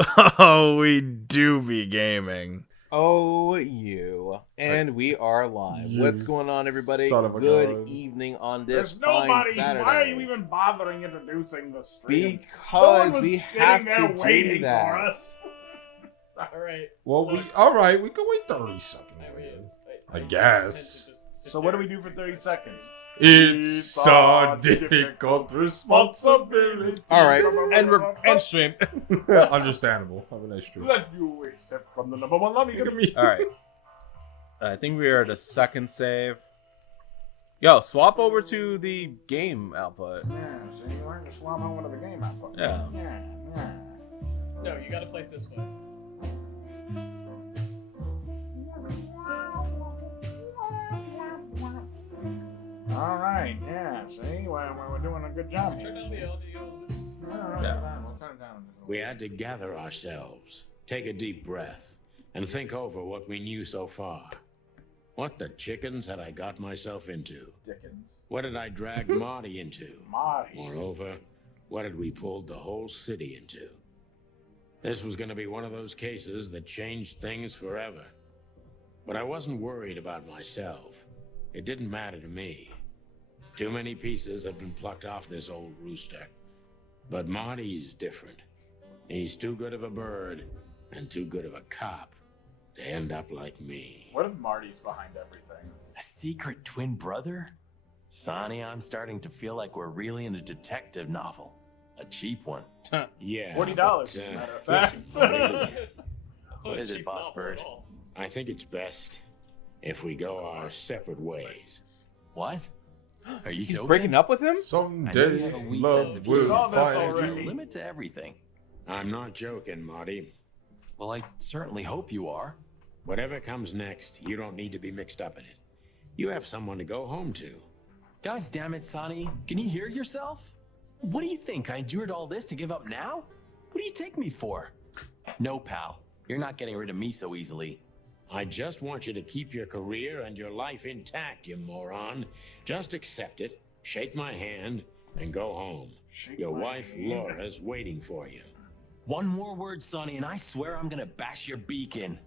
Oh, we do be gaming. Oh, you. And we are live. You What's going on, everybody? son of a Good gun. evening on this There's fine nobody. Saturday. Why are you even bothering introducing the stream? Because no one was we sitting have there to do waiting that. for us. All right. Well, we can wait 30 seconds. I guess. So what do we do for 30 seconds? It's a difficult responsibility. All right, and stream. Understandable. Have a nice stream. Let you accept from the number one. Let me get me. All right. I think we are at a second save. Yo, swap over to the game output. Yeah, see, you learned to swap over to the game output. Yeah. Yeah. No, you gotta play it this way. All right. Yeah. See, we're doing a good job here. Turn down the audio. We'll turn it down. We had to gather ourselves, take a deep breath, and think over what we knew so far. What the chickens had I got myself into? Dickens. What had I dragged Marty into? Marty. Moreover, what had we pulled the whole city into? This was going to be one of those cases that changed things forever. But I wasn't worried about myself. It didn't matter to me. Too many pieces had been plucked off this old rooster. But Marty's different. He's too good of a bird and too good of a cop to end up like me. What if Marty's behind everything? A secret twin brother? Sonny, I'm starting to feel like we're really in a detective novel. A cheap one. Yeah. $40, but, as a matter of fact. That's What not a is it, cheap Boss novel Bird? at all. I think it's best if we go our separate ways. What? Are you He's joking? breaking up with him? I know you Someday have a weak sense love of will humor. saw this find already. There's a you. limit to everything. I'm not joking, Marty. Well, I certainly hope you are. Whatever comes next, you don't need to be mixed up in it. You have someone to go home to. Guys, damn it, Sonny. Can you hear yourself? What do you think? I endured all this to give up now? What do you take me for? No, pal. You're not getting rid of me so easily. I just want you to keep your career and your life intact, you moron. Just accept it, shake my hand, and go home. Your wife, Laura's waiting for you. One more word, Sonny, and I swear I'm gonna bash your beak in.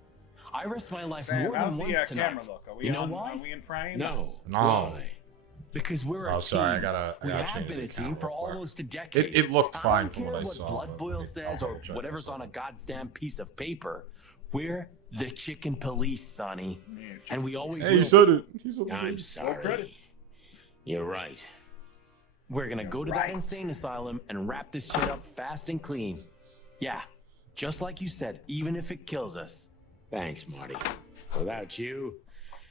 I risked my life Sam, more how's than the once tonight. camera look? Are we You know on, why? Are we in frame? No. No. Why? Because we're a Oh, sorry, team. I gotta We have change been the a team camera for real quick. almost a decade. It looked fine I don't from care what I what saw, Blood but Boil says I'll or check whatever's this on a goddamn piece of paper. We're the chicken police, Sonny. And we always Hey, will. he said it. He said I'm it. sorry. credits. You're right. We're gonna go to that insane asylum and wrap this shit up fast and clean. Yeah, just like you said, even if it kills us. Thanks, Marty. Without you,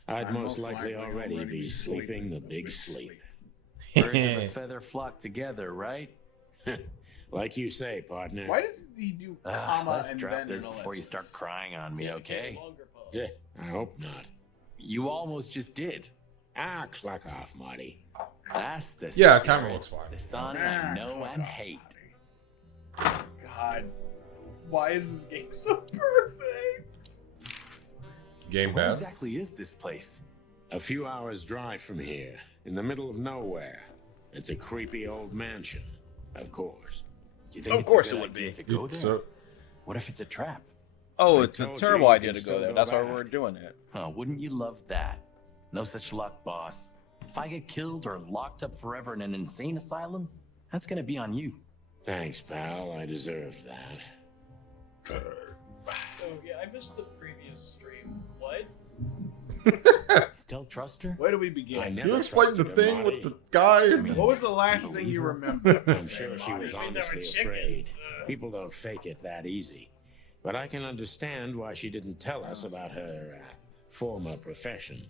I'd most likely already be sleeping the big sleep. Birds of a feather flock together, right? Like you say, partner. Why does he do comma Let's and drop then this an before you ellipsis? start crying on me, okay? Longer pause. Yeah, I hope not. You almost just did. Ah, cluck off, Marty. That's the Yeah, spirit. camera looks fine. The Sonny I know and hate. God, why is this game so perfect? Game So where bad. exactly is this place? A few hours' drive from here, in the middle of nowhere. It's a creepy old mansion, of course. You think Of it's course a good it would idea be. to go It's there? so What if it's a trap? Oh, I it's a told terrible you you idea can to go still there. go That's why back. we're doing it. Oh, wouldn't you love that? No such luck, boss. If I get killed or locked up forever in an insane asylum, that's gonna be on you. Thanks, pal. I deserved that. So yeah, I missed the previous stream. What? Still trust her? Where do we I begin? never You explained the trusted her, thing Marty. with the guy and What was the last thing you remember? I'm sure she was Marty. honestly Chickens, afraid. uh. People don't fake it that easy. But I can understand why she didn't tell us about her former profession.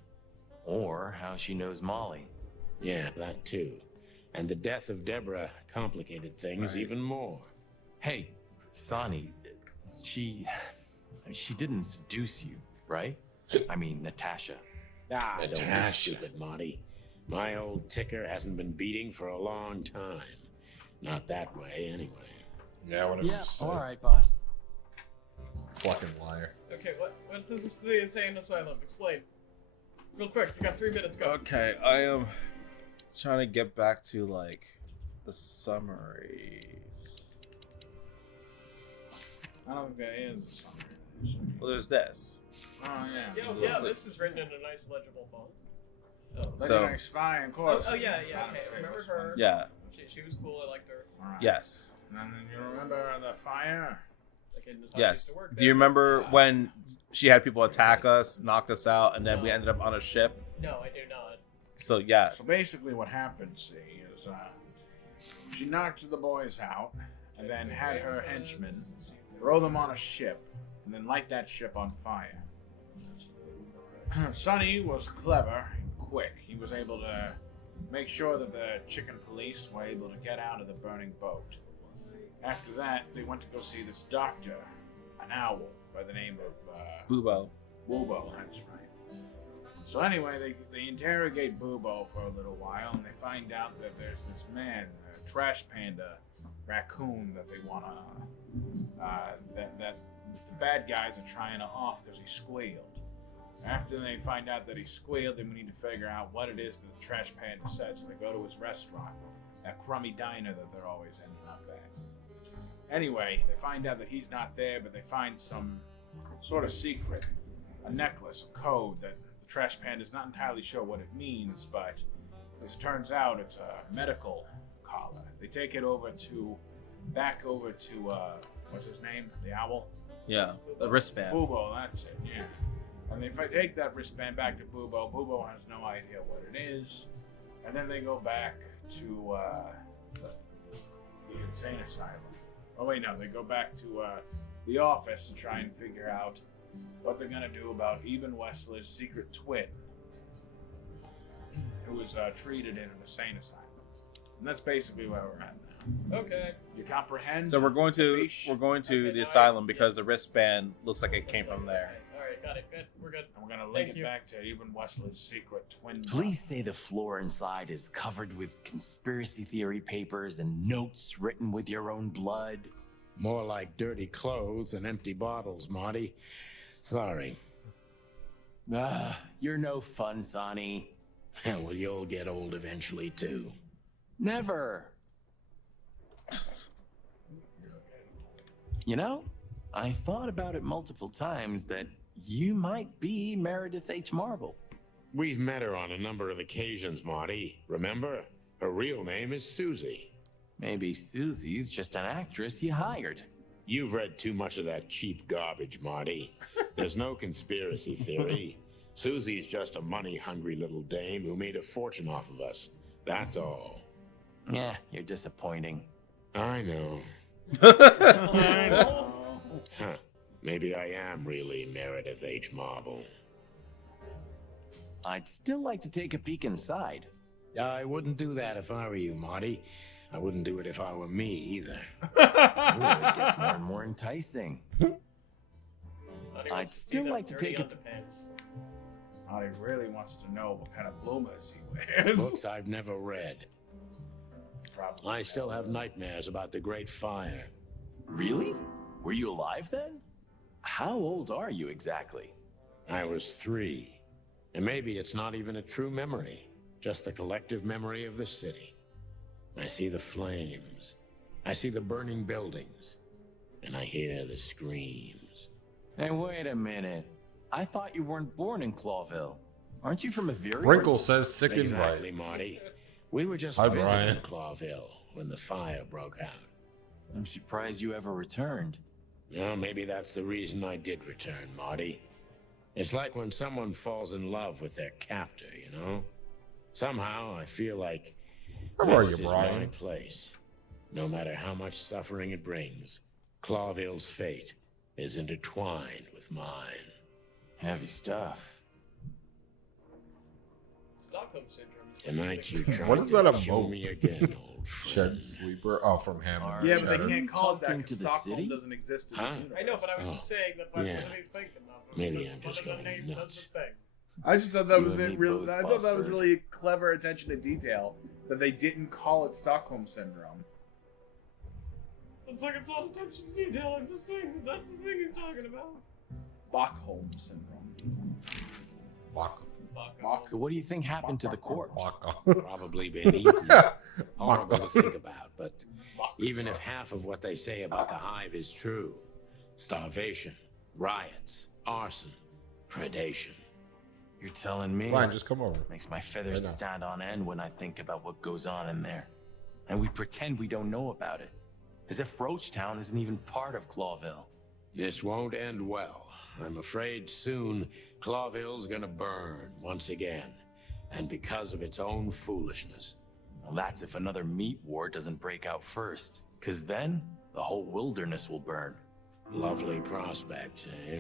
Or how she knows Molly. Yeah, that too. And the death of Deborah complicated things even more. Hey, Sonny, she didn't seduce you, right? I mean, Natasha. Ah, Don't be stupid, Marty. My old ticker hasn't been beating for a long time. Not that way, anyway. yeah, whatever. Yeah, you say. all right, boss. Fucking liar. Okay, what's this, the insane asylum? Explain. Real quick, you got 3 minutes. Go. Okay, I am trying to get back to like the summaries. I don't think there is a summary. Well, there's this. Oh, yeah. Yeah, this is written in a nice legible font. Oh, So- Legendary spy, of course. oh yeah, okay. Remember her? Yeah. She was cool. I liked her. All right. Yes. And then you remember the fire? Like, I used Yes. to work Do you there. remember when she had people attack us, knock us out, and then we ended up on a ship? No, I do not. So yeah. So basically, what happened, see, is she knocked the boys out, and then had her henchmen throw them on a ship, and then light that ship on fire. Sonny was clever and quick. He was able to make sure that the chicken police were able to get out of the burning boat. After that, they went to go see this doctor, an owl by the name of Bubo. Bubo, that's right. So anyway, they interrogate Bubo for a little while, and they find out that there's this man, a trash panda raccoon, that they want to, that the bad guys are trying to off because he squealed. After they find out that he squealed, then we need to figure out what it is that the trash panda said. So they go to his restaurant, that crummy diner that they're always ending up at. Anyway, they find out that he's not there, but they find some sort of secret, a necklace, a code that the trash panda's not entirely sure what it means, but as it turns out, it's a medical collar. They take it back over to what's his name? The owl? Yeah. The wristband. Bubo, that's it, yeah. And if I take that wristband back to Bubo, Bubo has no idea what it is. And then they go back to the insane asylum. Oh wait, no, they go back to the office to try and figure out what they're gonna do about Eben Wessler's secret twin, who was treated in an insane asylum. And that's basically where we're at now. Okay. You comprehend? So we're going to Okay, the now asylum I- because the yes. wristband looks like it came from there. All right, got it. Good. We're good. And we're gonna link Thank it you. back to Eben Wessler's secret twin. Please say the floor inside is covered with conspiracy theory papers and notes written with your own blood. More like dirty clothes and empty bottles, Marty. Sorry. You're no fun, Sonny. Well, you'll get old eventually, too. Never. You know, I thought about it multiple times that you might be Meredith H. Marble. We've met her on a number of occasions, Marty. Remember? Her real name is Susie. Maybe Susie's just an actress you hired. You've read too much of that cheap garbage, Marty. There's no conspiracy theory. Susie's just a money-hungry little dame who made a fortune off of us. That's all. Yeah, you're disappointing. I know. Huh. Maybe I am really Meredith H. Marble. I'd still like to take a peek inside. I wouldn't do that if I were you, Marty. I wouldn't do it if I were me, either. Ooh, it gets more and more enticing. Honey I'd wants to see still them like to dirty take it- underpants. He really wants to know what kind of bloomers he wears. Books I've never read. Probably. I still have nightmares about the Great Fire. Really? Were you alive then? How old are you exactly? I was 3. And maybe it's not even a true memory, just the collective memory of the city. I see the flames. I see the burning buildings. And I hear the screams. Hey, wait a minute. I thought you weren't born in Clawville. Aren't you from Avery? Wrinkle says sick and Exactly, right. Marty. We were just Hi, visiting Brian. Clawville when the fire broke out. I'm surprised you ever returned. Well, maybe that's the reason I did return, Marty. It's like when someone falls in love with their captor, you know? Somehow I feel like How are this you, is Brian? my place. No matter how much suffering it brings, Clawville's fate is intertwined with mine. Heavy stuff. Stockholm syndrome. is Tonight you interesting. try What is that, a show boat? me again, old friend. Shed sleeper. Oh, from Hammer. Yeah, but they Cheddar. can't call it that Talking because to the Stockholm city? doesn't exist in Huh? this universe. I know, but I was Oh. just saying that. What Yeah. are you thinking of? Maybe What I'm just are the going name nuts. does the thing? I just thought that You was and it. me Real. both, I thought that was Buster. really clever attention to detail that they didn't call it Stockholm syndrome. It's like it's not attention to detail. I'm just saying that that's the thing he's talking about. Stockholm syndrome. Lock. Bach- So what do you think happened to the corpse? Lock. Probably been eaten. Horrible to think about, but even if half of what they say about the hive is true, Starvation, riots, arson, predation. You're telling me? Brian, just come over. Makes my feathers Right now. stand on end when I think about what goes on in there. And we pretend we don't know about it. As if Roachtown isn't even part of Clawville. This won't end well. I'm afraid soon Clawville's gonna burn once again. And because of its own foolishness. Well, that's if another meat war doesn't break out first. Cause then, the whole wilderness will burn. Lovely prospect, eh?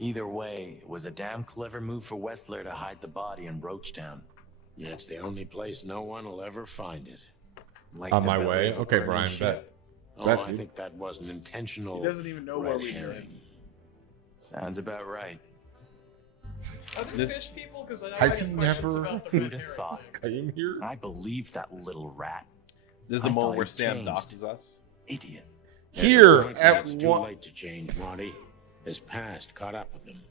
Either way, it was a damn clever move for Wessler to hide the body in Roachtown. It's the only place no one will ever find it. Like On the my belly way? of a Okay, burning Brian, ship. bet. Oh, Bet, I dude. think that was an intentional He doesn't even know where red we live. herring. Sounds about right. Are they This- fish people? Because I know I Has get he questions never- about the red Who'd have herring. thought? Came here? I believed that little rat. This is the I moment thought where he Sam changed. doxes us. Idiot. Here Point at it's too one. late to change, Marty. His past caught up with him.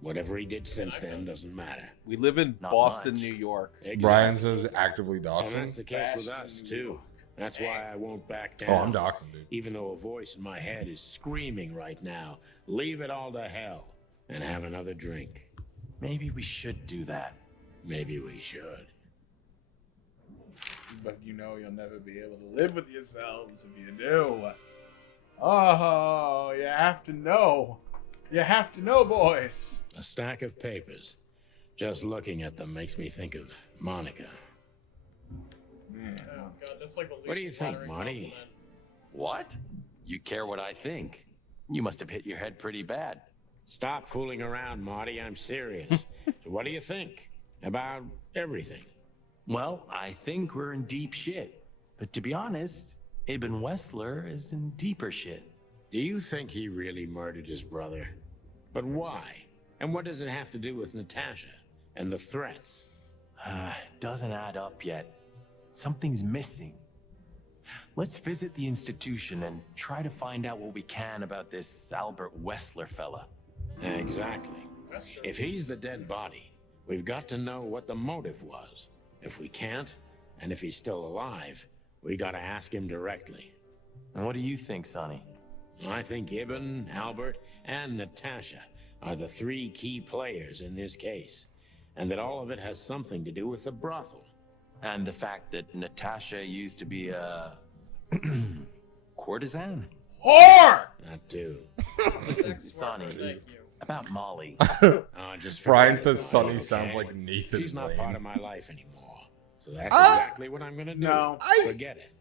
Whatever he did since then doesn't matter. We live in Not Boston, much. New York. Brian says actively And that's doxing. the case with Fast us, and too. That's why I won't back down. Oh, I'm doxing, dude. Even though a voice in my head is screaming right now, leave it all to hell and have another drink. Maybe we should do that. Maybe we should. But you know you'll never be able to live with yourselves if you do. Oh, you have to know. You have to know, boys. A stack of papers. Just looking at them makes me think of Monica. Oh god, that's like the least What do you think, flattering Marty? compliment. What? You care what I think? You must have hit your head pretty bad. Stop fooling around, Marty. I'm serious. So what do you think about everything? Well, I think we're in deep shit. But to be honest, Ibn Wessler is in deeper shit. Do you think he really murdered his brother? But why? And what does it have to do with Natasha and the threats? Doesn't add up yet. Something's missing. Let's visit the institution and try to find out what we can about this Albert Wessler fella. Exactly. If he's the dead body, we've got to know what the motive was. If we can't, and if he's still alive, we gotta ask him directly. And what do you think, Sonny? I think Ibn, Albert, and Natasha are the three key players in this case, and that all of it has something to do with the brothel. And the fact that Natasha used to be a courtesan? Whore! That too. Listen, Sex Sonny, worker, thank you. about Molly. Just Brian forget says it, Sonny okay? sounds like Nathan She's not Lane. part of my life anymore, so that's exactly what I'm gonna do. No. Forget it.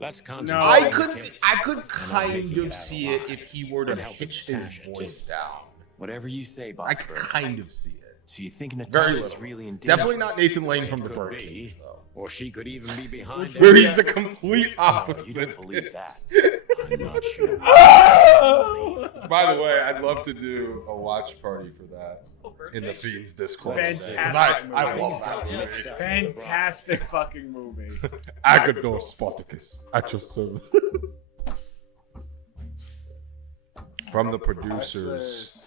Let's concentrate. No. I on could, the case. I could And I'll kind make you of get out see it alive. if he were to And help pitch his Natasha, voice too. down. Whatever you say, I boss. could Bird. kind of see it. So you think Very Natasha's little. really in danger? Definitely not Nathan Lane from the Could Bird be, Cage, though. or she could even be behind it. Where he's the complete You opposite. don't believe that. I'm not sure. By the way, I'd love to do a watch party for that Oh, bird in the cage? Fiends Discord. Fantastic 'Cause I movie. love that Yeah, movie. yeah. Fantastic fucking movie. Agador Spartacus at your service. From the producers.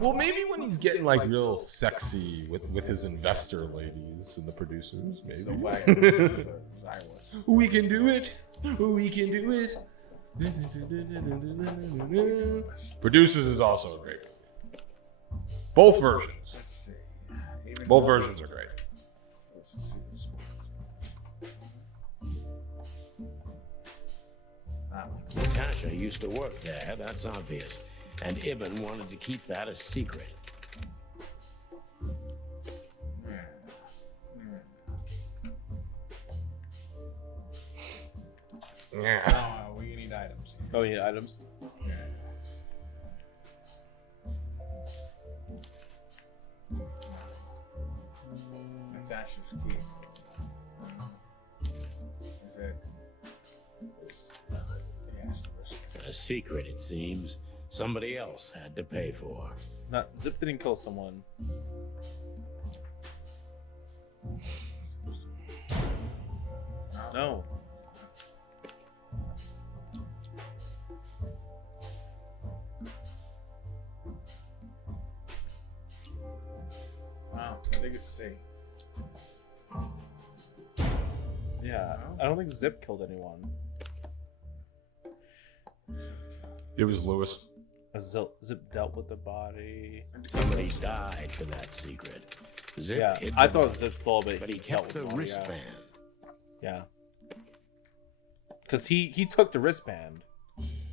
Well, maybe when he's getting like real sexy with his investor ladies and the producers, maybe. We can do it. We can do it. Producers is also great. Both versions. Both versions are great. Natasha used to work there, that's obvious. And Ibn wanted to keep that a secret. Yeah. We need items. Oh, you need items? Natasha's key. Is it? Yes. A secret, it seems. Somebody else had to pay for. Not Zip didn't kill someone. No. Wow, I think it's C. Yeah, I don't think Zip killed anyone. It was Lewis. Zip dealt with the body. Somebody died for that secret. Zip Yeah, hid I the thought body, Zip stole it, but he dealt kept with the body, wristband. Yeah. Because he took the wristband.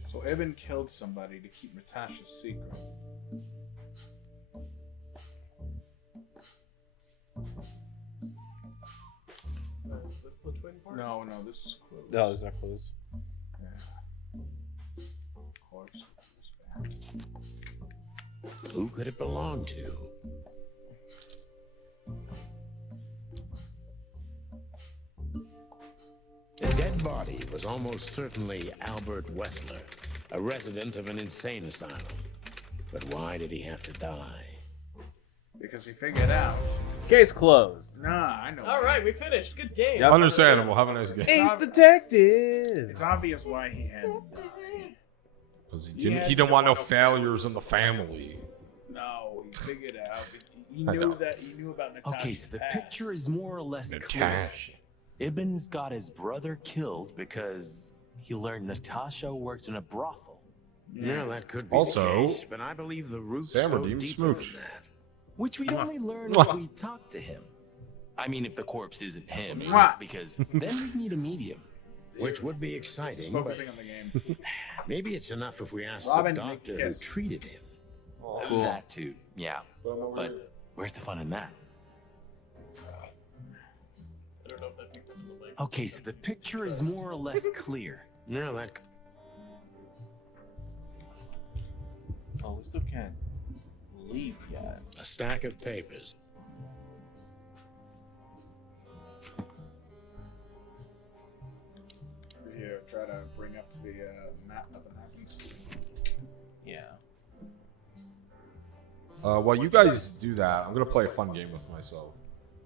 So Ibn killed somebody to keep Natasha's secret. Is this the twin part? No, this is clues. No, those are clues. Yeah. Corpse. Wristband. Who could it belong to? The dead body was almost certainly Albert Wessler, a resident of an insane asylum. But why did he have to die? Because he figured out. Case closed. Nah, I know. All right, we finished. Good game. Yep. Understandable. Have a nice game. Ace Detective. It's obvious why he had to die. 'Cause He he didn't want no failures in the family. No, he figured out. He I knew know. that. He knew about Natasha's Okay, so the past. picture is more or less clear. Natasha. Ibn's got his brother killed because he learned Natasha worked in a brothel. Yeah, that could be Also, the case, but I believe the roots Sam go redeemed deeper Smooch. than that. Which we'd Mwah. only learn Mwah. if we talk to him. I mean, if the corpse isn't him, Mwah. because then we'd need a medium. Which would be Just exciting, but focusing on the game. maybe it's enough if we ask Robin, the doctor who yes. treated him. Cool. That too, yeah. But where's the fun in that? I don't know if that picked up in the link. Okay, so the picture is more or less clear. No, that Oh, we still can't leave yet. a stack of papers. Over here, try to bring up the map. Nothing happens. Yeah. While you guys do that, I'm gonna play a fun game with myself.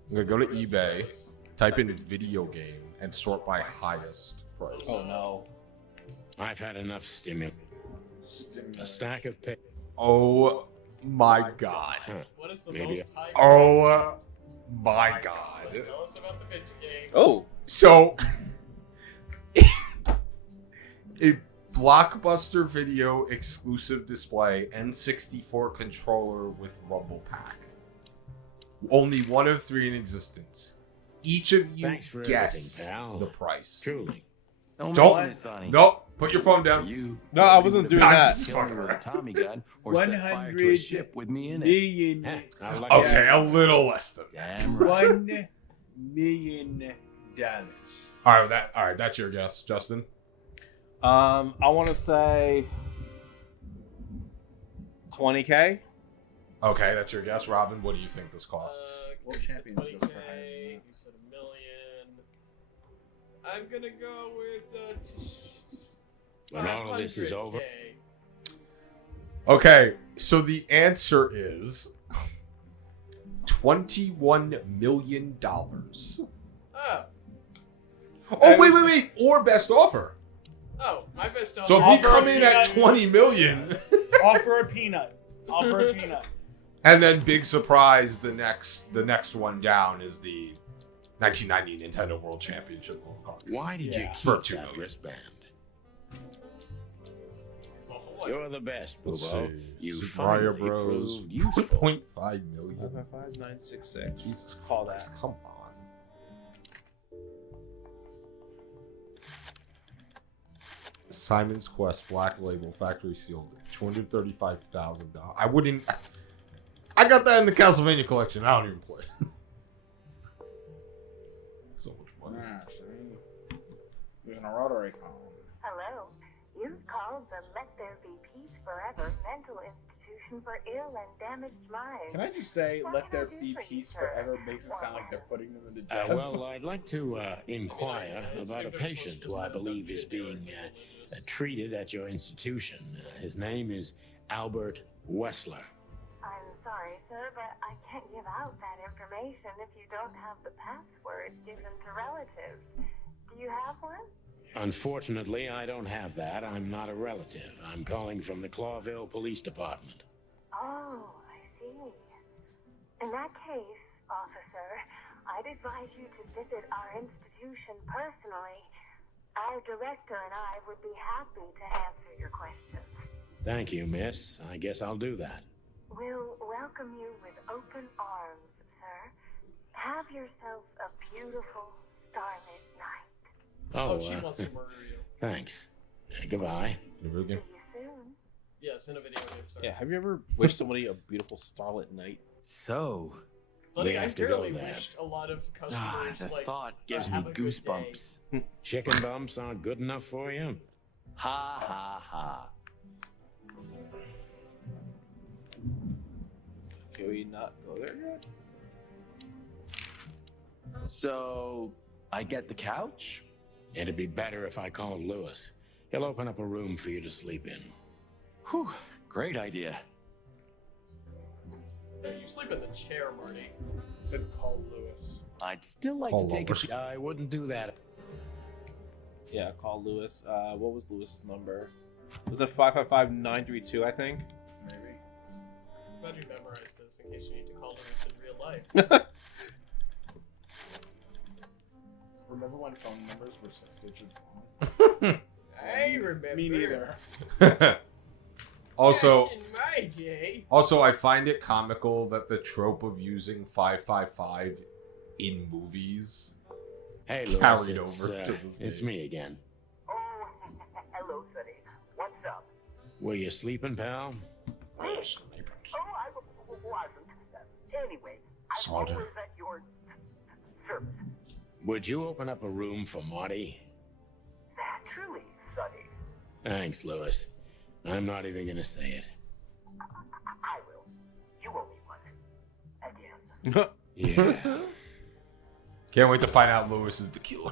I'm gonna go to eBay, type in video game, and sort by highest price. Oh no. I've had enough stimulus. A stack of papers. Oh my god. What is the Maybe. most high? Oh my god. Tell us about the video game. Oh. So, a Blockbuster Video exclusive display N64 controller with Rumble Pack. Only one of 3 in existence. Each of you Thanks for guess everything, pal. the price. Truly. Don't Don't- mention it, Sonny. No, put your phone For down. you, No, I wasn't doing would've that. killed me with a Tommy gun or set fire to a 100 ship with me in it. Million. Heh, how lucky. Okay, a little less than that. Damn right. $1 million. All right, that's your guess, Justin. I want to say 20K. Okay, that's your guess, Robin. What do you think this costs? World champions go for 20K. You said $1 million. I'm gonna go with When all of this is over, 500K. Okay, so the answer is $21 million. Oh, Oh, wait. Or best offer. my best offer. So if we Offer come in at peanut. 20 million, Offer a peanut. Offer a peanut. and then big surprise, the next one down is the 1990 Nintendo World Championship World Card. why did you Yeah. For keep $2 that million. wristband? It's all the way. You're the best, Let's Boobo. see. You Super Mario finally Bros. proved useful. 0.5 million. 55966. Jesus, Call that. Come on. Simon's Quest Black Label Factory Sealed, $235,000. I wouldn't. I got that in the Castlevania collection. I don't even play. So much money. Ah, see? Using a rotary phone. Hello. You've called the Let There Be Peace Forever mental institution for ill and damaged minds. Can I just say, What let can I there do be for you, peace sir? forever makes it sound like they're putting them into death. Well, I'd like to inquire about a patient who I believe is being treated at your institution. His name is Albert Wessler. I'm sorry, sir, but I can't give out that information if you don't have the password given to relatives. Do you have one? Unfortunately, I don't have that. I'm not a relative. I'm calling from the Clawville Police Department. Oh, I see. In that case, officer, I'd advise you to visit our institution personally. Our director and I would be happy to answer your questions. Thank you, miss. I guess I'll do that. We'll welcome you with open arms, sir. Have yourself a beautiful starlit night. Oh, she wants to murder you. thanks. Goodbye. See you soon. Yes, in a video game. Sorry. Yeah, have you ever wished somebody a beautiful starlit night? So, Buddy, We I have to go barely there. wished a lot of the customers like thought gives me have a good goosebumps. Chicken bumps aren't good enough for you? Ha ha ha. Can we not go there yet? So, I get the couch? It'd be better if I called Lewis. He'll open up a room for you to sleep in. Whew, great idea. Yeah, you sleep in the chair, Marty. Said call Lewis. I'd still like Call to take Lewis. a I wouldn't do that. Yeah, call Lewis. What was Lewis's number? Was it 555-932, I think? Maybe. I'm glad you memorized this in case you need to call Lewis in real life. Remember when phone numbers were 6 digits long? I remember. Me neither. Also, Back in my day. Also, I find it comical that the trope of using 555 in movies Hey, Lewis, carried it's, over to this it's day. me again. Oh, hello, Sonny. What's up? Were you sleeping, pal? Oh, I wasn't. Anyway, I'm Soldier. always at your service. Would you open up a room for Marty? Naturally, Sonny. Thanks, Lewis. I'm not even gonna say it. I will. You owe me one. Again. Yeah. Can't wait to find out Lewis is the killer.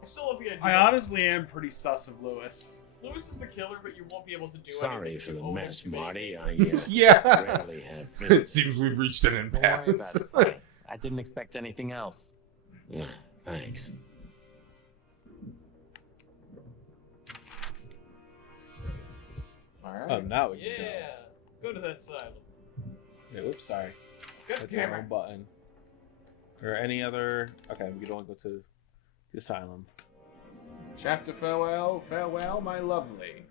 I still love the idea. I honestly am pretty sus of Lewis. Lewis is the killer, but you won't be able to do Sorry anything for to the own mess, fake. Marty. I Yeah. rarely have It visitors. seems we've reached an Don't worry about impasse. it, Sonny. I didn't expect anything else. Thanks. Alright. Oh, now we can Yeah. Go to that asylum. go. Yeah, oops, sorry. God That's the damn wrong it. button. Or any other... Okay, we can only go to the asylum. Chapter farewell, farewell, my lovely.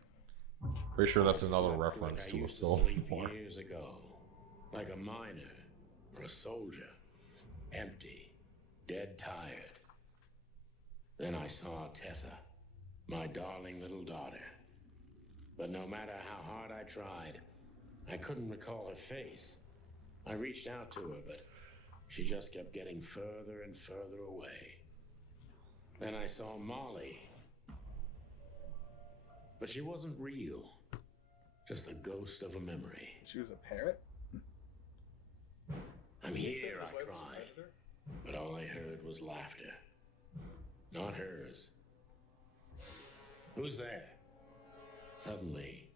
Pretty sure that's another Like reference I to a used to film. sleep years ago, like a miner or a soldier, empty, dead tired. Then I saw Tessa, my darling little daughter. But no matter how hard I tried, I couldn't recall her face. I reached out to her, but she just kept getting further and further away. Then I saw Molly. But she wasn't real. Just the ghost of a memory. She was a parrot? I'm here, His I wife was a cried. predator. But all I heard was laughter. Not hers. Who's there? Suddenly,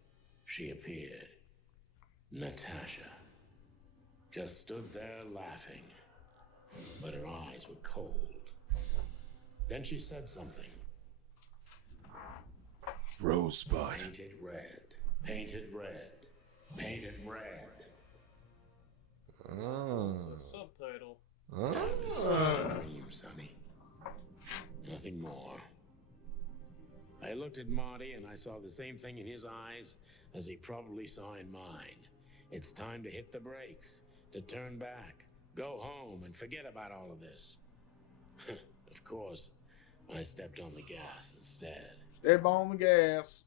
she appeared. Natasha. Just stood there laughing. But her eyes were cold. Then she said something. Rosebud. Painted red. Painted red. Painted red. Oh. It's the subtitle. That was just a dream, Sonny. Nothing more. I looked at Marty and I saw the same thing in his eyes as he probably saw in mine. It's time to hit the brakes, to turn back, go home, and forget about all of this. Of course, I stepped on the gas instead. Step on the gas.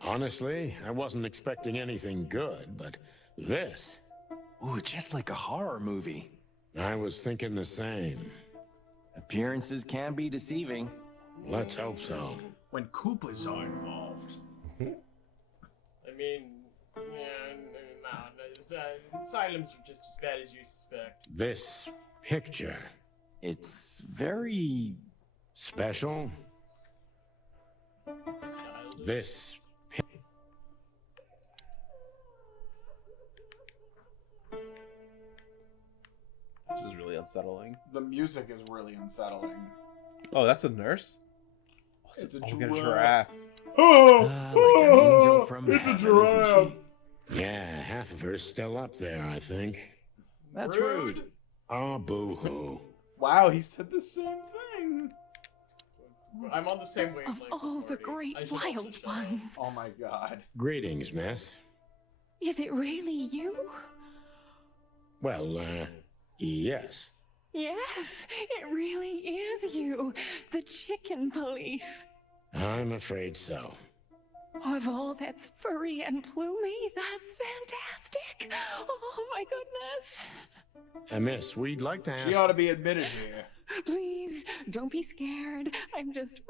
Honestly, I wasn't expecting anything good, but this, Ooh, just like a horror movie. I was thinking the same. Appearances can be deceiving. Let's hope so. When Koopas are involved. I mean, yeah, no, asylums are just as bad as you suspect. This picture, It's very special. Childish. This This is really unsettling. The music is really unsettling. Oh, that's a nurse? Oh, It's a oh, we got giraffe. Oh! like an angel from It's a heaven, giraffe. isn't she? Yeah, half of her's still up there, I think. That's rude. Oh, boo-hoo. Wow, he said the same thing. I'm on the same wavelength. Of all the Marty. great I should also wild shut up. ones. Oh my god. Greetings, miss. Is it really you? Well, yes. Yes, it really is you. The chicken police. I'm afraid so. Of all that's furry and plumy, that's fantastic. Oh my goodness. Miss, we'd like to ask... She ought to be admitted here. Please, don't be scared. I'm just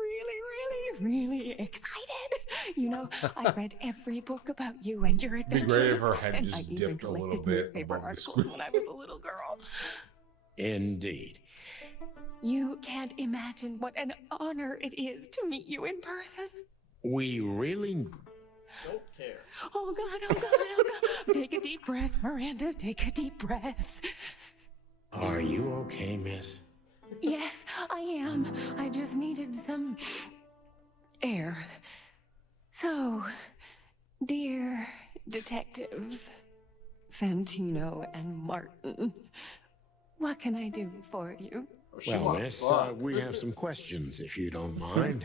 really excited. You know, I've read every book about you and your Be adventures. great if her head and just I even dipped a little collected bit newspaper above the articles screen. when I was a little girl. Indeed. You can't imagine what an honor it is to meet you in person. We really... Don't care. Oh God, oh God, oh God. Take a deep breath, Miranda. Take a deep breath. Are you okay, miss? Yes, I am. I just needed some air. So, dear detectives, Santino and Martin, what can I do for you? Well, miss, we have some questions, if you don't mind.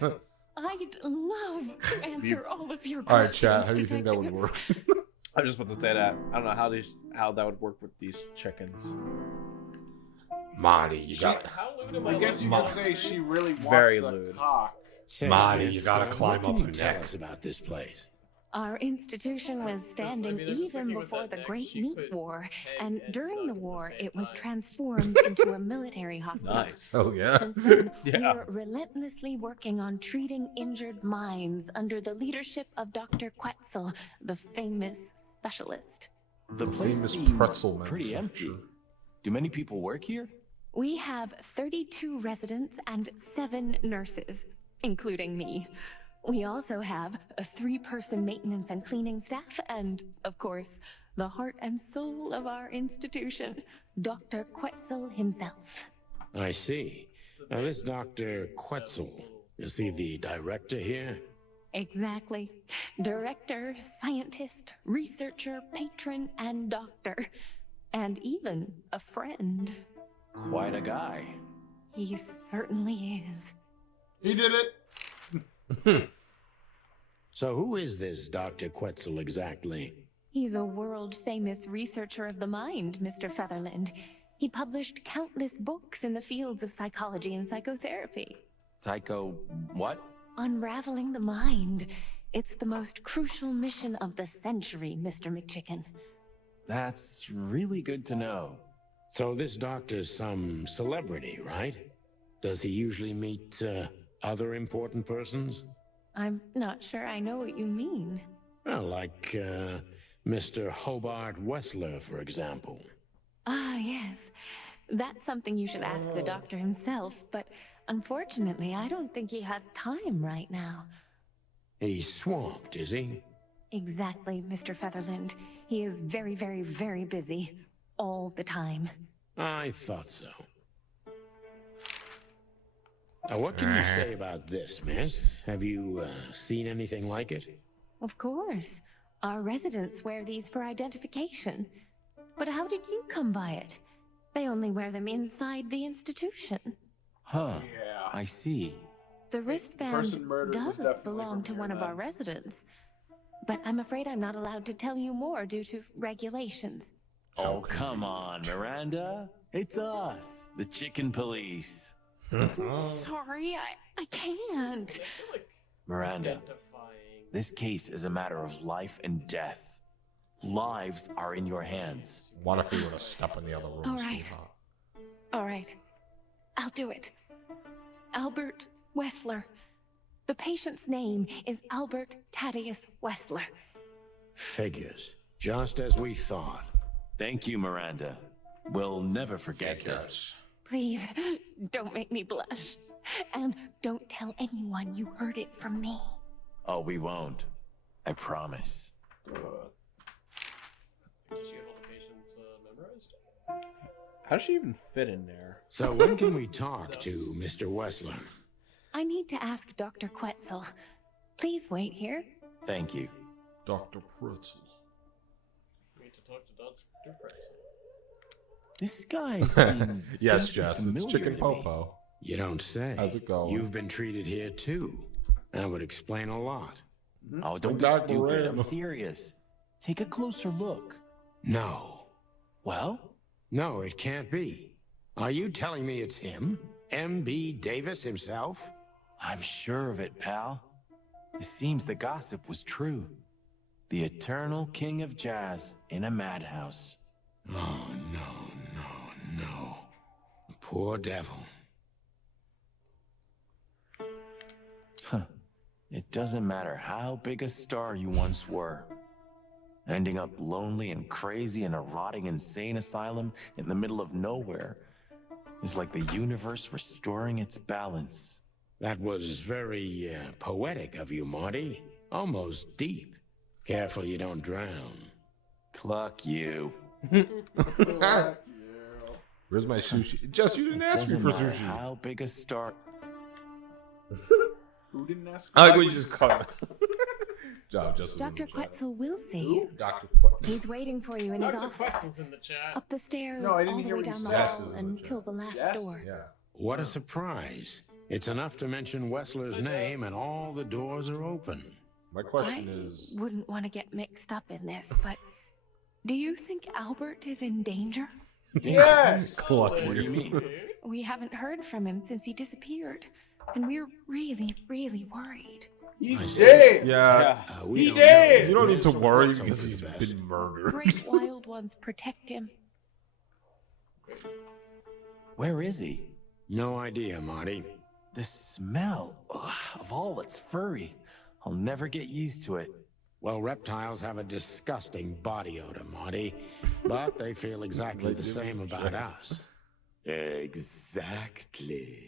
I'd love to answer all of your All right, questions. chat. How do you think that would detectives. work? I was just about to say that. I don't know how that would work with these chickens. Marty, you got How lewd am I? I guess you looking could at say the she screen? really wants Very the lewd. cock. Say, Marty, miss, you gotta climb what up can her you tell neck. us about this place? Our institution was standing I mean, I'm just even thinking with before that the neck, Great she Meat could War, peg and and during suck the at the war, same it was time. transformed into a military hospital. Nice. Oh, yeah. Since then, Yeah. we're relentlessly working on treating injured minds under the leadership of Dr. Quetzal, the famous specialist. The The place famous seems pretzel pretty empty. manufacturer. Do many people work here? We have 32 residents and 7 nurses, including me. We also have a 3-person maintenance and cleaning staff, and, of course, the heart and soul of our institution, Dr. Quetzal himself. I see. Now, this Dr. Quetzal, is he the director here? Exactly. Director, scientist, researcher, patron, and doctor. And even a friend. Quite a guy. He certainly is. He did it. So who is this Dr. Quetzal exactly? He's a world-famous researcher of the mind, Mr. Featherland. He published countless books in the fields of psychology and psychotherapy. Psycho what? Unraveling the mind. It's the most crucial mission of the century, Mr. McChicken. That's really good to know. So this doctor's some celebrity, right? Does he usually meet other important persons? I'm not sure I know what you mean. Well, like Mr. Hobart Wessler, for example. Ah, yes. That's something you should ask the doctor himself, but unfortunately, I don't think he has time right now. He's swamped, is he? Exactly, Mr. Featherland. He is very, very, very busy. All the time. I thought so. Now, what can you say about this, miss? Have you seen anything like it? Of course. Our residents wear these for identification. But how did you come by it? They only wear them inside the institution. Huh. Yeah. I see. The wristband person murdered was does definitely belong from to here, one of then. our residents. But I'm afraid I'm not allowed to tell you more due to regulations. Oh, come on, Miranda. It's us, the chicken police. Sorry, I can't. I feel like Miranda, identifying. this case is a matter of life and death. Lives are in your hands. What if we were to step in the other room? All right. All right. I'll do it. Albert Wessler. The patient's name is Albert Thaddeus Wessler. Figures. Just as we thought. Thank you, Miranda. We'll never forget this. Please, don't make me blush. And don't tell anyone you heard it from me. Oh, we won't. I promise. Does she have all the patients memorized? How does she even fit in there? So when can we talk to Mr. Wessler? I need to ask Dr. Quetzal. Please wait here. Thank you. Dr. Pretzel. We need to talk to Dr. Pretzel. This guy seems Yes, very Jess. It's familiar Chicken to me. Popo. You don't say. How's it going? You've been treated here too. That would explain a lot. Oh, don't be Dr. stupid. I'm Randall. serious. Take a closer look. No. Well, No, it can't be. Are you telling me it's him? M.B. Davis himself? I'm sure of it, pal. It seems the gossip was true. The eternal king of jazz in a madhouse. Oh, no. Poor devil. Huh. It doesn't matter how big a star you once were. Ending up lonely and crazy in a rotting insane asylum in the middle of nowhere is like the universe restoring its balance. That was very poetic of you, Marty. Almost deep. Careful you don't drown. Cluck you. Where's my sushi? Jess, you didn't ask me Doesn't for matter sushi. how big a star... Who didn't ask? I like what you just cut. Job, Jess. Dr. Quetzal will see you. Dr. He's waiting for you in his Dr. office. Questle's in the chat. Up the stairs, No, I didn't all the hear way what you down the said. Jess hall is in the until chat. the last Jess? door. Yeah. What a surprise. It's enough to mention Wessler's name and all the doors are open. My I question is, wouldn't want to get mixed up in this, but do you think Albert is in danger? Yes. What do you mean? We haven't heard from him since he disappeared, and we're really, really worried. He's dead. yeah, We He don't did! know. you don't need to Mr. worry Quetzal because is he's best. been murdered. Great wild ones protect him. Where is he? No idea, Marty. The smell of all that's furry. I'll never get used to it. Well, reptiles have a disgusting body odor, Marty, but they feel exactly the same about us. Exactly.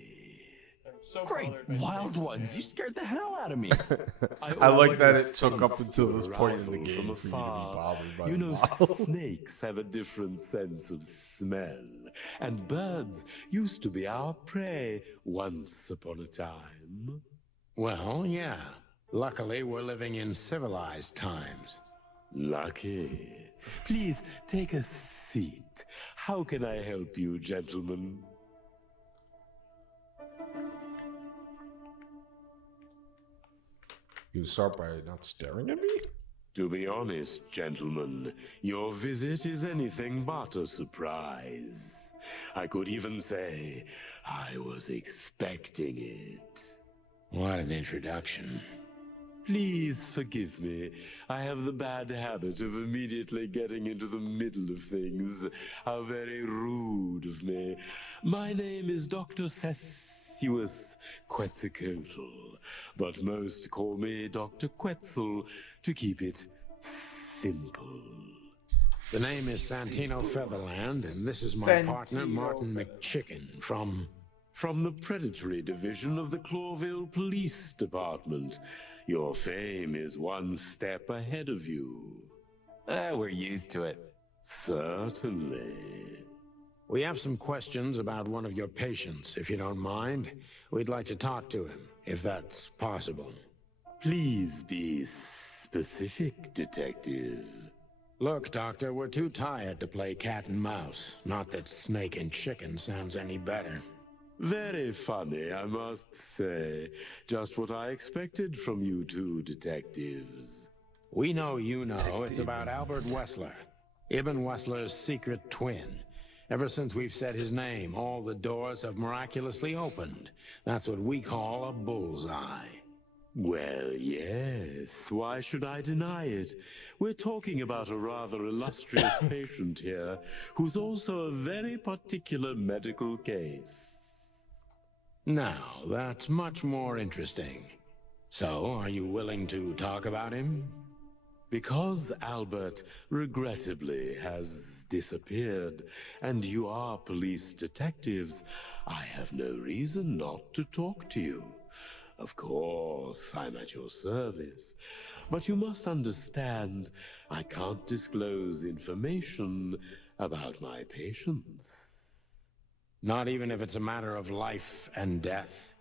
I'm so Great bothered by wild snakes. ones. You scared the hell out of me. I like that it took up until this point in the Arrival game from for you to be afar. bothered by You the know, wild. snakes have a different sense of smell, and birds used to be our prey once upon a time. Well, yeah. Luckily, we're living in civilized times. Lucky. Please take a seat. How can I help you, gentlemen? You start by not staring at me? To be honest, gentlemen, your visit is anything but a surprise. I could even say I was expecting it. What an introduction. Please forgive me. I have the bad habit of immediately getting into the middle of things. How very rude of me. My name is Dr. Sessuus Quetzalcoatl, but most call me Dr. Quetzal to keep it simple. The name is Santino Featherland, and this is my partner, Martin McChicken, From the predatory division of the Clawville Police Department. Your fame is one step ahead of you. We're used to it. Certainly. We have some questions about one of your patients, if you don't mind. We'd like to talk to him, if that's possible. Please be specific, Detective. Look, Doctor, we're too tired to play cat and mouse. Not that snake and chicken sounds any better. Very funny, I must say. Just what I expected from you two detectives. We know you know it's about Albert Wessler, Ibn Wessler's secret twin. Ever since we've said his name, all the doors have miraculously opened. That's what we call a bullseye. Well, yes. Why should I deny it? We're talking about a rather illustrious patient here, who's also a very particular medical case. Now, that's much more interesting. So, are you willing to talk about him? Because Albert, regrettably, has disappeared, and you are police detectives, I have no reason not to talk to you. Of course, I'm at your service, but you must understand, I can't disclose information about my patients. Not even if it's a matter of life and death?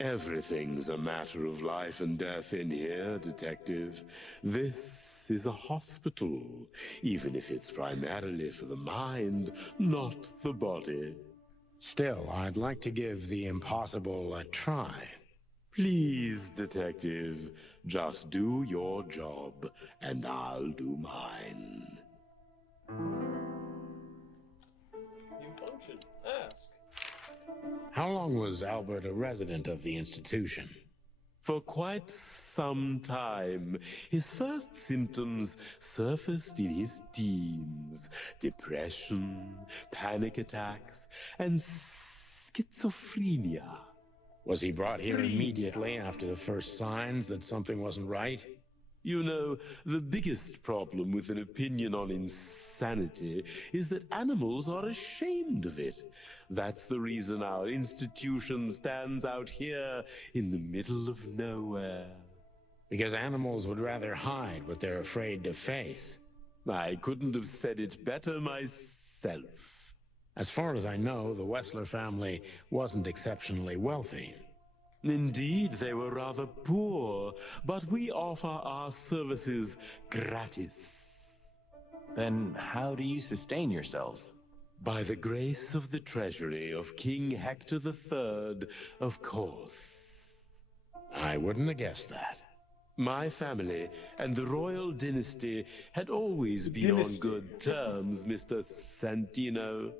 Everything's a matter of life and death in here, Detective. This is a hospital, even if it's primarily for the mind, not the body. Still, I'd like to give the impossible a try. Please, detective, just do your job, and I'll do mine. New function. Ask. How long was Albert a resident of the institution? For quite some time, his first symptoms surfaced in his teens. Depression, panic attacks, and schizophrenia. Was he brought here immediately after the first signs that something wasn't right? You know, the biggest problem with an opinion on insanity is that animals are ashamed of it. That's the reason our institution stands out here in the middle of nowhere. Because animals would rather hide what they're afraid to face. I couldn't have said it better myself. As far as I know, the Wessler family wasn't exceptionally wealthy. Indeed, they were rather poor, but we offer our services gratis. Then how do you sustain yourselves? By the grace of the treasury of King Hector III, of course. I wouldn't have guessed that. My family and the royal dynasty had always been on good terms, Mr. Santino.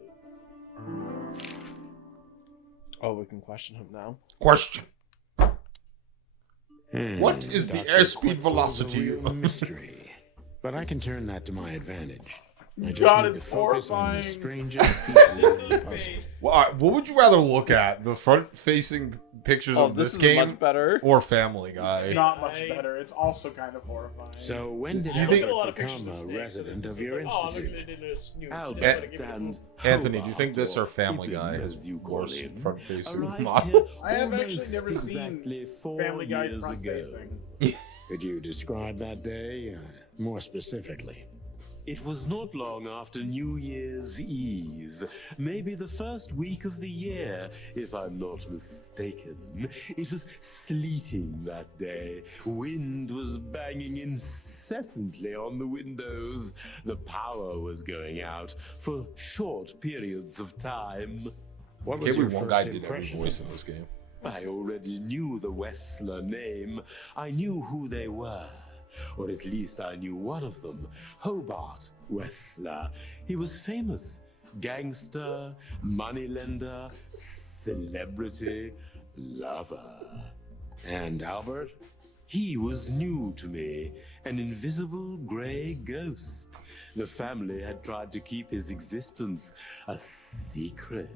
Oh, we can question him now. Question. What is the Dr. airspeed Quetzal's a velocity? real mystery. But I can turn that to my advantage. I just God, need it's to focus on the horrifying. strangest pieces of the puzzle. Well, all right, what would you rather look at? The front-facing pictures Oh, of this this is game much better. or Family Guy? Not much better. It's also kind of horrifying. So when did Do you think- Albert a lot of become pictures of a snakes, resident and of it's your like, oh, I'm institute? looking at it as new. Albert Just wanna give it a and Anthony, do you think this or Hobart, Family Pippin, Guy as has you call worse him, front-facing arrived models? here I have actually almost never seen exactly 4 Family Guy years front ago. facing. Could you describe that day more specifically? It was not long after New Year's Eve, maybe the first week of the year, if I'm not mistaken. It was sleeting that day. Wind was banging incessantly on the windows. The power was going out for short periods of time. What Can't was your believe one first guy did every impression? voice in this game. I already knew the Wessler name. I knew who they were. Or at least I knew one of them, Hobart Wessler. He was famous. Gangster, moneylender, celebrity, lover. And Albert? He was new to me, an invisible gray ghost. The family had tried to keep his existence a secret.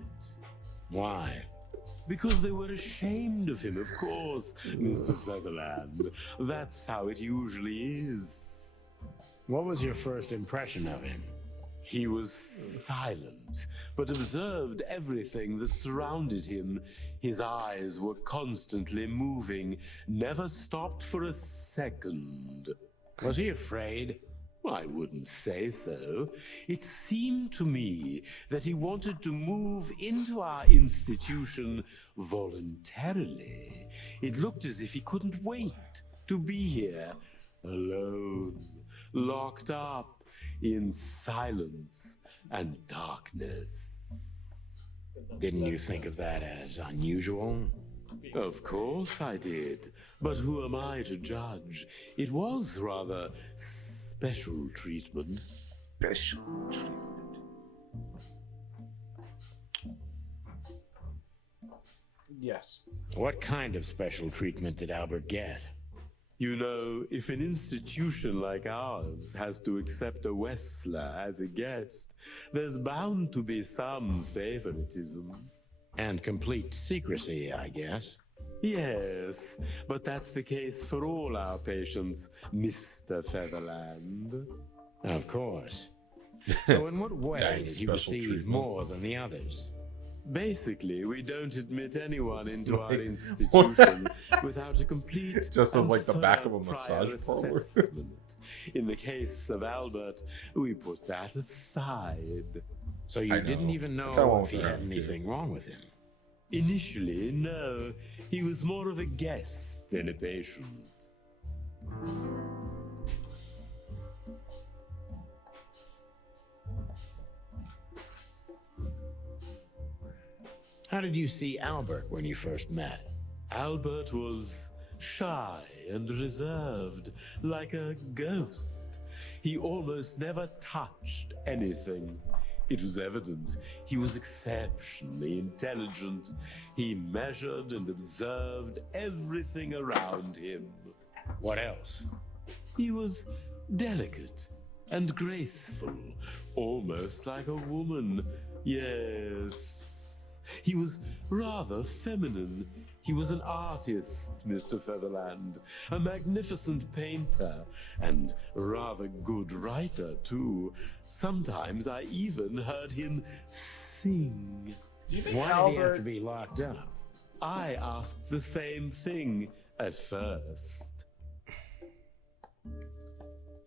Why? Because they were ashamed of him, of course, Mr. Featherland. That's how it usually is. What was your first impression of him? He was silent, but observed everything that surrounded him. His eyes were constantly moving, never stopped for a second. Was he afraid? I wouldn't say so. It seemed to me that he wanted to move into our institution voluntarily. It looked as if he couldn't wait to be here, alone, locked up in silence and darkness. Didn't you think of that as unusual? Of course I did, but who am I to judge? It was rather special treatment. Special treatment. Yes. What kind of special treatment did Albert get? You know, if an institution like ours has to accept a Wessler as a guest, there's bound to be some favoritism. And complete secrecy, I guess. Yes, but that's the case for all our patients, Mr. Featherland. Of course. So in what way Dang, did he special receive treatment. more than the others? Basically, we don't admit anyone into our institution without a complete Just as and like the back of a thorough massage prior parlor. assessment. In the case of Albert, we put that aside. So you I didn't know. even I kinda know want if he that, had anything wrong with him? Initially, no. He was more of a guest than a patient. How did you see Albert when you first met? Albert was shy and reserved, like a ghost. He almost never touched anything. It was evident he was exceptionally intelligent. He measured and observed everything around him. What else? He was delicate and graceful, almost like a woman. Yes. He was rather feminine. He was an artist, Mr. Featherland, a magnificent painter, and rather good writer, too. Sometimes I even heard him sing. Do you think Why did he have Albert to be locked up? I asked the same thing at first.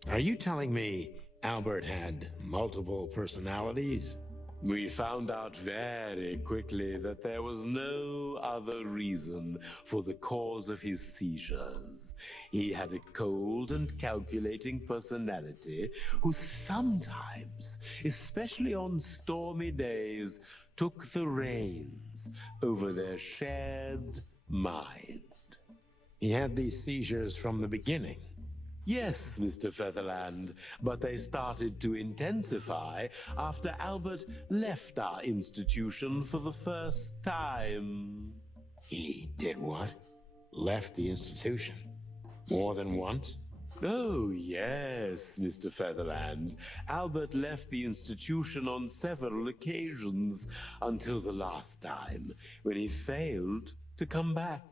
Are you telling me Albert had multiple personalities? We found out very quickly that there was no other reason for the cause of his seizures. He had a cold and calculating personality who sometimes, especially on stormy days, took the reins over their shared mind. He had these seizures from the beginning. Yes, Mr. Featherland, but they started to intensify after Albert left our institution for the first time. He did what? Left the institution? More than once? Oh, yes, Mr. Featherland. Albert left the institution on several occasions until the last time, when he failed to come back.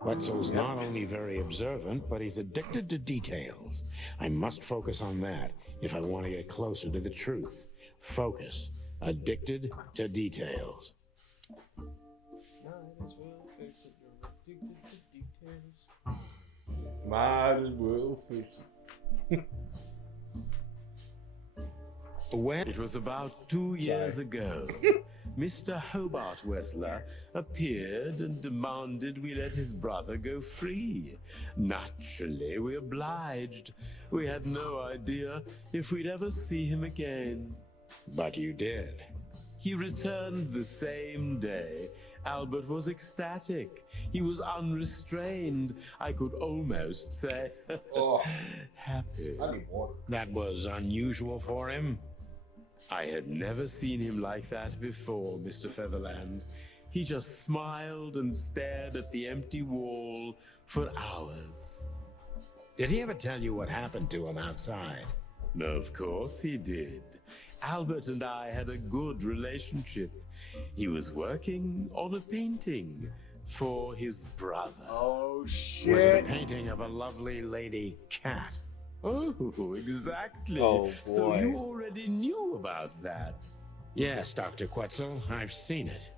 Quetzal's not only very observant, but he's addicted to details. I must focus on that if I want to get closer to the truth. Focus. Addicted to details. Might as well face it, you're addicted to details. Might as well face it. When? It was about 2 years ago. Mr. Hobart Wessler appeared and demanded we let his brother go free. Naturally, we obliged. We had no idea if we'd ever see him again. But you did. He returned the same day. Albert was ecstatic. He was unrestrained. I could almost say Oh, happy. I need water. That was unusual for him. I had never seen him like that before, Mr. Featherland. He just smiled and stared at the empty wall for hours. Did he ever tell you what happened to him outside? Of course he did. Albert and I had a good relationship. He was working on a painting for his brother. Oh Was it a shit! painting of a lovely lady cat? Oh, exactly. Oh, So boy. you already knew about that. Yes, Dr. Quetzal, I've seen it.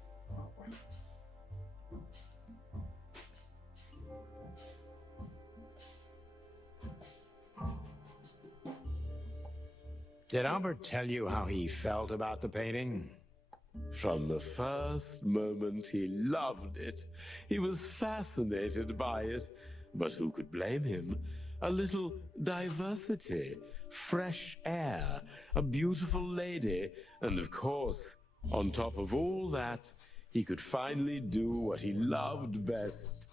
Did Albert tell you how he felt about the painting? From the first moment, he loved it. He was fascinated by it. But who could blame him? A little diversity, fresh air, a beautiful lady, and of course, on top of all that, he could finally do what he loved best: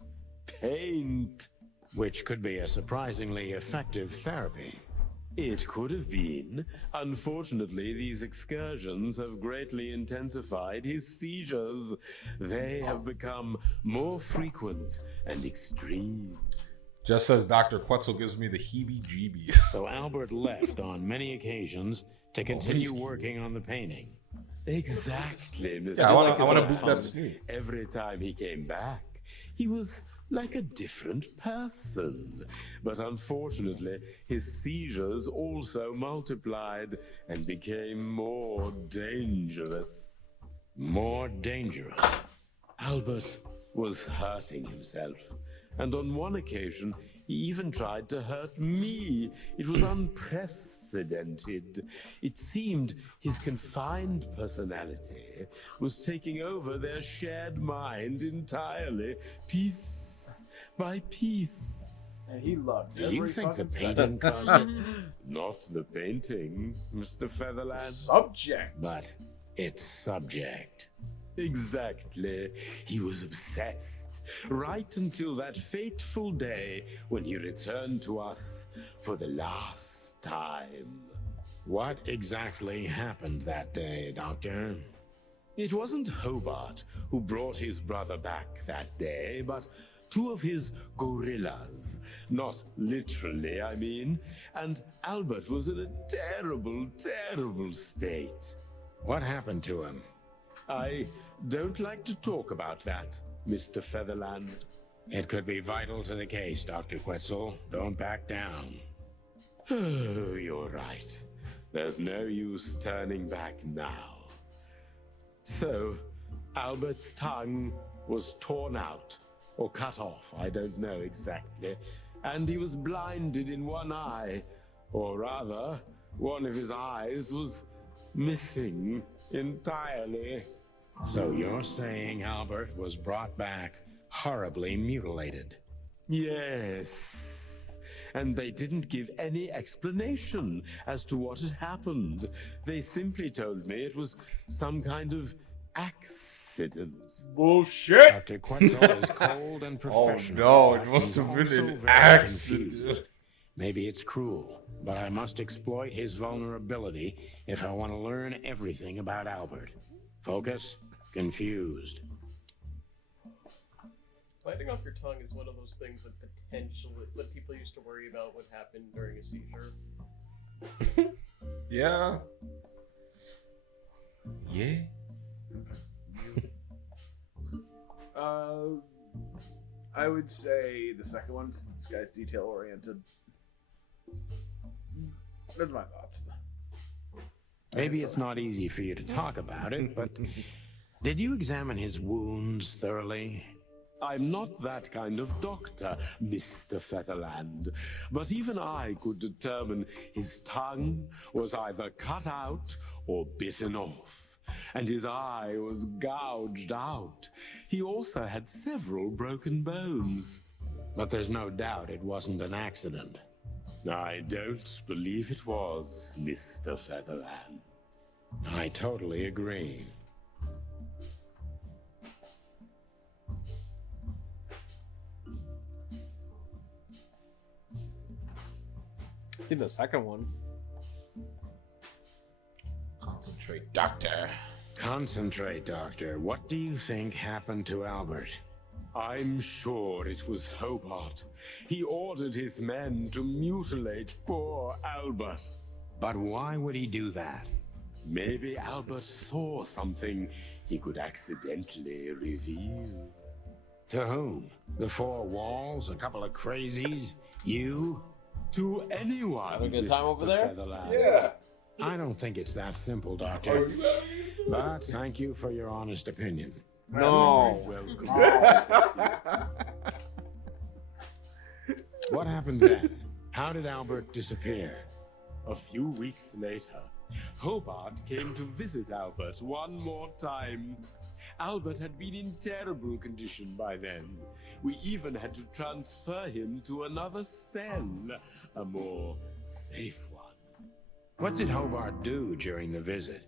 paint. Which could be a surprisingly effective therapy. It could have been. Unfortunately, these excursions have greatly intensified his seizures. They have become more frequent and extreme. Just as Dr. Quetzal gives me the heebie-jeebies. So Albert left on many occasions to continue working on the painting. Exactly, Mr. Yeah, I wanna Featherland. boot that scene. Every time he came back, he was like a different person. But unfortunately, his seizures also multiplied and became more dangerous. More dangerous. Albert was hurting himself, and on one occasion, he even tried to hurt me. It was unprecedented. It seemed his confined personality was taking over their shared mind entirely, piece by piece. And he loved Do every you think the fucking painting caused it? Not the painting, Mr. Featherland. subject. But its subject. Exactly. He was obsessed. Right until that fateful day when he returned to us for the last time. What exactly happened that day, Doctor? It wasn't Hobart who brought his brother back that day, but two of his gorillas. Not literally, I mean. And Albert was in a terrible, terrible state. What happened to him? I don't like to talk about that, Mr. Featherland. It could be vital to the case, Dr. Quetzal. Don't back down. Oh, you're right. There's no use turning back now. So, Albert's tongue was torn out, or cut off, I don't know exactly, and he was blinded in one eye, or rather, one of his eyes was missing entirely. So you're saying Albert was brought back horribly mutilated? Yes. And they didn't give any explanation as to what had happened. They simply told me it was some kind of accident. Bullshit! Dr. Quetzal is cold and Oh professional. no, it must He's have been also an very accident. confused. Maybe it's cruel, but I must exploit his vulnerability if I want to learn everything about Albert. Focus, confused. Biting off your tongue is one of those things that potentially that people used to worry about would happen during a seizure. Yeah. Yeah. I would say the second one, since this guy's detail oriented. That's my thoughts. Maybe it's not easy for you to talk about it, but did you examine his wounds thoroughly? I'm not that kind of doctor, Mr. Featherland, but even I could determine his tongue was either cut out or bitten off, and his eye was gouged out. He also had several broken bones. But there's no doubt it wasn't an accident. I don't believe it was, Mr. Featherland. I totally agree. I think the second one. Concentrate, doctor. Concentrate, Doctor. What do you think happened to Albert? I'm sure it was Hobart. He ordered his men to mutilate poor Albert. But why would he do that? Maybe Albert saw something he could accidentally reveal. To whom? The four walls? A couple of crazies? You? To anyone. Have a good time over there? Featherland. Yeah. I don't think it's that simple, Doctor. But thank you for your honest opinion. No. Welcome. What happened then? How did Albert disappear? A few weeks later, Hobart came to visit Albert one more time. Albert had been in terrible condition by then. We even had to transfer him to another cell, a more safe one. What did Hobart do during the visit?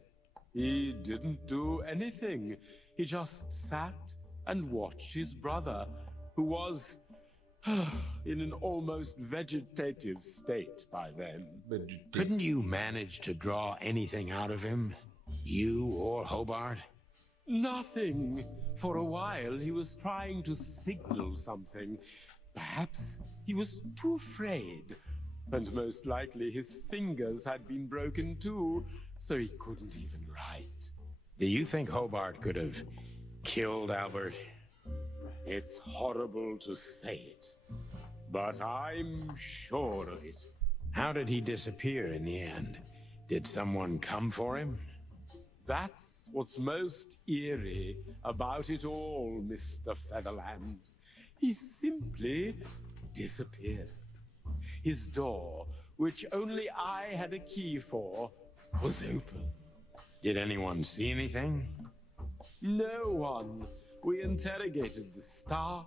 He didn't do anything. He just sat and watched his brother, who was in an almost vegetative state by then. Couldn't you manage to draw anything out of him? You or Hobart? Nothing. For a while, he was trying to signal something. Perhaps he was too afraid. And most likely his fingers had been broken too, so he couldn't even write. Do you think Hobart could have killed Albert? It's horrible to say it, but I'm sure of it. How did he disappear in the end? Did someone come for him? That's what's most eerie about it all, Mr. Featherland. He simply disappeared. His door, which only I had a key for, was open. Did anyone see anything? No one. We interrogated the staff,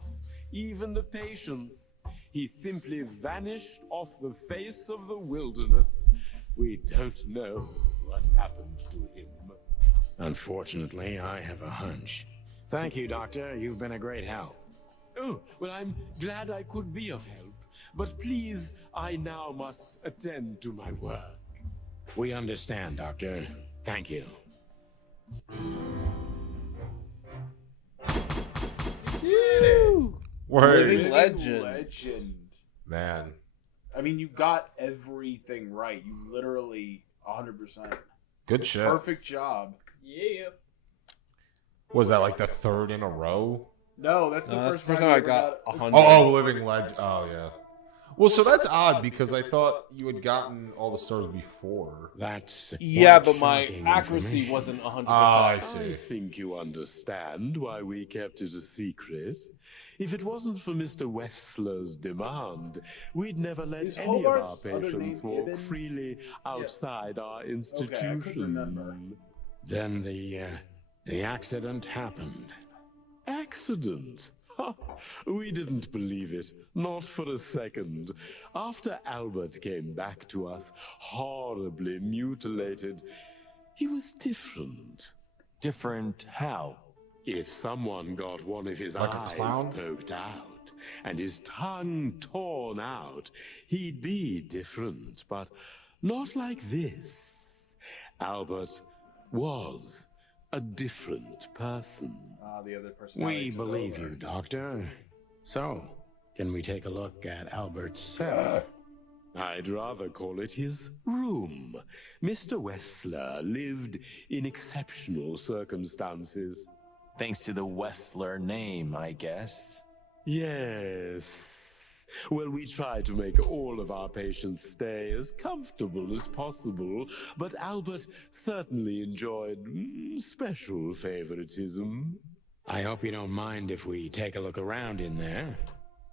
even the patients. He simply vanished off the face of the wilderness. We don't know what happened to him. Unfortunately, I have a hunch. Thank you, Doctor. You've been a great help. Oh, well, I'm glad I could be of help. But please, I now must attend to my work. We understand, Doctor. Thank you. Word. Living legend. Legend. Man. I mean, you got everything right. You literally 100%. Good shit. Perfect job. Yeah. Was that like the third in a row? No, that's the That's first the first time time I you ever got got 100. Oh, Living Legend. Oh, yeah. Well, so that's odd because I thought you had gotten all the stars before. That's Yeah, quite but my shocking accuracy information. wasn't 100%. Oh, I I see. think you understand why we kept it a secret. If it wasn't for Mr. Wessler's demand, we'd never let Is any of our Hobart's other patients name walk Ibn? freely outside our institution. couldn't remember. Then the accident happened. Accident? Ha! We didn't believe it, not for a second. After Albert came back to us, horribly mutilated, he was different. Different how? If someone got one of his Like a eyes clown? poked out and his tongue torn out, he'd be different, but not like this. Albert was a different person. The other person. We believe you, Doctor. So, can we take a look at Albert's cell? I'd rather call it his room. Mr. Wessler lived in exceptional circumstances. Thanks to the Wessler name, I guess. Yes. Well, we try to make all of our patients stay as comfortable as possible, but Albert certainly enjoyed special favoritism. I hope you don't mind if we take a look around in there.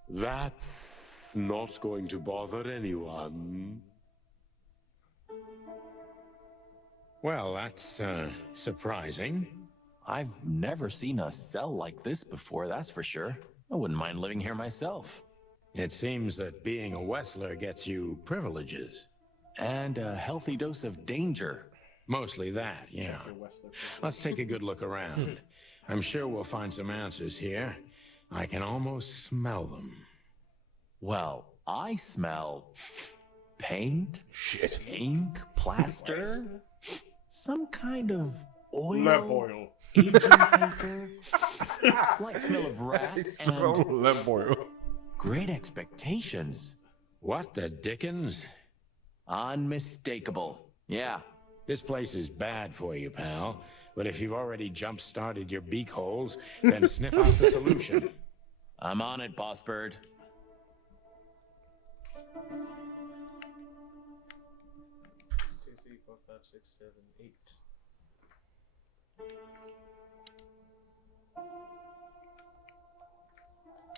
That's not going to bother anyone. Well, that's surprising. I've never seen a cell like this before, that's for sure. I wouldn't mind living here myself. It seems that being a Wessler gets you privileges. And a healthy dose of danger. Mostly that, yeah. Let's take a good look around. I'm sure we'll find some answers here. I can almost smell them. Well, I smell paint, ink, plaster, some kind of oil, Lamp oil. aging paper, slight smell of rat, and lamp oil. great expectations. What the dickens? Unmistakable. Yeah. This place is bad for you, pal. But if you've already jump-started your beak holes, then sniff out the solution. I'm on it, Boss Bird. 2, 3, 4, 5, 6, 7, 8.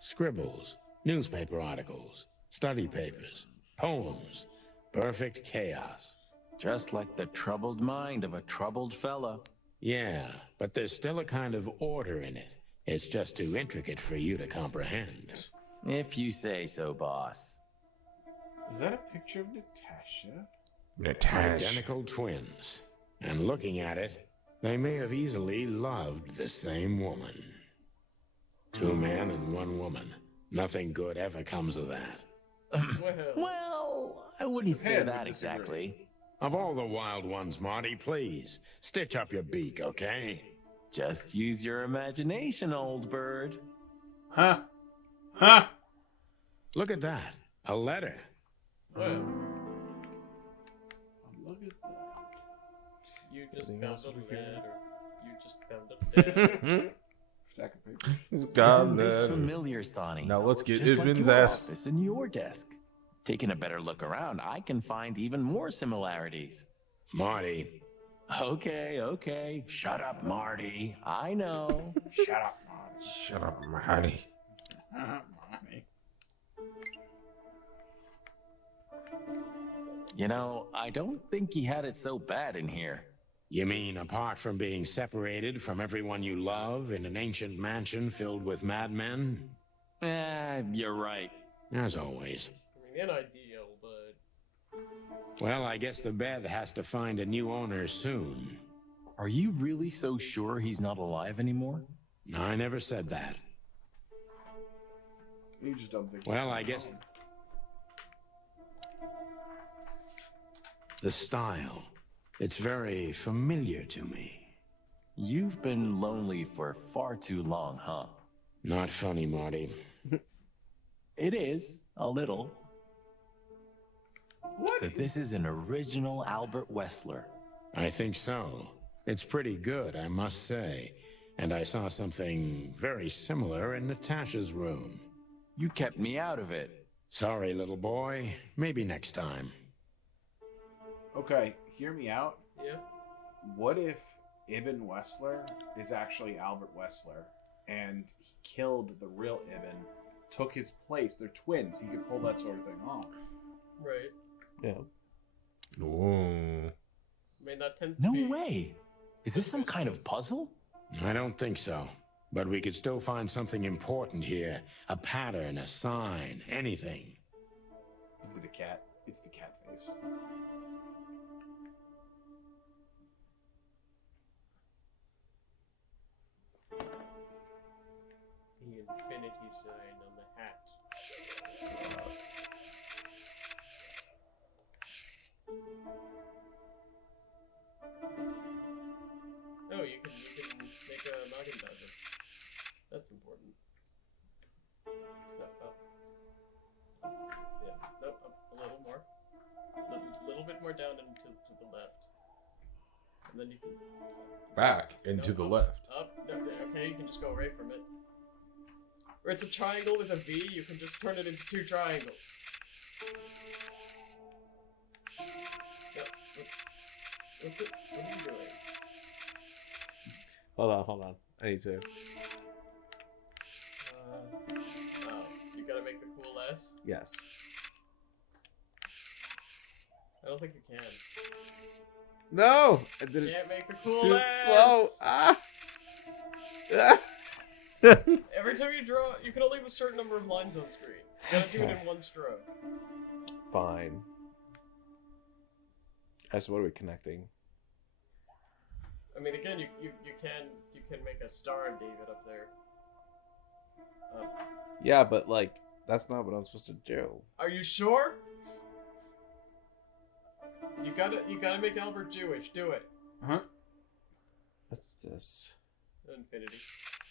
Scribbles, newspaper articles, study papers, poems. Perfect chaos. Just like the troubled mind of a troubled fella. Yeah, but there's still a kind of order in it. It's just too intricate for you to comprehend. If you say so, boss. Is that a picture of Natasha? Identical twins. And looking at it, they may have easily loved the same woman. 2 men and 1 woman. Nothing good ever comes of that. Well, I wouldn't say Japan that would disagree. exactly. Of all the wild ones, Marty, please, stitch up your beak, okay? Just use your imagination, old bird. Huh? Huh? Look at that. A letter. Well, Look at that. you just Anything found else a we can- letter. You just found a letter. Stack of paper. Isn't this familiar, Sonny? Now let's get Just like Ibn's your ass. office and your desk. Taking a better look around, I can find even more similarities. Marty, Okay. Shut up, Marty. I know. Shut up, Marty. Shut up, Mahty. Marty. You know, I don't think he had it so bad in here. you mean apart from being separated from everyone you love in an ancient mansion filled with madmen? You're right. As always. I mean, unideal, but Well, I guess the bed has to find a new owner soon. Are you really so sure he's not alive anymore? I never said that. You just don't think. Well, I guess the style, it's very familiar to me. You've been lonely for far too long, huh? Not funny, Marty. It is, a little. What? So this is an original Albert Wessler. I think so. It's pretty good, I must say. And I saw something very similar in Natasha's room. You kept me out of it. Sorry, little boy. Maybe next time. Okay, hear me out. Yeah. What if Ibn Wessler is actually Albert Wessler, and he killed the real Ibn, took his place? They're twins. He could pull that sort of thing off. Right. Yeah. Oh. I mean, that tends to No be... way. Is this some kind of puzzle? I don't think so. But we could still find something important here. A pattern, a sign, anything. Is it a cat? It's the cat face. The infinity sign on the hat. Oh, you can make a noggin dagger. That's important. No, up. Yeah, no, up a little more. Little bit more down and to the left. And then you can... Back and to the left. Up. No, okay, you can just go away from it. Or it's a triangle with a V, you can just turn it into two triangles. No, what are you doing? Hold on. I need to. Oh, you gotta make the cool S? Yes. I don't think you can. No! I did You it can't make the cool too S! slow. Ah! Ah! Every time you draw, you can only have a certain number of lines on screen. You gotta do it in one stroke. Fine. So what are we connecting? I mean, again, you can make a Star of David up there. Yeah, but like that's not what I'm supposed to do. Are you sure? You gotta make Albert Jewish. Do it. Huh? What's this? Infinity.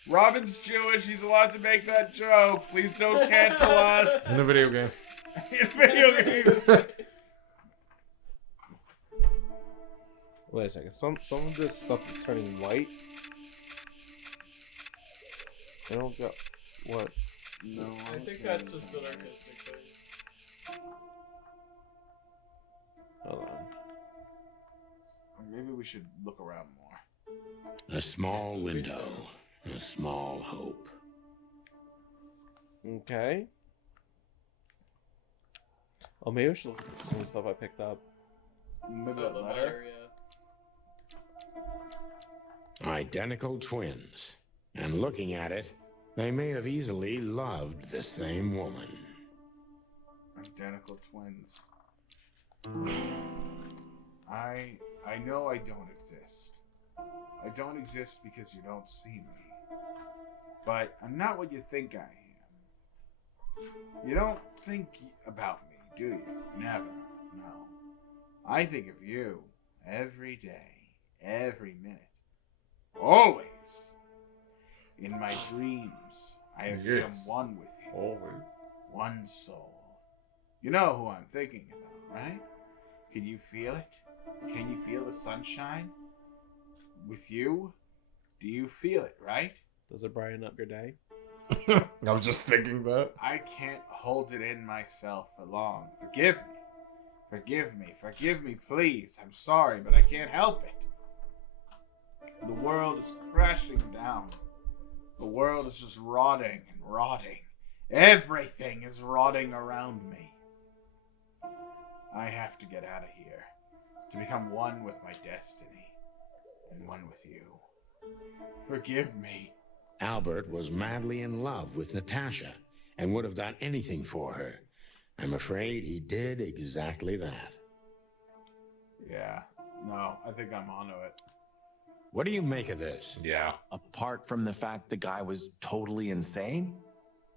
Robin's Jewish. He's allowed to make that joke. Please don't cancel us. In a video game. In video games. Wait a second. Some of this stuff is turning white. I don't got what? No, I think that's just an artistic thing. Hold on. Maybe we should look around more. A small window, a small hope. Okay. Oh, maybe I should look at some of the stuff I picked up. Maybe Oh, that letter. yeah. Identical twins. And looking at it, they may have easily loved the same woman. Identical twins. I know I don't exist. I don't exist because you don't see me. But I'm not what you think I am. You don't think about me, do you? Never. No. I think of you every day, every minute. Always. In my dreams, I have become one with you. Always. One soul. You know who I'm thinking about, right? Can you feel it? Can you feel the sunshine? With you? Do you feel it, right? Does it brighten up your day? I was just thinking that. I can't hold it in myself for long. Forgive me. Forgive me. Forgive me, please. I'm sorry, but I can't help it. The world is crashing down. The world is just rotting and rotting. Everything is rotting around me. I have to get out of here to become one with my destiny and one with you. Forgive me. Albert was madly in love with Natasha and would have done anything for her. I'm afraid he did exactly that. Yeah. No, I think I'm onto it. What do you make of this? Yeah. Apart from the fact the guy was totally insane?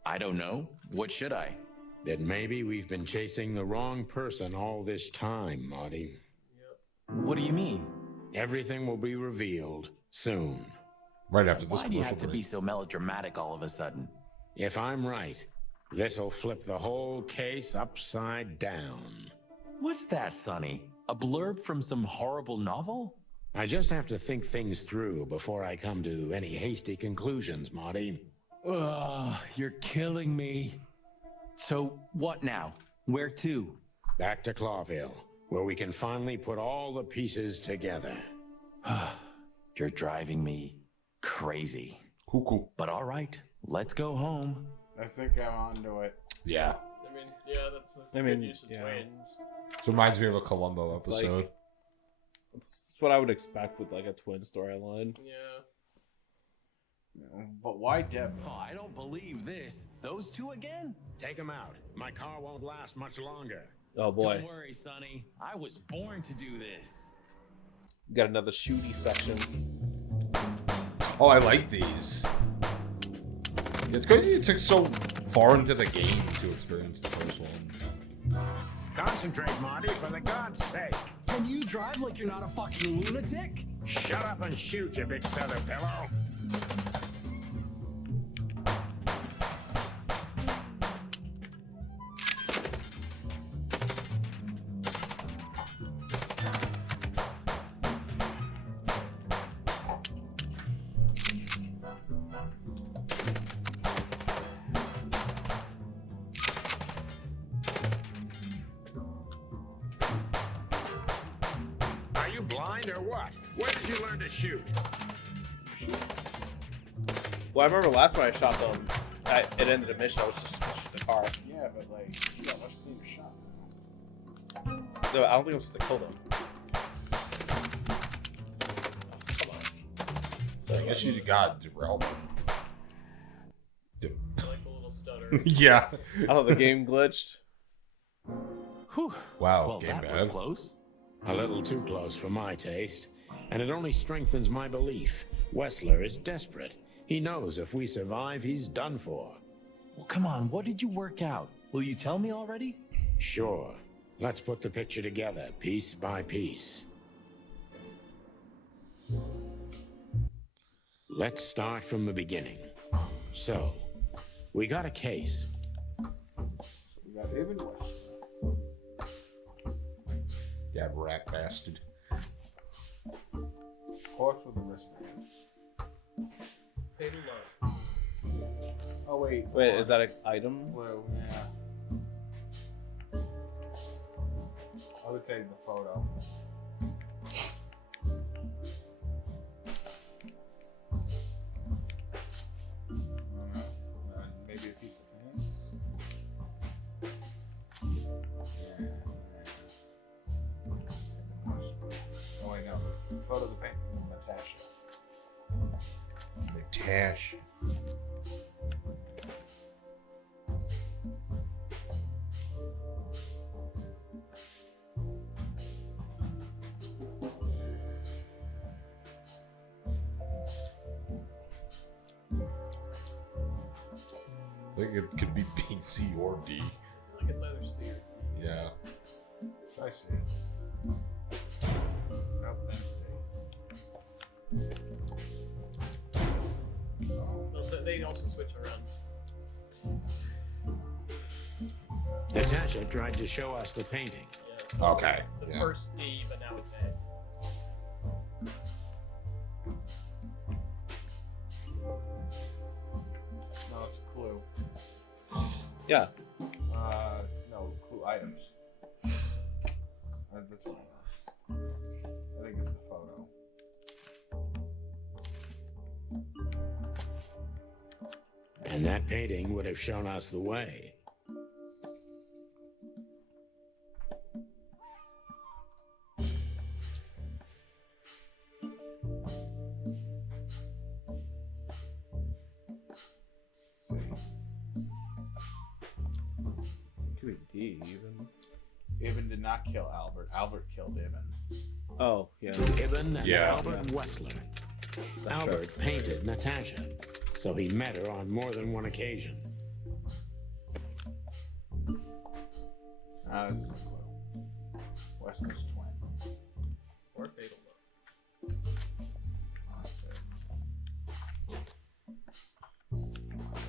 I don't know. What should I? That maybe we've been chasing the wrong person all this time, Marty. What do you mean? Everything will be revealed soon. Right after this. Why do you have commercial to be so melodramatic all of a sudden? If I'm right, this'll flip the whole case upside down. What's that, Sonny? A blurb from some horrible novel? I just have to think things through before I come to any hasty conclusions, Marty. Ugh, you're killing me. So, what now? Where to? Back to Clawville, where we can finally put all the pieces together. You're driving me crazy. Cool. But all right, let's go home. I think I'm onto it. Yeah. I mean, yeah, that's the good use of twins. It reminds me of a Columbo episode. It's what I would expect with like a twin storyline. Yeah. But why Deb? Oh, I don't believe this. Those two again? Take them out. My car won't last much longer. Oh boy. Don't worry, Sonny. I was born to do this. Got another shooty section. Oh, I like these. It's good you took so far into the game to experience the first one. Concentrate, Marty, for the God's sake. Can you drive like you're not a fucking lunatic? Shut up and shoot, you big feather pillow. Are you blind or what? Where did you learn to shoot? Well, I remember last time I shot them, it ended a mission. I was just pushing the car. Yeah, but like, you got much cleaner shot. No, I don't think I'm supposed to kill them. Come on. So I guess you got derailed. I like the little stutter. Yeah. Oh, the game glitched. Whew. Wow, Well, game that was bad. close. A little too close for my taste. And it only strengthens my belief. Wessler is desperate. He knows if we survive, he's done for. Well, come on. What did you work out? Will you tell me already? Sure. Let's put the picture together, piece by piece. Let's start from the beginning. So, we got a case. We got David West. Yeah, rat bastard. Horse with a wristband. Paid a lot. Oh wait. Wait, is that an item? Blue? Yeah. I would say the photo. I don't know. Maybe a piece of paint. Yeah. Oh wait, no. Photo of the paint. Natasha. Natasha. I think it could be B, C, or D. I think it's either C or D. Yeah. I see. Nope, that's D. Well, they also switch around. Natasha tried to show us the painting. Yeah, so Okay, The yeah. first D, but now it's A. No, it's a clue. Yeah. No, clue items. That's what I think it's the photo. And that painting would have shown us the way. See. Could be D even. Ibn did not kill Albert. Albert killed Ibn. Oh, yeah. Ibn and Yeah. Albert Wessler. Albert painted Natasha, so he met her on more than one occasion. This is a clue. Wester's twin. Or fatal love.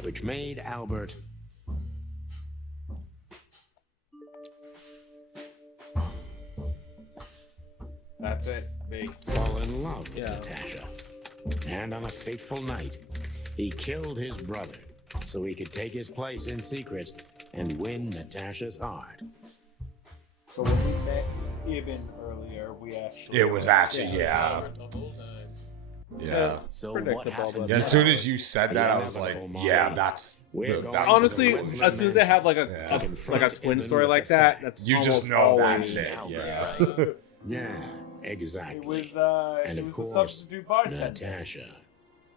Which made Albert That's it. Big. fall in love with Yeah. Natasha. And on a fateful night, he killed his brother so he could take his place in secret and win Natasha's heart. So when we met Ibn earlier, we actually. It was actually, yeah. Albert the whole time. Yeah. So what Predictable, happens Yeah, as now? soon as you said that, I was like, Inevitable, yeah, Molly. that's We're the, going that's to Honestly, the Western as soon as they have like a, Yeah. like a twin Ibn story with like the that, fact. that's You just almost know always that's it. Albert, Yeah. right? Yeah, exactly. It was And of the course, substitute bartender. Natasha.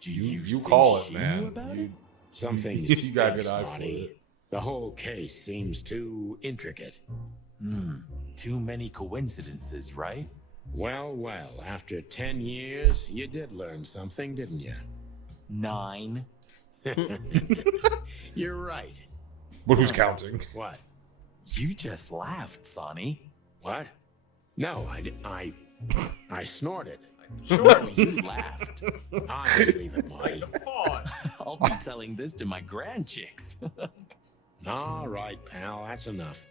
Do You think call it, she man. knew about You- it? Something You got a good eye for Monty. it. The whole case seems too intricate. Too many coincidences, right? Well, after 10 years, you did learn something, didn't you? 9. You're right. But who's counting? What? You just laughed, Sonny. What? No, I snorted. Sure, you laughed. I believe it, Marty. I'll be telling this to my grandchicks. All right, pal, that's enough.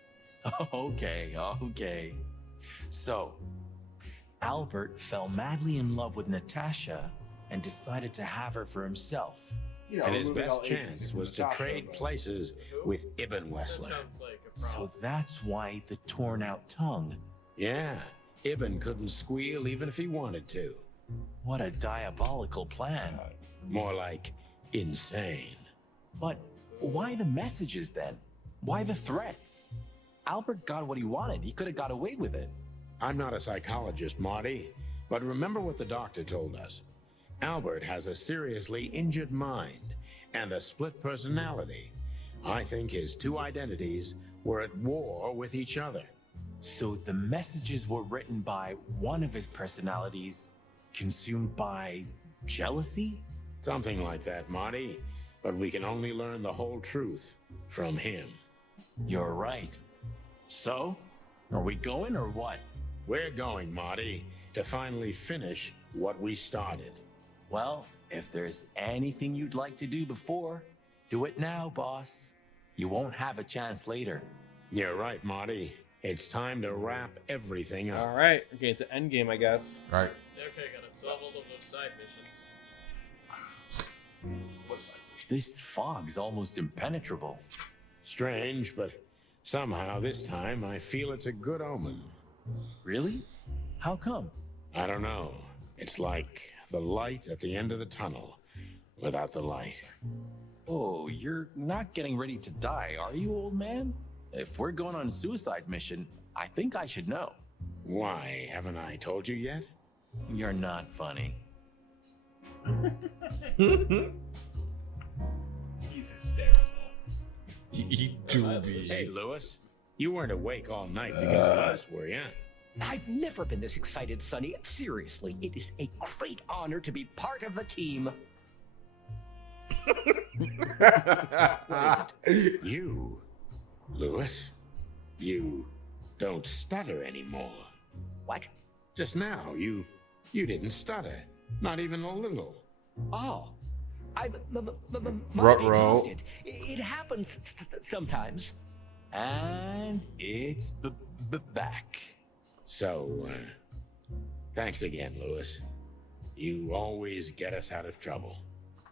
Okay. So, Albert fell madly in love with Natasha and decided to have her for himself. You know, And his removing all best agency chance from was to Natasha, trade but- places with Ibn That Wessler. sounds like a So problem. that's why the torn out tongue. Yeah, Ibn couldn't squeal even if he wanted to. What a diabolical plan. More like insane. But why the messages then? Why the threats? Albert got what he wanted. He could have got away with it. I'm not a psychologist, Marty, but remember what the doctor told us. Albert has a seriously injured mind and a split personality. I think his two identities were at war with each other. So the messages were written by one of his personalities, consumed by jealousy? Something like that, Marty. But we can only learn the whole truth from him. You're right. So, are we going or what? We're going, Marty, to finally finish what we started. Well, if there's anything you'd like to do before, do it now, boss. You won't have a chance later. You're right, Marty. It's time to wrap everything up. All right, we're getting to endgame, I guess. Right. Okay, gotta solve all of those side missions. What's that? This fog's almost impenetrable. Strange, but somehow this time I feel it's a good omen. Really? How come? I don't know. It's like the light at the end of the tunnel without the light. Oh, you're not getting ready to die, are you, old man? If we're going on a suicide mission, I think I should know. Why, haven't I told you yet? You're not funny. He's hysterical. He do be. Hey, Lewis, you weren't awake all night because of us, were you? I've never been this excited, Sonny. Seriously, it is a great honor to be part of the team. You, Lewis, you don't stutter anymore. What? Just now, you didn't stutter. Not even a little. Oh, I must be Ruh-roh. exhausted. It happens sometimes. And it's back. So, thanks again, Lewis. You always get us out of trouble.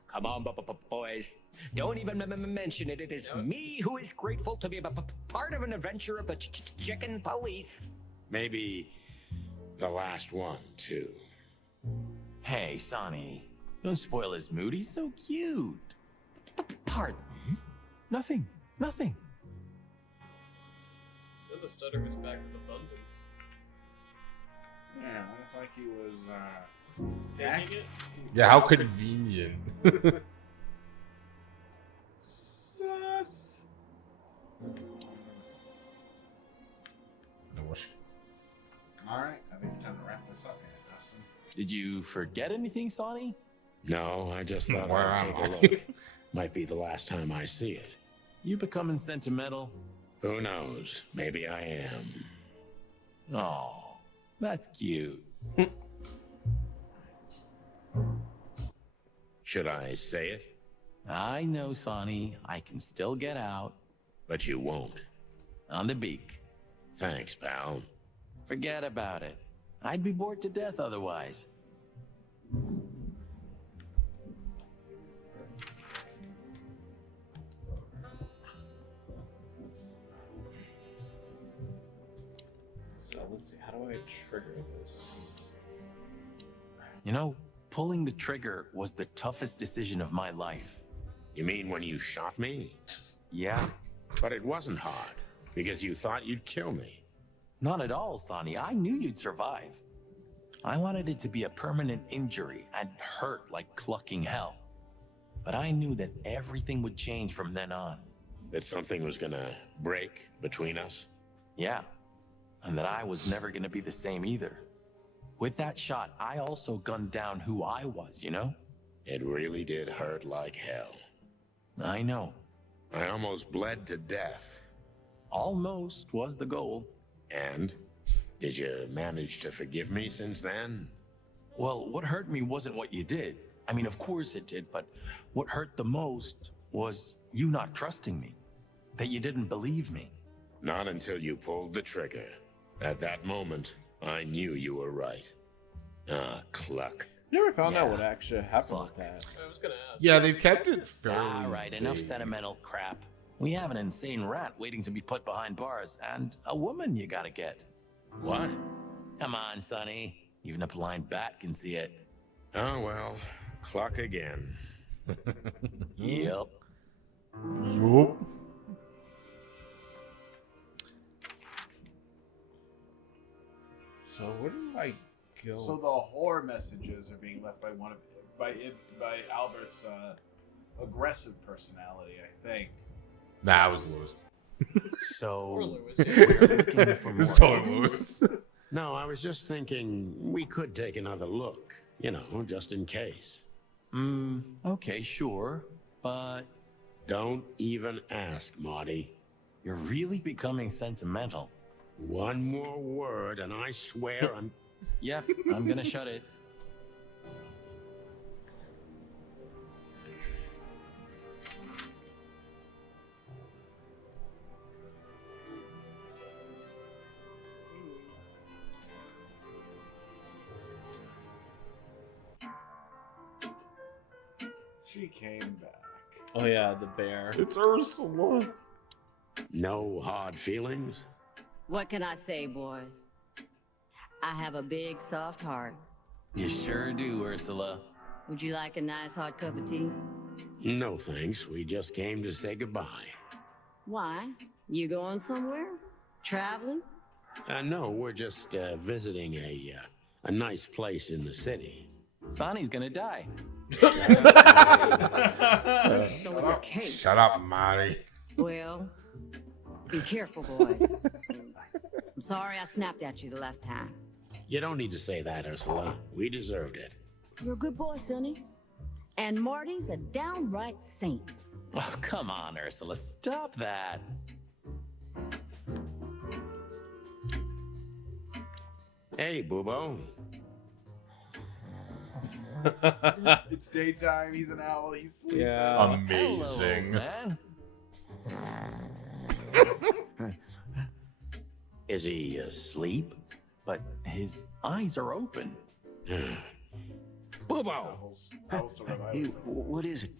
Come on, boys. Don't even mention it. It is me who is grateful to be a part of an adventure of the chicken police. Maybe the last one, too. Hey, Sonny, don't spoil his mood. He's so cute. Pardon? Nothing. Then the stutter was back with abundance. Yeah, almost like he was Taking it? Yeah, how convenient. sus. No, what? All right, I think it's time to wrap this up here, Dustin. Did you forget anything, Sonny? No, I just thought Where I'd am take a I? look. Might be the last time I see it. You becoming sentimental? Who knows? Maybe I am. Oh, that's cute. Should I say it? I know, Sonny. I can still get out. But you won't. On the beak. Thanks, pal. Forget about it. I'd be bored to death otherwise. So let's see, how do I trigger this? You know, pulling the trigger was the toughest decision of my life. You mean when you shot me? Yeah? But it wasn't hard, because you thought you'd kill me. Not at all, Sonny. I knew you'd survive. I wanted it to be a permanent injury and hurt like clucking hell. But I knew that everything would change from then on. That something was gonna break between us? Yeah. And that I was never gonna be the same either. With that shot, I also gunned down who I was, you know? It really did hurt like hell. I know. I almost bled to death. Almost was the goal. And? Did you manage to forgive me since then? Well, what hurt me wasn't what you did. I mean, of course it did, but what hurt the most was you not trusting me. That you didn't believe me. Not until you pulled the trigger. At that moment, I knew you were right. Ah, cluck. Never found out what actually happened with that. I was gonna ask. Yeah, they've kept it fairly. All right, enough vague. sentimental crap. We have an insane rat waiting to be put behind bars, and a woman you gotta get. What? Come on, Sonny. Even a blind bat can see it. Oh, well. Cluck again. Yep. Yup. So where do I go? So the horror messages are being left by by Albert's aggressive personality, I think. Nah, it was Lewis. So Orler was we're here. looking for more. It's totally Lewis. No, I was just thinking we could take another look. You know, just in case. Okay, sure. But Don't even ask, Marty. you're really becoming sentimental. One more word and I swear I'm... Yep, I'm gonna shut it. She came back. Oh yeah, the bear. It's Ursula. No hard feelings? What can I say, boys? I have a big, soft heart. You sure do, Ursula. Would you like a nice hot cup of tea? No thanks, we just came to say goodbye. Why? You going somewhere? Traveling? No, we're just visiting a nice place in the city. Sonny's gonna die. So it's a case. Shut up, Marty. Well, be careful, boys. I'm sorry I snapped at you the last time. You don't need to say that, Ursula. We deserved it. You're a good boy, Sonny. And Marty's a downright saint. Oh, come on, Ursula. Stop that. Hey, Boobo. It's daytime. He's an owl. He's sleeping. Yeah. Amazing. Hello, man. Is he asleep? But his eyes are open. Boobo! Owls don't have Hey, eyelids. what is it?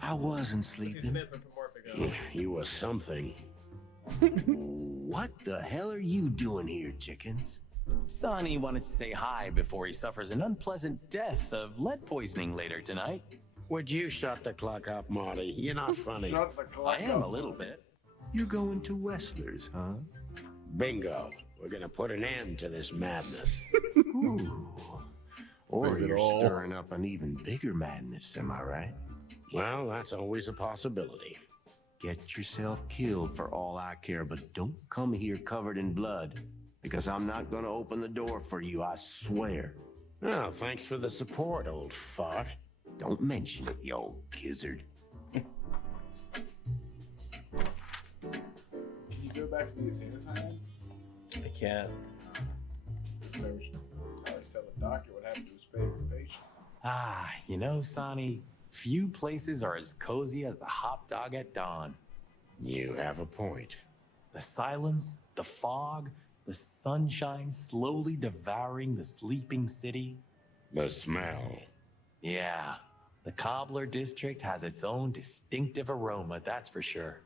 I wasn't He's sleeping. an anthropomorphic owl. You was something. What the hell are you doing here, chickens? Sonny wanted to say hi before he suffers an unpleasant death of lead poisoning later tonight. Would you shut the clock up, Marty? You're not funny. Shut the I clock am up. a little bit. You're going to Wessler's, huh? Bingo. We're gonna put an end to this madness. Ooh. Or Sing it you're all. stirring up an even bigger madness, am I right? Well, that's always a possibility. Get yourself killed for all I care, but don't come here covered in blood, because I'm not gonna open the door for you, I swear. Oh, thanks for the support, old fart. Don't mention it, you old gizzard. Can you go back to the insane asylum? I can't. Maybe we should always tell the doctor what happened to his favorite patient. Ah, you know, Sonny, few places are as cozy as the hot dog at dawn. You have a point. The silence, the fog, the sunshine slowly devouring the sleeping city. The smell. Yeah, the Cobbler District has its own distinctive aroma, that's for sure.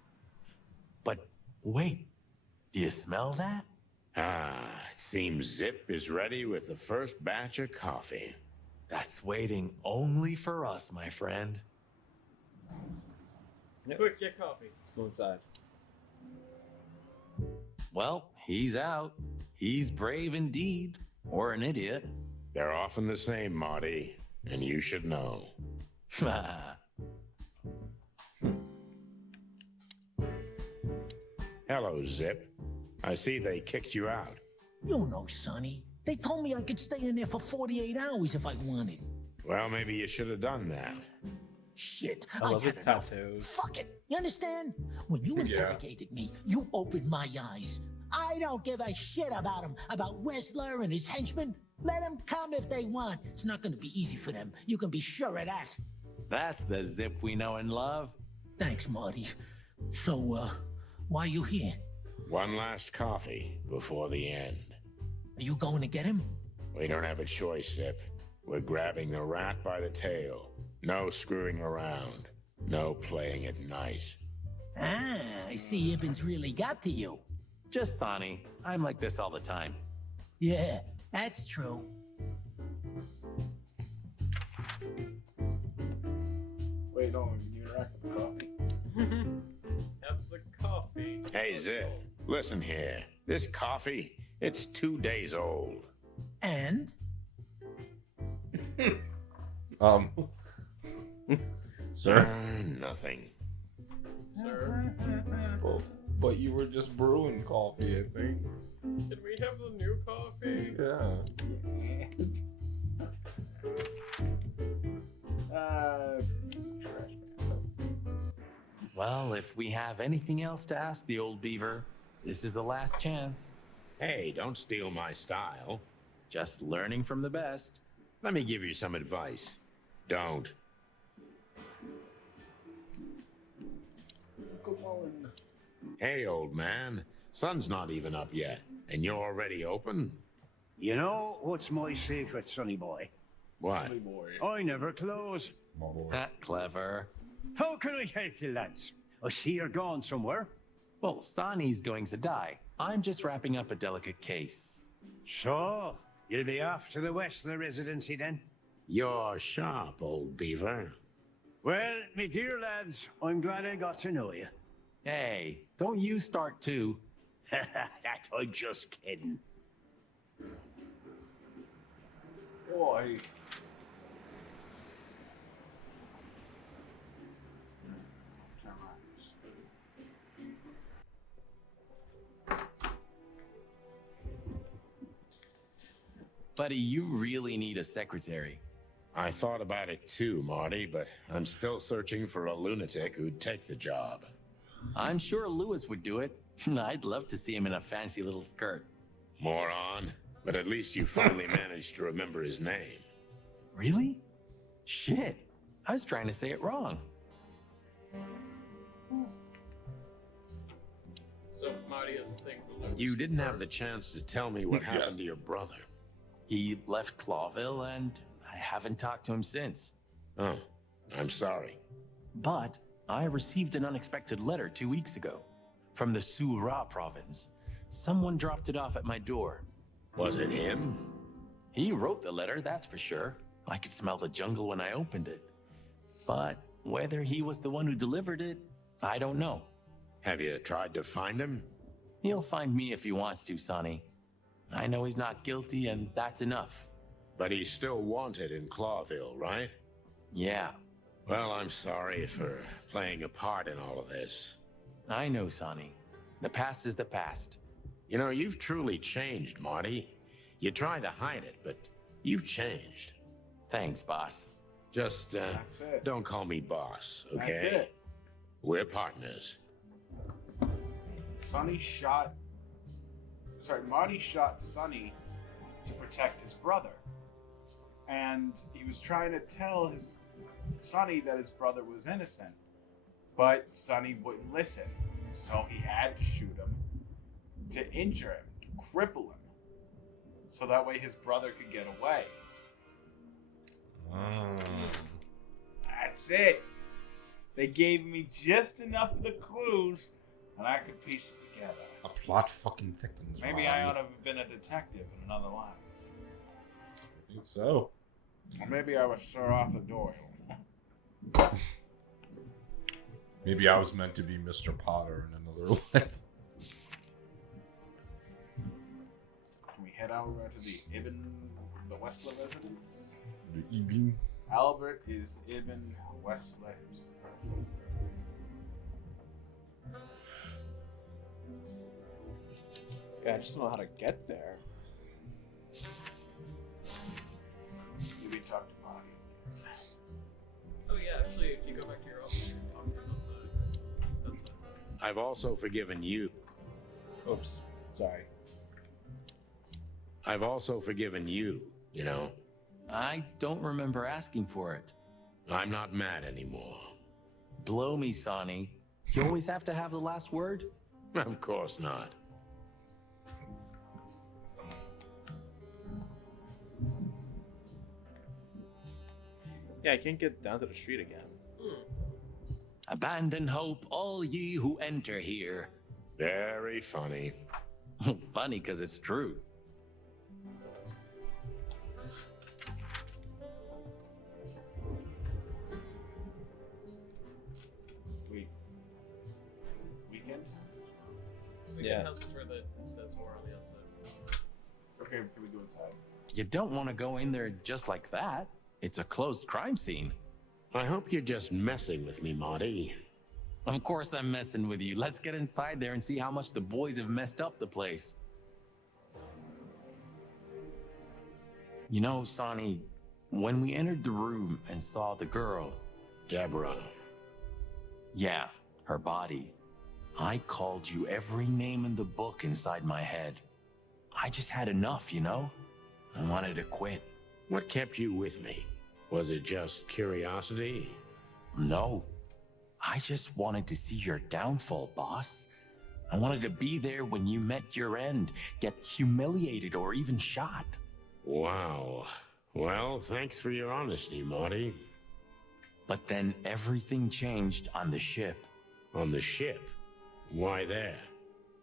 But wait, do you smell that? Ah, it seems Zip is ready with the first batch of coffee. That's waiting only for us, my friend. Quick, get coffee. Let's go inside. Well, he's out. He's brave indeed, or an idiot. They're often the same, Marty, and you should know. Hello, Zip. I see they kicked you out. You know, Sonny. They told me I could stay in there for 48 hours if I wanted. Well, maybe you should have done that. Shit, I love had his enough. tattoos. Fuck it. You understand? When you interrogated me, you opened my eyes. I don't give a shit about him, about Whistler and his henchmen. Let them come if they want. It's not going to be easy for them. You can be sure of that. That's the Zip we know and love. Thanks, Marty. So, why are you here? One last coffee before the end. Are you going to get him? We don't have a choice, Zip. We're grabbing the rat by the tail. No screwing around. No playing it nice. Ah, I see Ibben's really got to you. Just Sonny. I'm like this all the time. Yeah, that's true. Wait, no, you interact with the coffee. Have the coffee. Hey, Zip, listen here. This coffee, it's 2 days old. And? Sir? Nothing. Sir, But you were just brewing coffee, I think. can we have the new coffee? Yeah. It's a trash man. Well, if we have anything else to ask the old beaver, this is the last chance. Hey, don't steal my style. Just learning from the best. Let me give you some advice. Don't. Come on. Hey, old man. Sun's not even up yet, and you're already open? You know what's my secret, sonny boy? What? Sonny boy. I never close. That clever. How can I help you, lads? I see you're gone somewhere. Well, Sonny's going to die. I'm just wrapping up a delicate case. So, you'll be off to the Whistler residency then? You're sharp, old beaver. Well, me dear lads, I'm glad I got to know you. Hey, don't you start too. That I'm just kidding. Boy. Buddy, you really need a secretary. I thought about it too, Marty, but I'm still searching for a lunatic who'd take the job. I'm sure Lewis would do it. I'd love to see him in a fancy little skirt. Moron. But at least you finally managed to remember his name. Really? Shit. I was trying to say it wrong. So Marty has a thing for Lewis. You didn't have the chance to tell me what happened to your brother. He left Clawville and I haven't talked to him since. Oh, I'm sorry. But I received an unexpected letter 2 weeks ago from the Sura province. Someone dropped it off at my door. Was it him? He wrote the letter, that's for sure. I could smell the jungle when I opened it. But whether he was the one who delivered it, I don't know. Have you tried to find him? He'll find me if he wants to, Sonny. I know he's not guilty, and that's enough. But he's still wanted in Clawville, right? Yeah. Well, I'm sorry for playing a part in all of this. I know, Sonny. The past is the past. You know, you've truly changed, Marty. You try to hide it, but You've changed. Thanks, boss. Just, That's it. don't call me boss, okay? That's it. We're partners. Sonny shot. Sorry, Marty shot Sonny to protect his brother. And he was trying to tell his Sonny that his brother was innocent. But Sonny wouldn't listen. So he had to shoot him to injure him, to cripple him. So that way his brother could get away. That's it. They gave me just enough of the clues and I could piece it together. A plot fucking thickens. Maybe I ought to have been a detective in another life. I think so. Or maybe I was Sir Arthur Doyle. Maybe I was meant to be Mr. Potter in another life. Can we head over to the the Westler residence? The Ibn. Albert is Ibn Westler's. Yeah, I just don't know how to get there. Maybe talk to Bonnie. Oh yeah, actually, if you go back to your office, you can talk to him outside. I've also forgiven you. Oops. Sorry. I've also forgiven you, you know. I don't remember asking for it. I'm not mad anymore. Blow me, Sonny. You always have to have the last word? Of course not. Yeah, I can't get down to the street again. Abandon hope, all ye who enter here. Very funny. Funny because it's true. Weekend? Weekend house is where it says more on the outside. Okay, can we go inside? You don't want to go in there just like that. It's a closed crime scene. I hope you're just messing with me, Marty. Of course I'm messing with you. Let's get inside there and see how much the boys have messed up the place. You know, Sonny, when we entered the room and saw the girl... Deborah. Yeah, her body. I called you every name in the book inside my head. I just had enough, you know? I wanted to quit. What kept you with me? Was it just curiosity? No. I just wanted to see your downfall, boss. I wanted to be there when you met your end, get humiliated or even shot. Wow. Well, thanks for your honesty, Marty. But then everything changed on the ship. On the ship? Why there?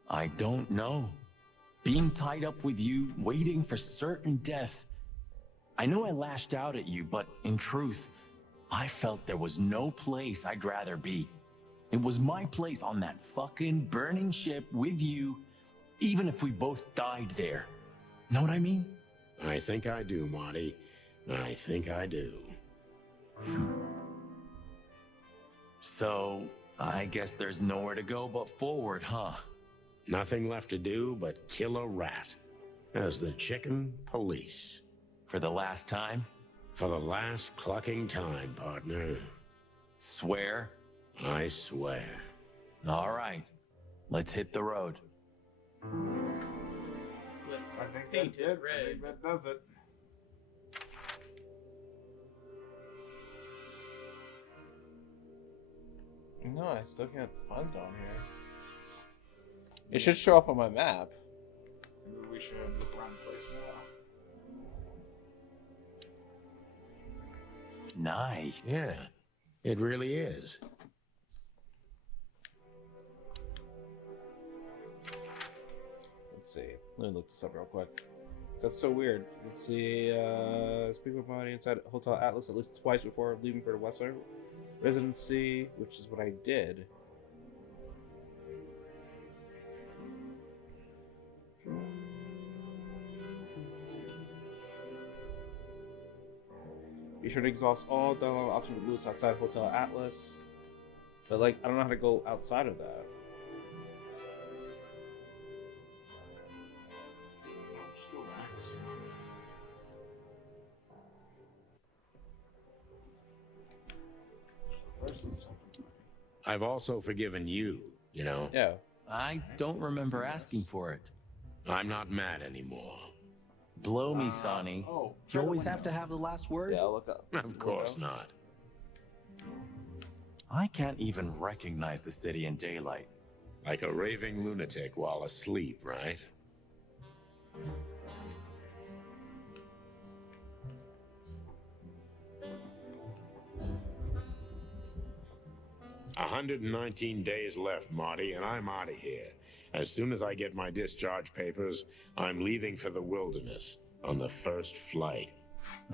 I don't know. Being tied up with you, waiting for certain death. I know I lashed out at you, but in truth, I felt there was no place I'd rather be. It was my place on that fucking burning ship with you, even if we both died there. Know what I mean? I think I do, Marty. I think I do. So, I guess there's nowhere to go but forward, huh? Nothing left to do but kill a rat. As the chicken police. For the last time? For the last clucking time, partner. Swear? I swear. All right. Let's hit the road. Let's I think paint that it did. I red. think that does it. No, I still can't find it on here. It should show up on my map. Maybe we should look around the place more. Nice. Yeah, it really is. Let's see. Let me look this up real quick. That's so weird. Let's see. Speak with Monty inside Hotel Atlas at least twice before leaving for the Westler residency, which is what I did. Be sure to exhaust all dialogue options with Lewis outside Hotel Atlas. But, like, I don't know how to go outside of that. Just go back. I've also forgiven you, you know? Yeah. I don't remember asking for it. I'm not mad anymore. Blow me, Sonny. Oh, You always have to have the last word? Yeah, look up. Of course not. I can't even recognize the city in daylight. Like a raving lunatic while asleep, right? 119 days left, Marty, and I'm out of here. As soon as I get my discharge papers, I'm leaving for the wilderness on the first flight.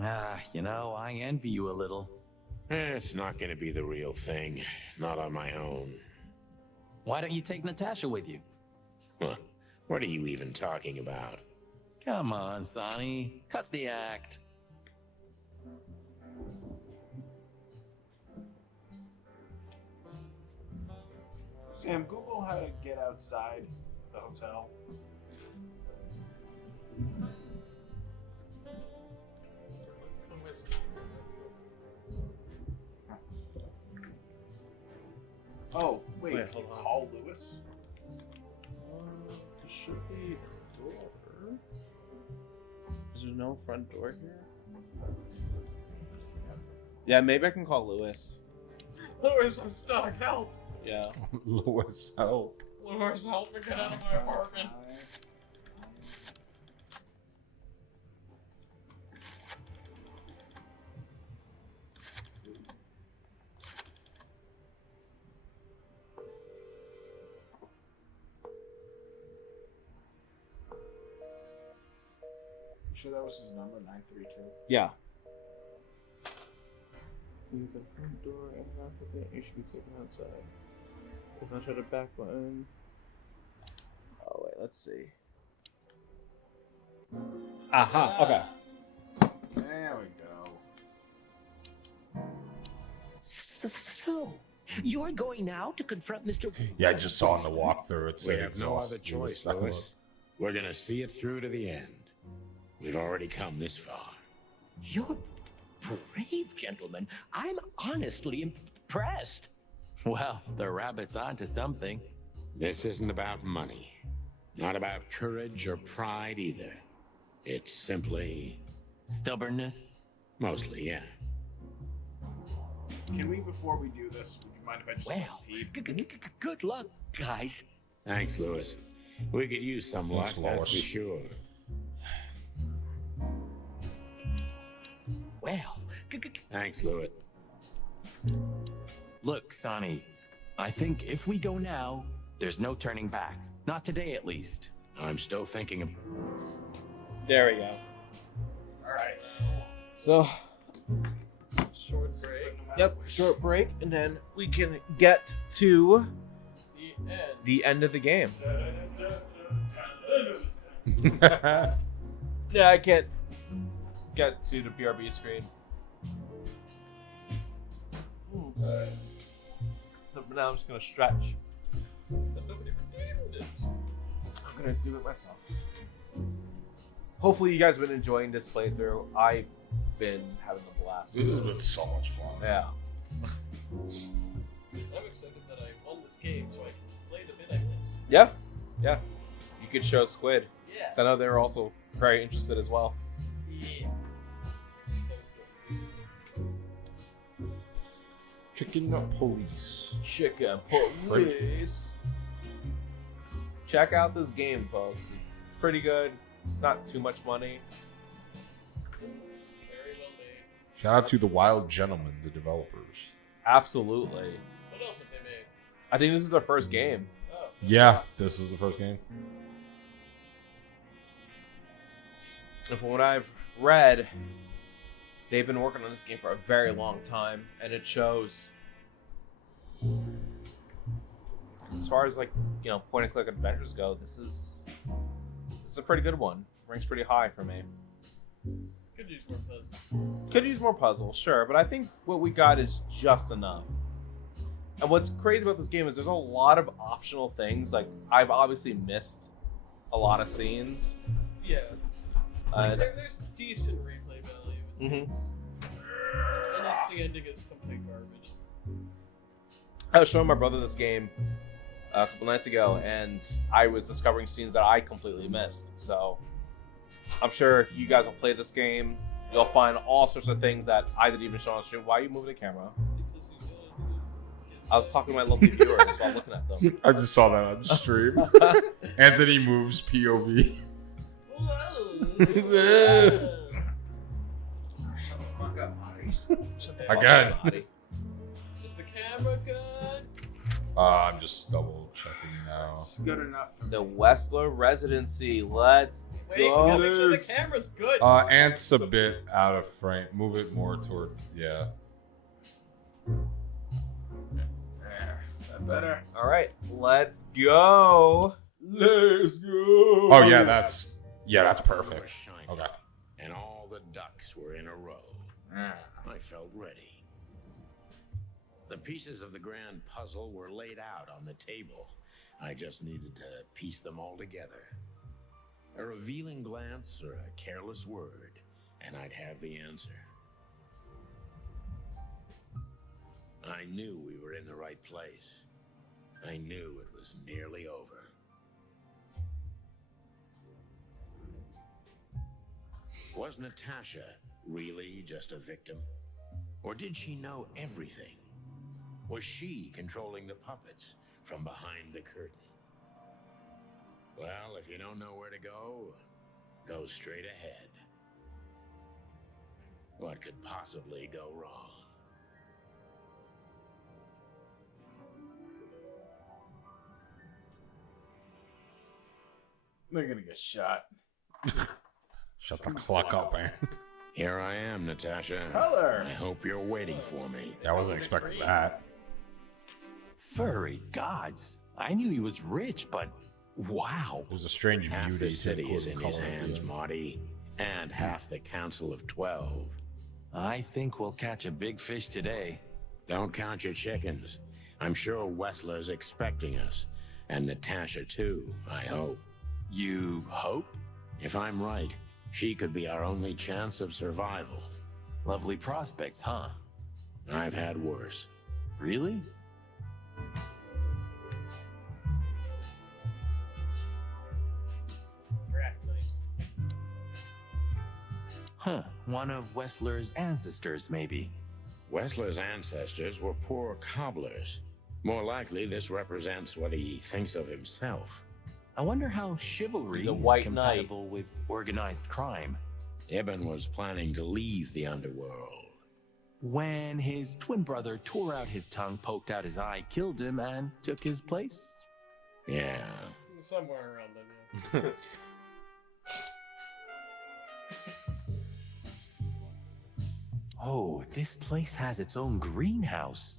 Ah, you know, I envy you a little. It's not going to be the real thing. Not on my own. Why don't you take Natasha with you? Huh. What are you even talking about? Come on, Sonny. Cut the act. Sam, Google how to get outside the hotel. Oh, wait, Wait, can you hold on. call Lewis? There should be a door. Is there no front door here? Yeah, maybe I can call Lewis. Lewis, I'm stuck. Help. Yeah. Lewis, help. Lewis, help me get out of my apartment. You sure that was his number, 932? Yeah. Leave the front door and lock it. You should be taken outside. If I try the back button. Oh wait, let's see. Aha. Okay. There we go. So, you're going now to confront Mr. Yeah, I just saw in the walkthrough. It's We like have no other exhaust. choice, Lewis. We're going to see it through to the end. We've already come this far. You're brave, gentlemen. I'm honestly impressed. Well, the rabbit's onto something. This isn't about money. Not about courage or pride either. It's simply... stubbornness? Mostly, yeah. Can we, before we do this, would you mind if I just Well, pee? good luck, guys. Thanks, Lewis. We could use some luck, Thanks, that's for Lois. sure. Well, Thanks, Lewis. Look, Sonny, I think if we go now, there's no turning back. Not today, at least. I'm still thinking of... There we go. Alright. So, Short break. yep, short break, and then we can get to The end. the end of the game. Yeah, I can't get to the PRB screen. So now I'm just gonna stretch. But nobody redeemed it. I'm gonna do it myself. Hopefully you guys have been enjoying this playthrough. I've been having a blast. This has been so much fun. Yeah. I'm excited that I won this game so I can play the bit I missed. Yeah. Yeah. You could show Squid. Yeah. I know they were also very interested as well. Yeah. So cool. Chicken police. Chicken police. Check out this game, folks. It's pretty good. It's not too much money. It's very well made. Shout out to the Wild Gentlemen, the developers. Absolutely. What else have they made? I think this is their first game. Oh. Yeah, this is the first game. And from what I've read, they've been working on this game for a very long time, and it shows. As far as, like, you know, point and click adventures go, this is a pretty good one. Ranks pretty high for me. Could use more puzzles. Could use more puzzles, sure, but I think what we got is just enough. And what's crazy about this game is there's a lot of optional things. Like, I've obviously missed a lot of scenes. Yeah. There's decent replay value. It seems. Unless the ending is complete garbage. I was showing my brother this game a couple nights ago, and I was discovering scenes that I completely missed. So I'm sure you guys will play this game. You'll find all sorts of things that I didn't even show on stream. Why are you moving the camera? I was talking to my lovely viewers while looking at them. I just saw that on the stream. Anthony moves POV. Again. Is the camera good? I'm just double checking now. It's good enough. The Westler Residency. Let's Wait, we go. gotta make sure the camera's good. Ant's a bit out of frame. Move it more toward, yeah. There. That better. All right, let's go. Let's go. Oh yeah, that's perfect. Shiny, Okay. and all the ducks were in a row. I felt ready. The pieces of the grand puzzle were laid out on the table. I just needed to piece them all together. A revealing glance or a careless word, and I'd have the answer. I knew we were in the right place. I knew it was nearly over. Was Natasha really just a victim? Or did she know everything? Was she controlling the puppets from behind the curtain? Well, if you don't know where to go, go straight ahead. What could possibly go wrong? They're gonna get shot. Shut the clock up, man. Here I am, Natasha. Color. I hope you're waiting for me. Yeah, I wasn't expecting that. Furry gods. I knew he was rich, but wow. It was a strange Half beauty. the city to is in his color hands, again. MAHTY, and half the Council of 12. I think we'll catch a big fish today. Don't count your chickens. I'm sure Wessler's expecting us, and Natasha too, I hope. You hope? If I'm right, she could be our only chance of survival. Lovely prospects, huh? I've had worse. Really? Huh, one of Wessler's ancestors, maybe. Wessler's ancestors were poor cobblers. More likely, this represents what he thinks of himself. I wonder how chivalry He's a is white knight. compatible with organized crime. Ibn was planning to leave the underworld. When his twin brother tore out his tongue, poked out his eye, killed him, and took his place? Yeah. Somewhere around there. Yeah. Oh, this place has its own greenhouse.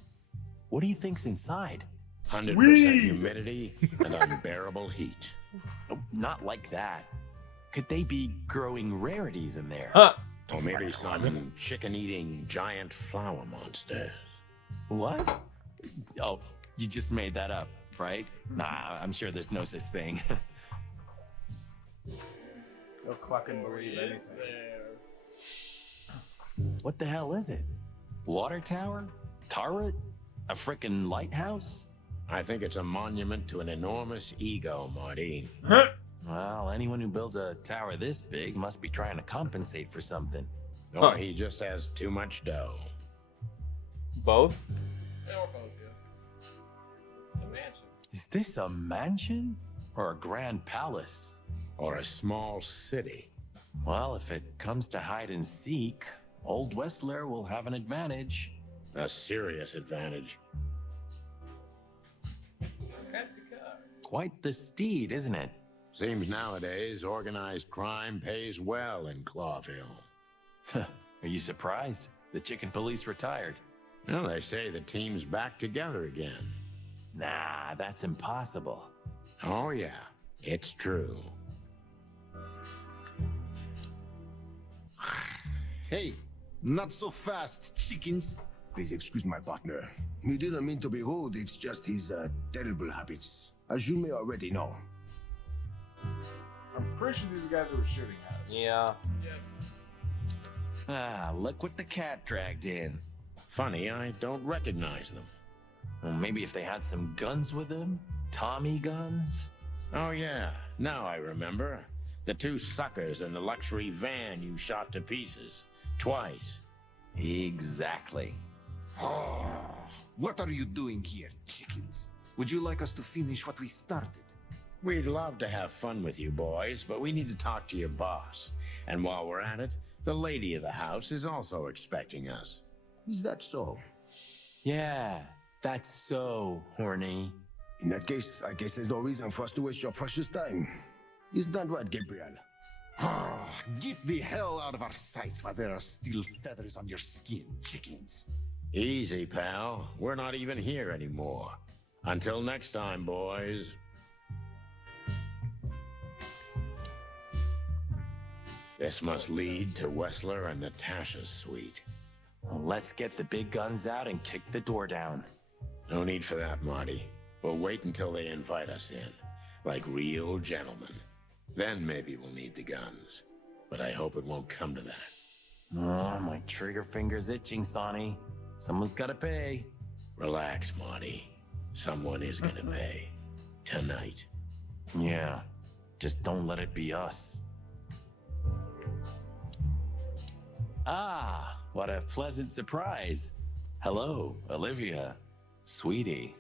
What do you think's inside? 100% humidity and unbearable heat. Oh, not like that. Could they be growing rarities in there? Or maybe some chicken-eating giant flower monsters. What? Oh, you just made that up, right? Nah, I'm sure there's no such thing. They'll cluck and believe anything. What the hell is it? Water tower? Turret? A frickin' lighthouse? I think it's a monument to an enormous ego, MAHTY. Well, anyone who builds a tower this big must be trying to compensate for something. Or he just has too much dough. Both? Yeah, or both, yeah. The mansion. Is this a mansion? Or a grand palace? Or a small city. Well, if it comes to hide and seek, old Wessler will have an advantage. A serious advantage. Fancy car. Quite the steed, isn't it? Seems nowadays organized crime pays well in Clawville. Are you surprised? The chicken police retired. Well, they say the team's back together again. Nah, that's impossible. Oh yeah, it's true. Hey, not so fast, chickens. Please excuse my partner. He didn't mean to be rude, it's just his terrible habits, as you may already know. I'm pretty sure these guys were shooting at us. Yeah. Ah, look what the cat dragged in. Funny, I don't recognize them. Well, maybe if they had some guns with them? Tommy guns? Oh, yeah. Now I remember. The two suckers in the luxury van you shot to pieces. Twice. Exactly. What are you doing here, chickens? Would you like us to finish what we started? We'd love to have fun with you boys, but we need to talk to your boss. And while we're at it, the lady of the house is also expecting us. Is that so? Yeah, that's so horny. In that case, I guess there's no reason for us to waste your precious time. Is that right, Gabriel? Get the hell out of our sights while there are still feathers on your skin, chickens. Easy, pal. We're not even here anymore. Until next time, boys. This must lead to Wessler and Natasha's suite. Well, let's get the big guns out and kick the door down. No need for that, Marty. We'll wait until they invite us in, like real gentlemen. Then maybe we'll need the guns. But I hope it won't come to that. Oh, my trigger finger's itching, Sonny. Someone's gotta pay. Relax, Marty. Someone is gonna pay. Tonight. Yeah, just don't let it be us. Ah, what a pleasant surprise. Hello, Olivia. Sweetie.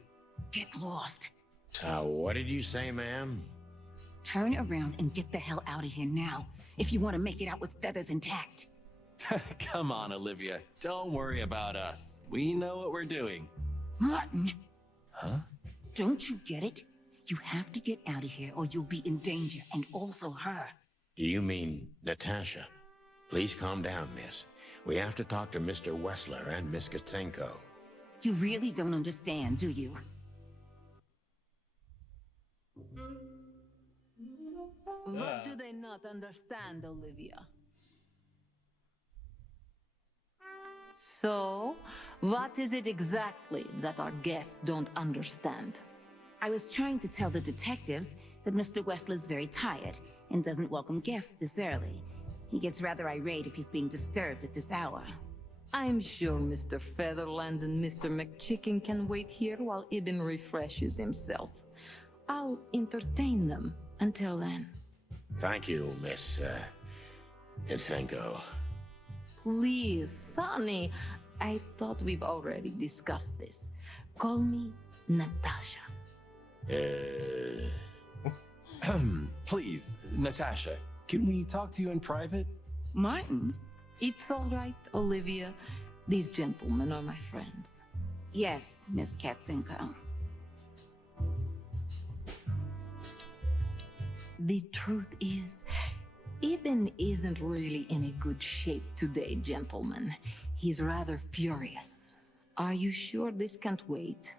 Get lost. What did you say, ma'am? Turn around and get the hell out of here now, if you want to make it out with feathers intact. Come on, Olivia. Don't worry about us. We know what we're doing. Martin. Huh? Don't you get it? You have to get out of here or you'll be in danger, and also her. Do you mean Natasha? Please calm down, miss. We have to talk to Mr. Wessler and Miss Katsenko. You really don't understand, do you? What do they not understand, Olivia? So, what is it exactly that our guests don't understand? I was trying to tell the detectives that Mr. Wessler's very tired and doesn't welcome guests this early. He gets rather irate if he's being disturbed at this hour. I'm sure Mr. Featherland and Mr. McChicken can wait here while Ibn refreshes himself. I'll entertain them until then. Thank you, Miss Katsenko. Please, Sonny. I thought we've already discussed this. Call me Natasha. Please, Natasha, can we talk to you in private? Martin, it's all right, Olivia. These gentlemen are my friends. Yes, Miss Katsenko. The truth is, Ibn isn't really in a good shape today, gentlemen. He's rather furious. Are you sure this can't wait?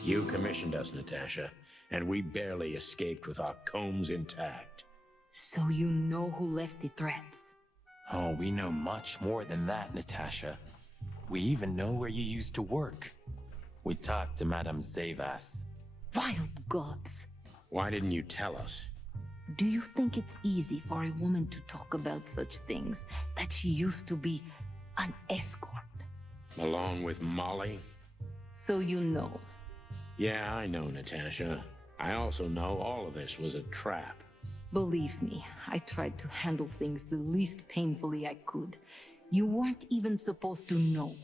You commissioned us, Natasha, and we barely escaped with our combs intact. So you know who left the threats? Oh, we know much more than that, Natasha. We even know where you used to work. We talked to Madame Zavas. Wild gods! Why didn't you tell us? Do you think it's easy for a woman to talk about such things, that she used to be an escort? Along with Molly? So you know. Yeah, I know, Natasha. I also know all of this was a trap. Believe me, I tried to handle things the least painfully I could. You weren't even supposed to know.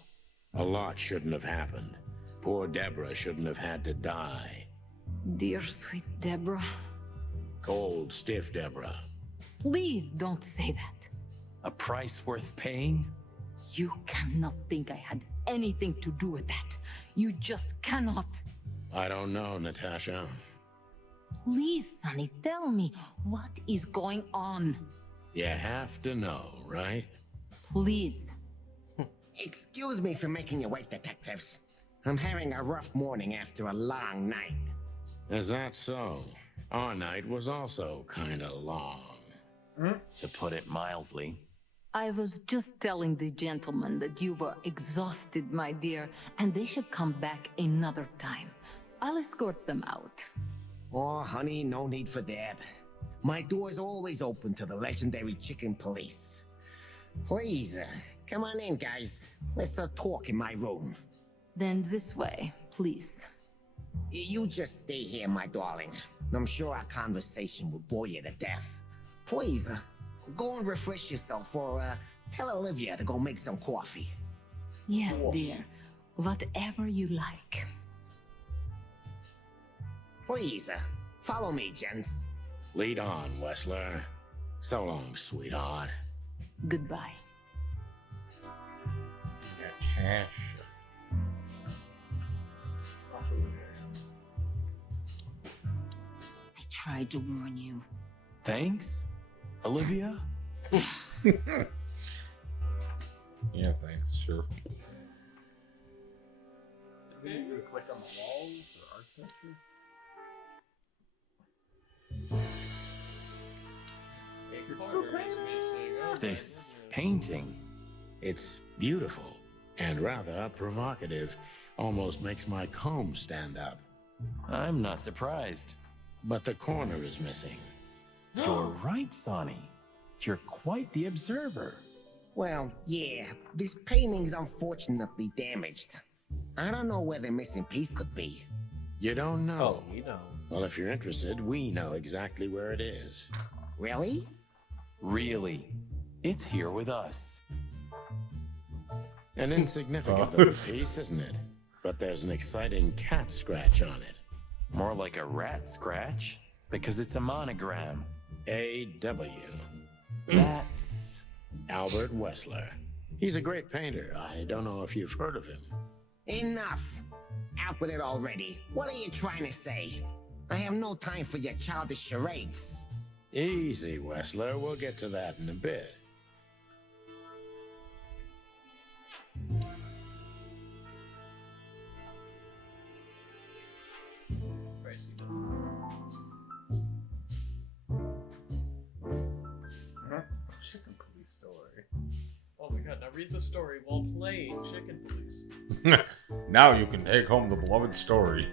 A lot shouldn't have happened. Poor Deborah shouldn't have had to die. Dear sweet Deborah. Cold, stiff Deborah. Please don't say that. A price worth paying? You cannot think I had anything to do with that. You just cannot. I don't know, Natasha. Please, Sonny, tell me, what is going on? You have to know, right? Please. Excuse me for making you wait, detectives. I'm having a rough morning after a long night. Is that so? Our night was also kinda long. To put it mildly. I was just telling the gentlemen that you were exhausted, my dear, and they should come back another time. I'll escort them out. Oh, honey, no need for that. My door's always open to the legendary chicken police. Please, come on in, guys. Let's talk in my room. Then this way, please. You just stay here, my darling. I'm sure our conversation will bore you to death. Please, go and refresh yourself, or tell Olivia to go make some coffee. Yes, dear. Whatever you like. Please, follow me, gents. Lead on, Wessler. So long, sweetheart. Goodbye. Cash. I tried to warn you. Thanks, Olivia? Yeah, thanks. Sure. Then you gonna click on the walls or architecture? This painting. It's beautiful and rather provocative. Almost makes my comb stand up. I'm not surprised. But the corner is missing. You're right, Sonny. You're quite the observer. Well, yeah, this painting's unfortunately damaged. I don't know where the missing piece could be. You don't know? Oh, we know. Well, if you're interested, we know exactly where it is. Really? Really. It's here with us. An insignificant little piece, isn't it? But there's an exciting cat scratch on it. More like a rat scratch, because it's a monogram. A.W. That's Albert Wessler. He's a great painter. I don't know if you've heard of him. Enough! Out with it already. What are you trying to say? I have no time for your childish charades. Easy, Wessler. We'll get to that in a bit. Chicken police story. Oh my god, now read the story while playing Chicken Police. Now you can take home the beloved story.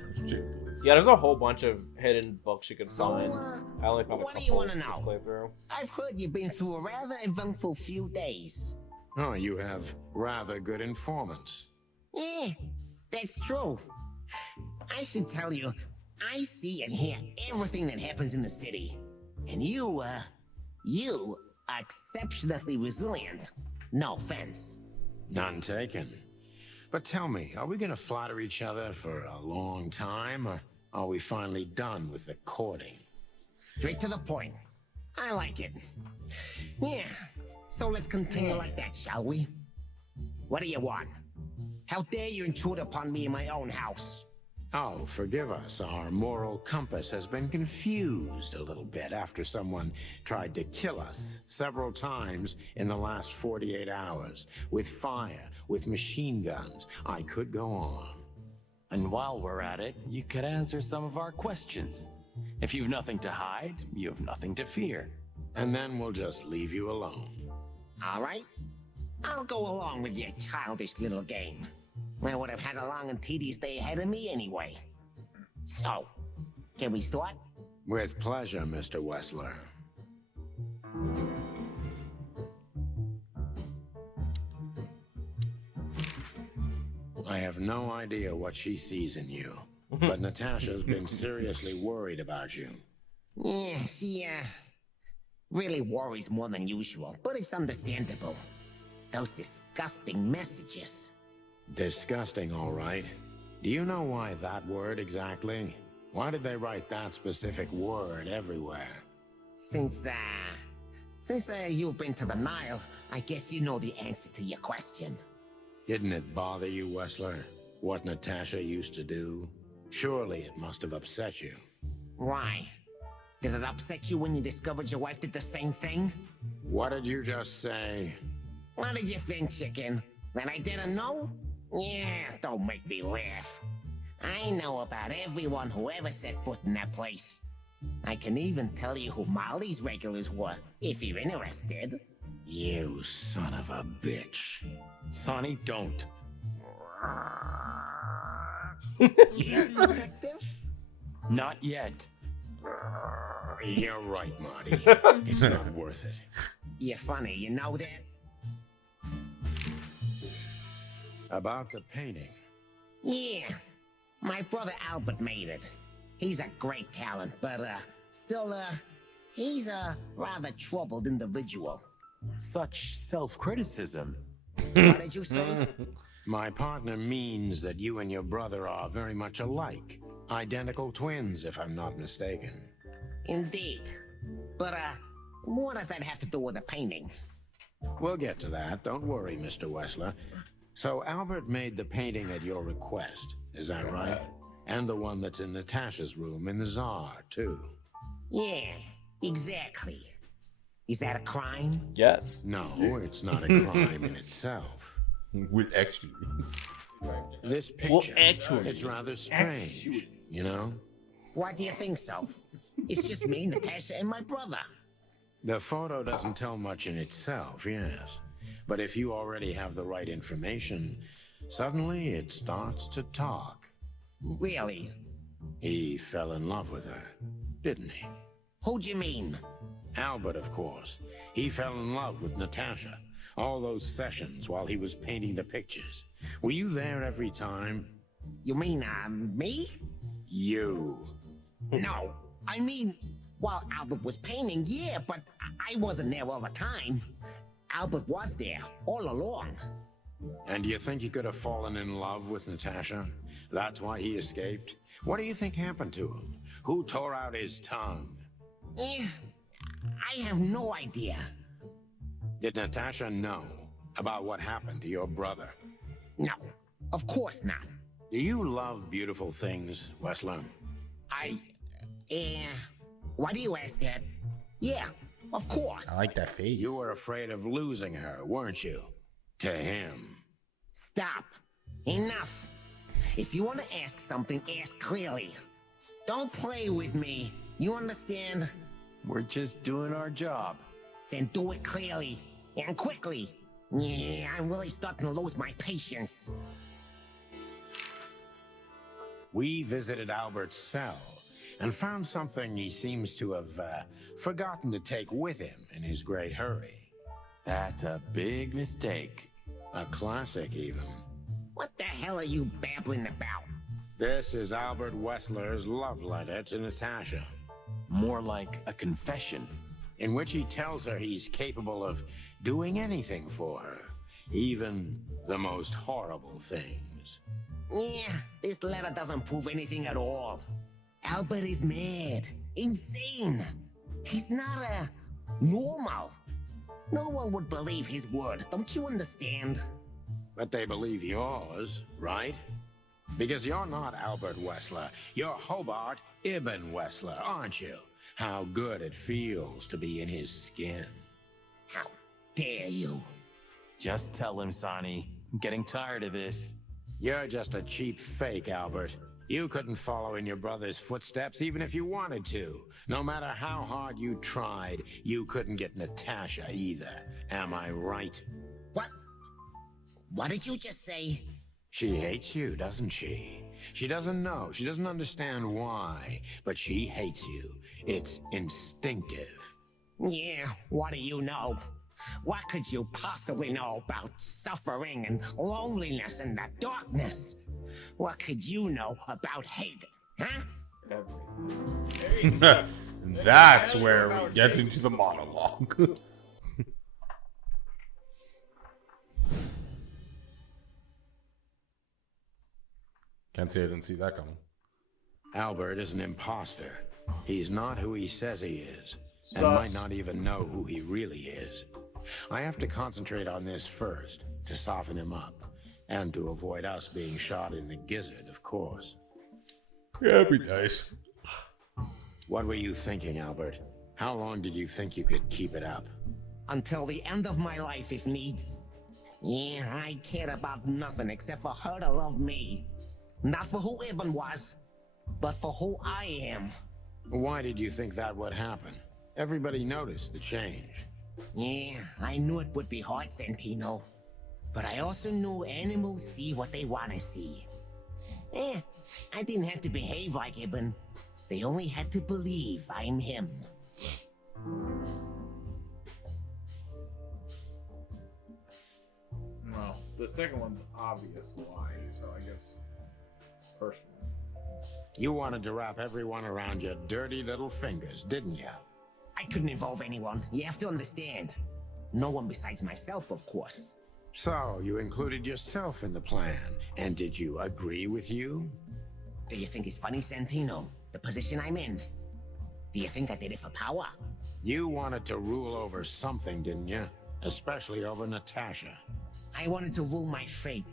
Yeah, there's a whole bunch of hidden books you can find. I only found a what do you couple want to this know? playthrough. I've heard you've been through a rather eventful few days. Oh, you have rather good informants. Yeah, that's true. I should tell you, I see and hear everything that happens in the city. And you are exceptionally resilient. No offense. None taken. But tell me, are we going to flatter each other for a long time, or are we finally done with the courting? Straight to the point. I like it. Yeah, so let's continue like that, shall we? What do you want? How dare you intrude upon me in my own house? Oh, forgive us. Our moral compass has been confused a little bit after someone tried to kill us several times in the last 48 hours. With fire, with machine guns. I could go on. And while we're at it, you could answer some of our questions. If you've nothing to hide, you have nothing to fear. And then we'll just leave you alone. All right. I'll go along with your childish little game. I would have had a long and tedious day ahead of me anyway. So, can we start? With pleasure, Mr. Wessler. I have no idea what she sees in you, but Natasha's been seriously worried about you. Yeah, she, really worries more than usual, but it's understandable. Those disgusting messages. Disgusting, all right. Do you know why that word exactly? Why did they write that specific word everywhere? Since you've been to the Nile, I guess you know the answer to your question. Didn't it bother you, Wessler? What Natasha used to do? Surely it must have upset you. Why? Did it upset you when you discovered your wife did the same thing? What did you just say? What did you think, chicken? That I didn't know? Yeah, don't make me laugh. I know about everyone who ever set foot in that place. I can even tell you who Molly's regulars were, if you're interested. You son of a bitch. Sonny, don't. Yes, detective? Not yet. You're right, Marty. It's not worth it. You're funny, you know that? About the painting. Yeah, my brother Albert made it. He's a great talent, but still, he's a rather troubled individual. Such self-criticism. What did you say? My partner means that you and your brother are very much alike. Identical twins, if I'm not mistaken. Indeed. But, what does that have to do with the painting? We'll get to that. Don't worry, Mr. Wessler. So Albert made the painting at your request, is that right? And the one that's in Natasha's room in the Tsar, too. Yeah, exactly. Is that a crime? Yes. No, it's not a crime in itself. Well, actually. This picture, Well, actually. it's rather strange, you know? Why do you think so? It's just me, Natasha, and my brother. The photo doesn't tell much in itself, yes. But if you already have the right information, suddenly it starts to talk. Really? He fell in love with her, didn't he? Who do you mean? Albert, of course. He fell in love with Natasha. All those sessions while he was painting the pictures. Were you there every time? You mean, me? You. No, I mean, while Albert was painting, yeah, but I wasn't there all the time. Albert was there, all along. And do you think he could have fallen in love with Natasha? That's why he escaped? What do you think happened to him? Who tore out his tongue? I have no idea. Did Natasha know about what happened to your brother? No, of course not. Do you love beautiful things, Wessler? Why do you ask that? Yeah, of course. I like that face. You were afraid of losing her, weren't you? To him. Stop. Enough. If you want to ask something, ask clearly. Don't play with me. You understand? We're just doing our job. Then do it clearly and quickly. Yeah, I'm really starting to lose my patience. We visited Albert's cell and found something he seems to have forgotten to take with him in his great hurry. That's a big mistake. A classic, even. What the hell are you babbling about? This is Albert Wessler's love letter to Natasha. More like a confession. In which he tells her he's capable of doing anything for her, even the most horrible things. Yeah, this letter doesn't prove anything at all. Albert is mad, insane. He's not normal. No one would believe his word, don't you understand? But they believe yours, right? Because you're not Albert Wessler, you're Hobart Ibn Wessler, aren't you? How good it feels to be in his skin. How dare you? Just tell him, Sonny. I'm getting tired of this. You're just a cheap fake, Albert. You couldn't follow in your brother's footsteps even if you wanted to. No matter how hard you tried, you couldn't get Natasha either. Am I right? What? What did you just say? She hates you, doesn't she? She doesn't know. She doesn't understand why, but she hates you. It's instinctive. Yeah, what do you know? What could you possibly know about suffering and loneliness and the darkness? What could you know about hate, huh? That's where we get into the monologue. Can't say I didn't see that coming. Albert is an imposter. He's not who he says he is, and Sus. might not even know who he really is. I have to concentrate on this first, to soften him up, and to avoid us being shot in the gizzard, of course. Yeah, it'd be nice. What were you thinking, Albert? How long did you think you could keep it up? Until the end of my life, if needs. Yeah, I cared about nothing except for her to love me. Not for who Ibn was, but for who I am. Why did you think that would happen? Everybody noticed the change. Yeah, I knew it would be hard, Santino. But I also knew animals see what they want to see. I didn't have to behave like Ibn. They only had to believe I'm him. Well, the second one's obvious lie, so I guess First one. You wanted to wrap everyone around your dirty little fingers, didn't you? I couldn't involve anyone. You have to understand. No one besides myself, of course. So, you included yourself in the plan, and did you agree with you? Do you think it's funny, Santino? The position I'm in? Do you think I did it for power? You wanted to rule over something, didn't you? Especially over Natasha. I wanted to rule my fate.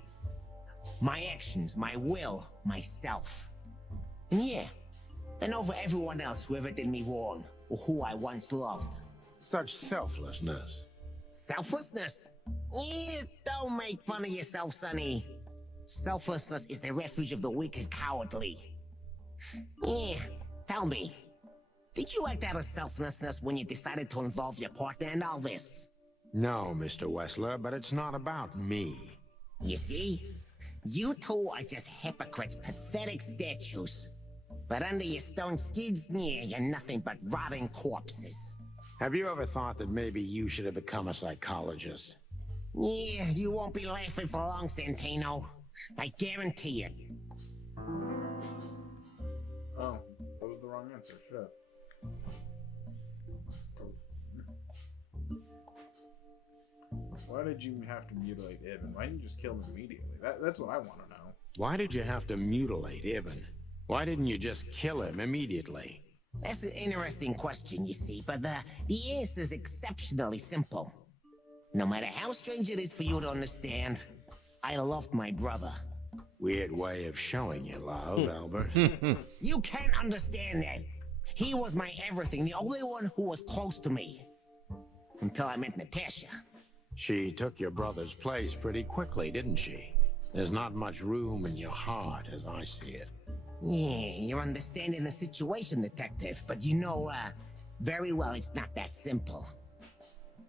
My actions, my will, myself. And yeah, then over everyone else who ever did me wrong, or who I once loved. Such selflessness. Selflessness? Don't make fun of yourself, Sonny. Selflessness is the refuge of the weak and cowardly. Tell me, did you act out of selflessness when you decided to involve your partner in all this? No, Mr. Wessler, but it's not about me. You see? You two are just hypocrites, pathetic statues. But under your stone skids, you're nothing but rotting corpses. Have you ever thought that maybe you should have become a psychologist? Yeah, you won't be laughing for long, Santino. I guarantee it. Oh, that was the wrong answer. Shit. Why did you have to mutilate Ibn? Why didn't you just kill him immediately? That's what I want to know. Why did you have to mutilate Ibn? Why didn't you just kill him immediately? That's an interesting question, you see, but the answer is exceptionally simple. No matter how strange it is for you to understand, I loved my brother. Weird way of showing your love, Albert. You can't understand that. He was my everything, the only one who was close to me. Until I met Natasha. She took your brother's place pretty quickly, didn't she? There's not much room in your heart, as I see it. Yeah, you're understanding the situation, Detective, but you know, very well it's not that simple.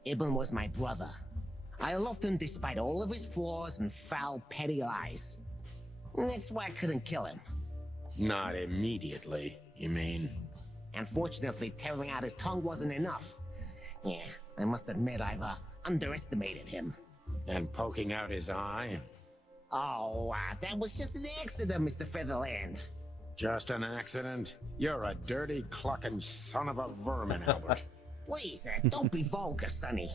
Ibn was my brother. I loved him despite all of his flaws and foul, petty lies. And that's why I couldn't kill him. Not immediately, you mean? Unfortunately, tearing out his tongue wasn't enough. Yeah, I must admit I've underestimated him. And poking out his eye? Oh, that was just an accident, Mr. Featherland. Just an accident? You're a dirty, clucking son of a vermin, Albert. Please, don't be vulgar, Sonny.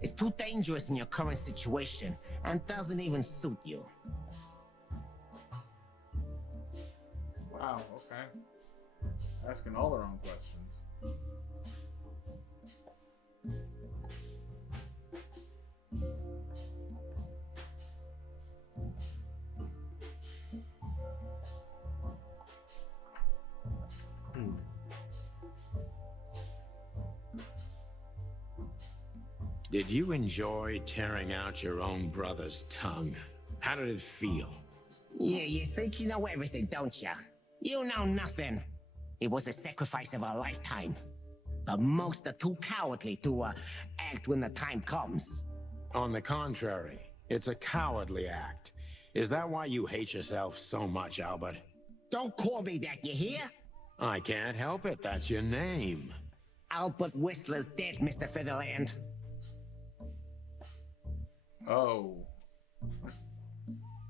It's too dangerous in your current situation, and doesn't even suit you. Wow, okay. Asking all the wrong questions. Did you enjoy tearing out your own brother's tongue? How did it feel? Yeah, you think you know everything, don't you? You know nothing. It was a sacrifice of a lifetime. But most are too cowardly to act when the time comes. On the contrary, it's a cowardly act. Is that why you hate yourself so much, Albert? Don't call me that, you hear? I can't help it, that's your name. Albert Whistler's dead, Mr. Featherland. Oh.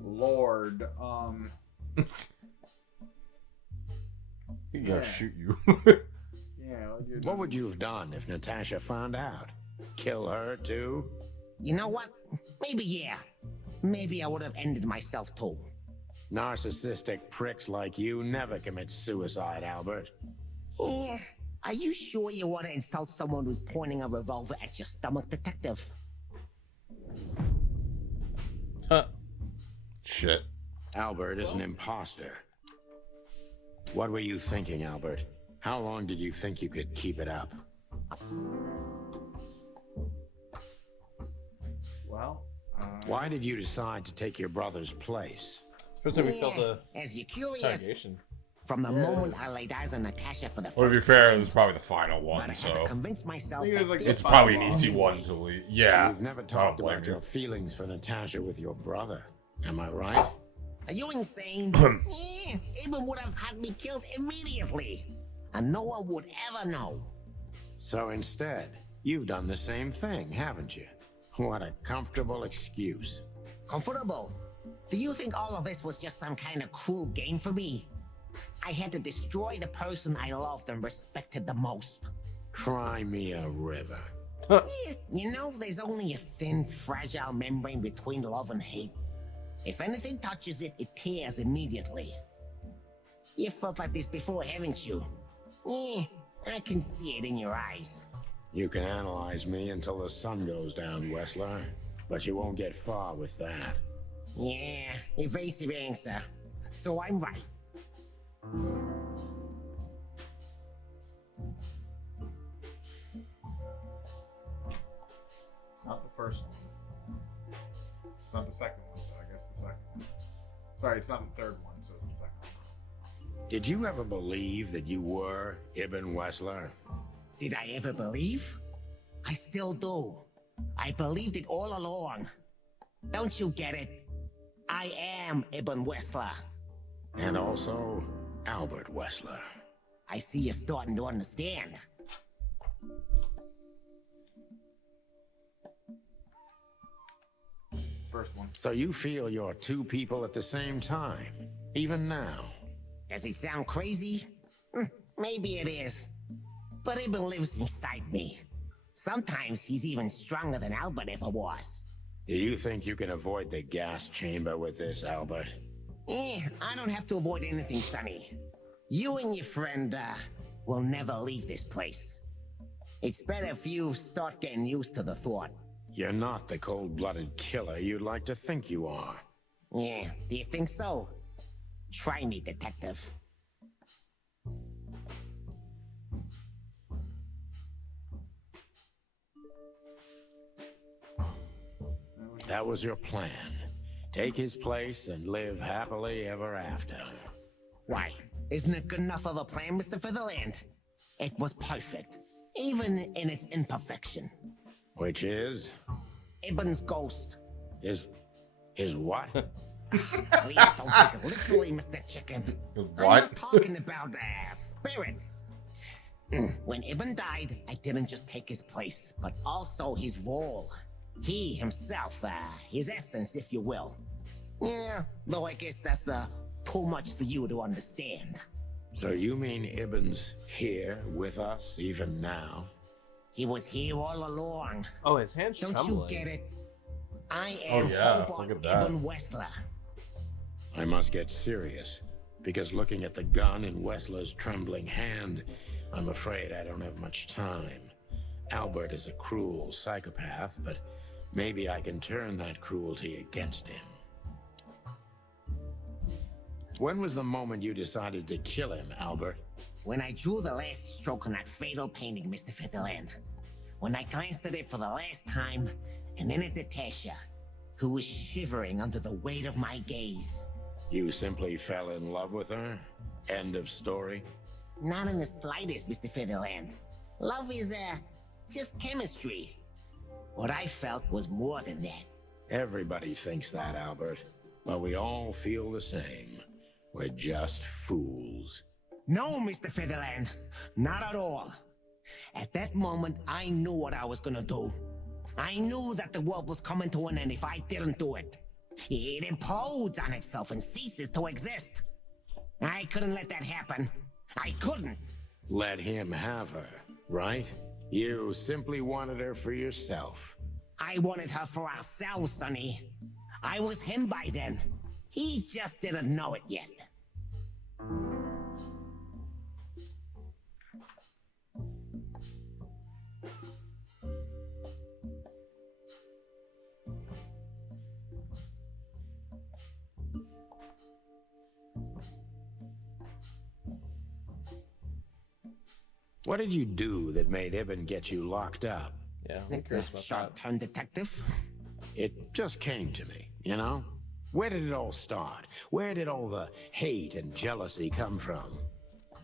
Lord, He gotta shoot you. Yeah, what would you have done if Natasha found out? Kill her too? You know what? Maybe yeah. Maybe I would have ended myself too. Narcissistic pricks like you never commit suicide, Albert. Yeah. Are you sure you want to insult someone who's pointing a revolver at your stomach, Detective? Shit. Albert is an imposter. What were you thinking, Albert? How long did you think you could keep it up? Well, why did you decide to take your brother's place? First time we felt the As you're curious, interrogation. From the moment I laid eyes on Natasha for the Well, to be first fair, time, this is probably the final but I one, had so to convince myself think it was that like this it's probably an was easy one to leave. Yeah. You've never I talked don't blame about you. your feelings for Natasha with your brother. Am I right? Are you insane? Yeah, Ibn would have had me killed immediately. And no one would ever know. So instead, you've done the same thing, haven't you? What a comfortable excuse. Comfortable? Do you think all of this was just some kind of cruel game for me? I had to destroy the person I loved and respected the most. Cry me a river. You know, there's only a thin, fragile membrane between love and hate. If anything touches it, it tears immediately. You felt like this before, haven't you? Yeah, I can see it in your eyes. You can analyze me until the sun goes down, Wessler, but you won't get far with that. Yeah, evasive answer. So I'm right. It's not the first one. It's not the second one, so I guess the second one. Sorry, it's not the third one, so it's the second one. Did you ever believe that you were Ibn Wessler? Did I ever believe? I still do. I believed it all along. Don't you get it? I am Ibn Wessler. And also Albert Wessler. I see you're starting to understand. First one. So you feel you're two people at the same time, even now? Does it sound crazy? Maybe it is. But Ibn lives inside me. Sometimes he's even stronger than Albert ever was. Do you think you can avoid the gas chamber with this, Albert? I don't have to avoid anything, Sonny. You and your friend, will never leave this place. It's better if you start getting used to the thought. You're not the cold-blooded killer you'd like to think you are. Yeah, do you think so? Try me, detective. That was your plan. Take his place and live happily ever after. Why? Isn't it good enough of a plan, Mr. Featherland? It was perfect, even in its imperfection. Which is? Ibn's ghost. His what? Please don't take it literally, Mr. Chicken. What? I'm not talking about spirits. When Ibn died, I didn't just take his place, but also his role. He himself, his essence, if you will. Yeah, though I guess that's too much for you to understand. So you mean Ibn's here with us even now? He was here all along. Oh, his hand's Don't trembling. you get it? I am look at that. Ibn Wessler. I must get serious, because looking at the gun in Wessler's trembling hand, I'm afraid I don't have much time. Albert is a cruel psychopath, but maybe I can turn that cruelty against him. When was the moment you decided to kill him, Albert? When I drew the last stroke on that fatal painting, Mr. Featherland. When I glanced at it for the last time, and then at Natasha, who was shivering under the weight of my gaze. You simply fell in love with her? End of story? Not in the slightest, Mr. Featherland. Love is, just chemistry. What I felt was more than that. Everybody thinks that, Albert. But we all feel the same. We're just fools. No, Mr. Featherland. Not at all. At that moment, I knew what I was gonna do. I knew that the world was coming to an end if I didn't do it. It implodes on itself and ceases to exist. I couldn't let that happen. I couldn't. Let him have her, right? You simply wanted her for yourself. I wanted her for ourselves, Sonny. I was him by then. He just didn't know it yet. What did you do that made Ibn get you locked up? Yeah, It's a short-term detective. It just came to me, you know? Where did it all start? Where did all the hate and jealousy come from?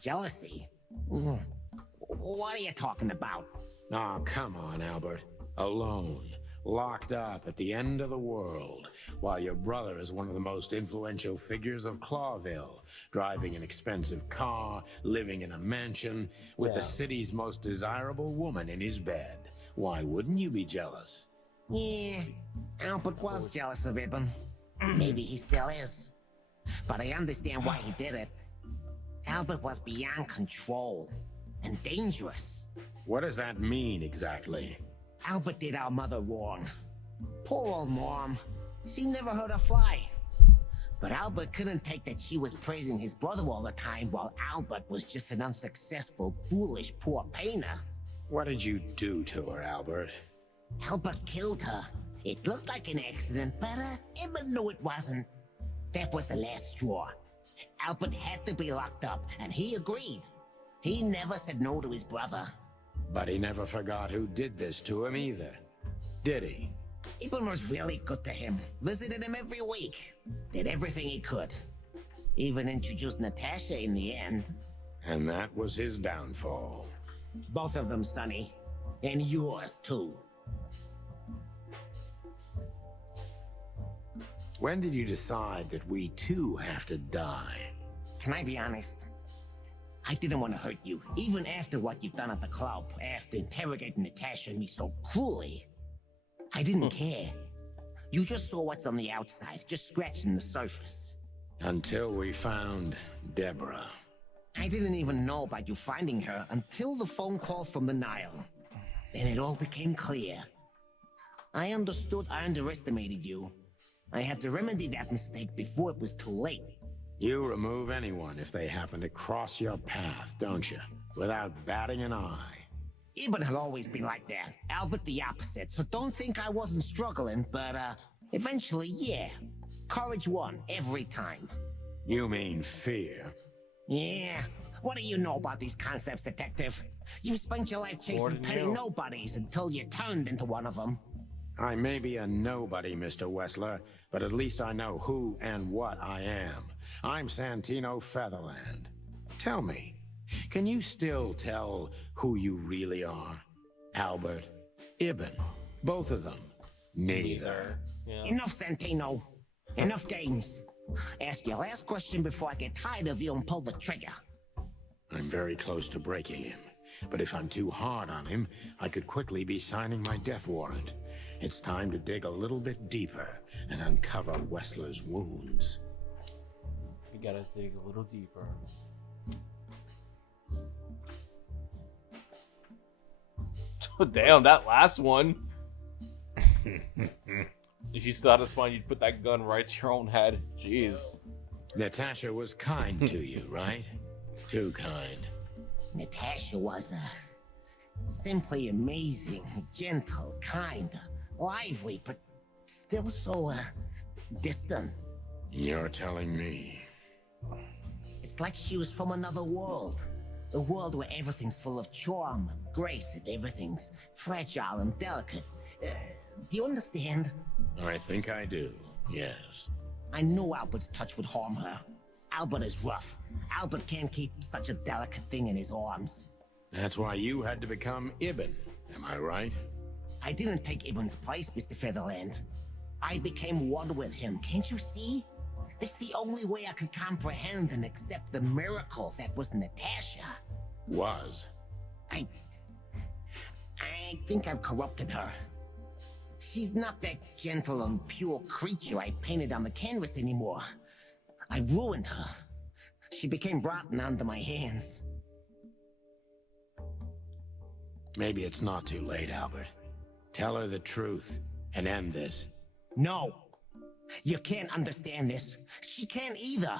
Jealousy? What are you talking about? Oh, come on, Albert. Alone, locked up at the end of the world, while your brother is one of the most influential figures of Clawville, driving an expensive car, living in a mansion, with the city's most desirable woman in his bed. Why wouldn't you be jealous? Yeah, Albert was jealous of Ibn. Maybe he still is. But I understand why he did it. Albert was beyond control and dangerous. What does that mean exactly? Albert did our mother wrong. Poor old Mom. She never hurt a fly. But Albert couldn't take that she was praising his brother all the time while Albert was just an unsuccessful, foolish, poor painter. What did you do to her, Albert? Albert killed her. It looked like an accident, but Eben knew it wasn't. That was the last straw. Albert had to be locked up, and he agreed. He never said no to his brother. But he never forgot who did this to him either, did he? Eben was really good to him. Visited him every week. Did everything he could. Even introduced Natasha in the end. And that was his downfall. Both of them, Sonny. And yours, too. When did you decide that we too have to die? Can I be honest? I didn't want to hurt you, even after what you've done at the club, after interrogating Natasha and me so cruelly. I didn't care. You just saw what's on the outside, just scratching the surface. Until we found Deborah. I didn't even know about you finding her until the phone call from the Nile. Then it all became clear. I understood I underestimated you. I had to remedy that mistake before it was too late. You remove anyone if they happen to cross your path, don't you? Without batting an eye. Eben had always been like that. Albert the opposite, so don't think I wasn't struggling, but eventually, yeah. Courage won, every time. You mean fear? Yeah. What do you know about these concepts, detective? You spent your life chasing petty nobodies until you turned into one of them. I may be a nobody, Mr. Wessler, but at least I know who and what I am. I'm Santino Featherland. Tell me, can you still tell who you really are? Albert, Ibn, both of them? Neither. Yeah. Enough, Santino. Enough games. Ask your last question before I get tired of you and pull the trigger. I'm very close to breaking him, but if I'm too hard on him, I could quickly be signing my death warrant. It's time to dig a little bit deeper and uncover Wessler's wounds. We gotta dig a little deeper. Damn, that last one. If you still had a spine, you'd put that gun right to your own head. Jeez. Natasha was kind to you, right? Too kind. Natasha was simply amazing, gentle, kind, lively, but still so distant. You're telling me. It's like she was from another world. A world where everything's full of charm and grace and everything's fragile and delicate. Do you understand? I think I do, yes. I knew Albert's touch would harm her. Albert is rough. Albert can't keep such a delicate thing in his arms. That's why you had to become Ibn, am I right? I didn't take Ibn's place, Mr. Featherland. I became one with him, can't you see? That's the only way I could comprehend and accept the miracle that was Natasha. Was? I think I've corrupted her. She's not that gentle and pure creature I painted on the canvas anymore. I ruined her. She became rotten under my hands. Maybe it's not too late, Albert. Tell her the truth and end this. No. You can't understand this. She can't either.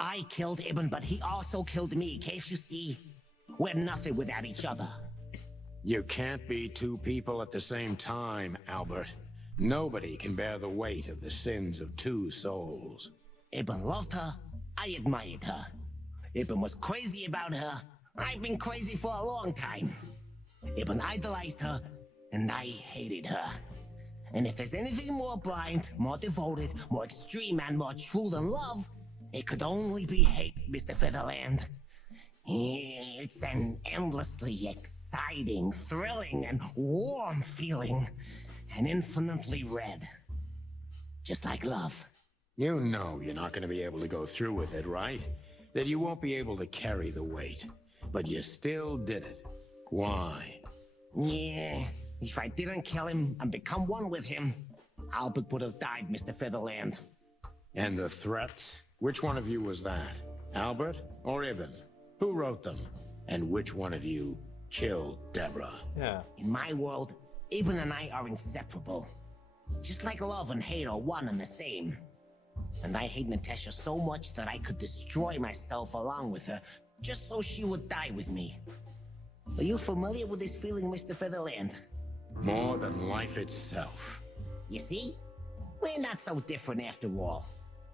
I killed Ibn, but he also killed me, can't you see? We're nothing without each other. You can't be two people at the same time, Albert. Nobody can bear the weight of the sins of two souls. Ibn loved her. I admired her. Ibn was crazy about her. I've been crazy for a long time. Ibn idolized her, and I hated her. And if there's anything more blind, more devoted, more extreme, and more true than love, it could only be hate, Mr. Featherland. It's an endlessly exciting, thrilling, and warm feeling, and infinitely red. Just like love. You know you're not going to be able to go through with it, right? That you won't be able to carry the weight. But you still did it. Why? Yeah, if I didn't kill him and become one with him, Albert would have died, Mr. Featherland. And the threats? Which one of you was that? Albert or Ibn? Who wrote them? And which one of you killed Deborah? Yeah. In my world, Ibn and I are inseparable. Just like love and hate are one and the same. And I hate Natasha so much that I could destroy myself along with her, just so she would die with me. Are you familiar with this feeling, Mr. Featherland? More than life itself. You see? We're not so different after all.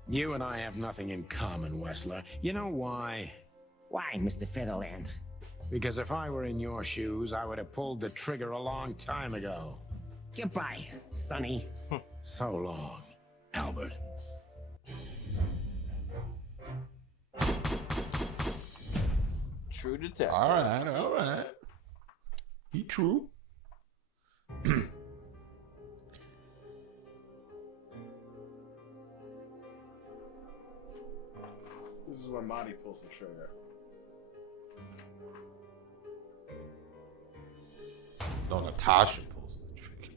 You and I have nothing in common, Wessler. You know why? Why, Mr. Featherland? Because if I were in your shoes, I would have pulled the trigger a long time ago. Goodbye, Sonny. So long, Albert. True detective. All right. He true. This is when Mahty pulls the trigger. No, Natasha pulls the trigger.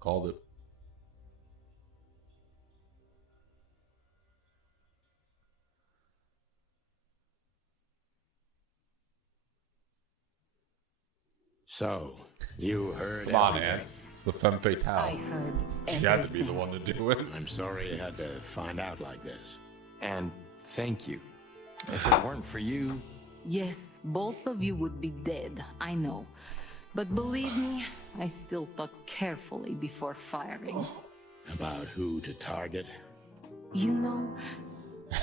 Called it. So, you heard Come on, everything. Ann. It's the femme fatale. I heard She had to be the one to do it. I'm sorry you had to find out like this. And thank you. If it weren't for you, Yes, both of you would be dead, I know. But believe me, I still thought carefully before firing. About who to target? You know,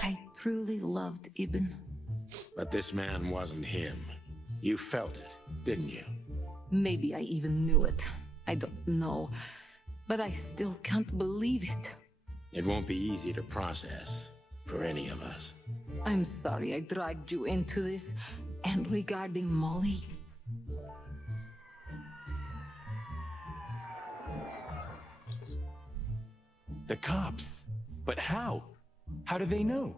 I truly loved Ibn. But this man wasn't him. You felt it, didn't you? Maybe I even knew it. I don't know. But I still can't believe it. It won't be easy to process for any of us. I'm sorry I dragged you into this. And regarding Molly, the cops. But how? How do they know?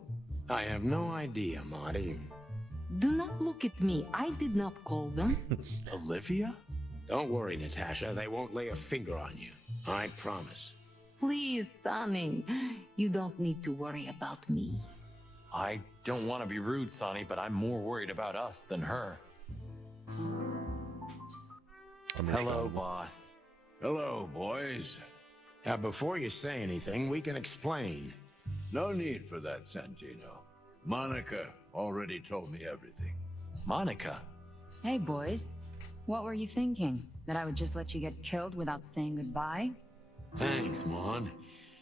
I have no idea, Marty. do not look at me. I did not call them. Olivia? Don't worry, Natasha. They won't lay a finger on you. I promise. Please, Sonny. You don't need to worry about me. I don't want to be rude, Sonny, but I'm more worried about us than her. Hello, boss. Hello, boys. Before you say anything, we can explain. No need for that, Santino. Monica already told me everything. Monica? Hey, boys. What were you thinking? That I would just let you get killed without saying goodbye? Thanks, Mon.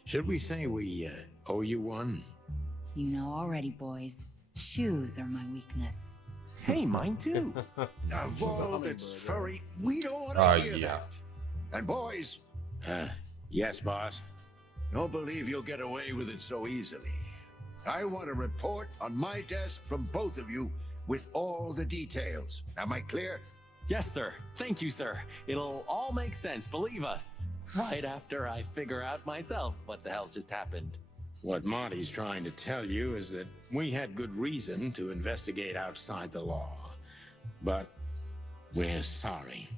Should we say we owe you one? You know already, boys. Shoes are my weakness. Hey, mine too. Of all that's furry, we don't want to hear that. And boys. Yes, boss. Don't believe you'll get away with it so easily. I want a report on my desk from both of you with all the details. Am I clear? Yes, sir. Thank you, sir. It'll all make sense, believe us. Right after I figure out myself what the hell just happened. What Marty's trying to tell you is that we had good reason to investigate outside the law. But we're sorry.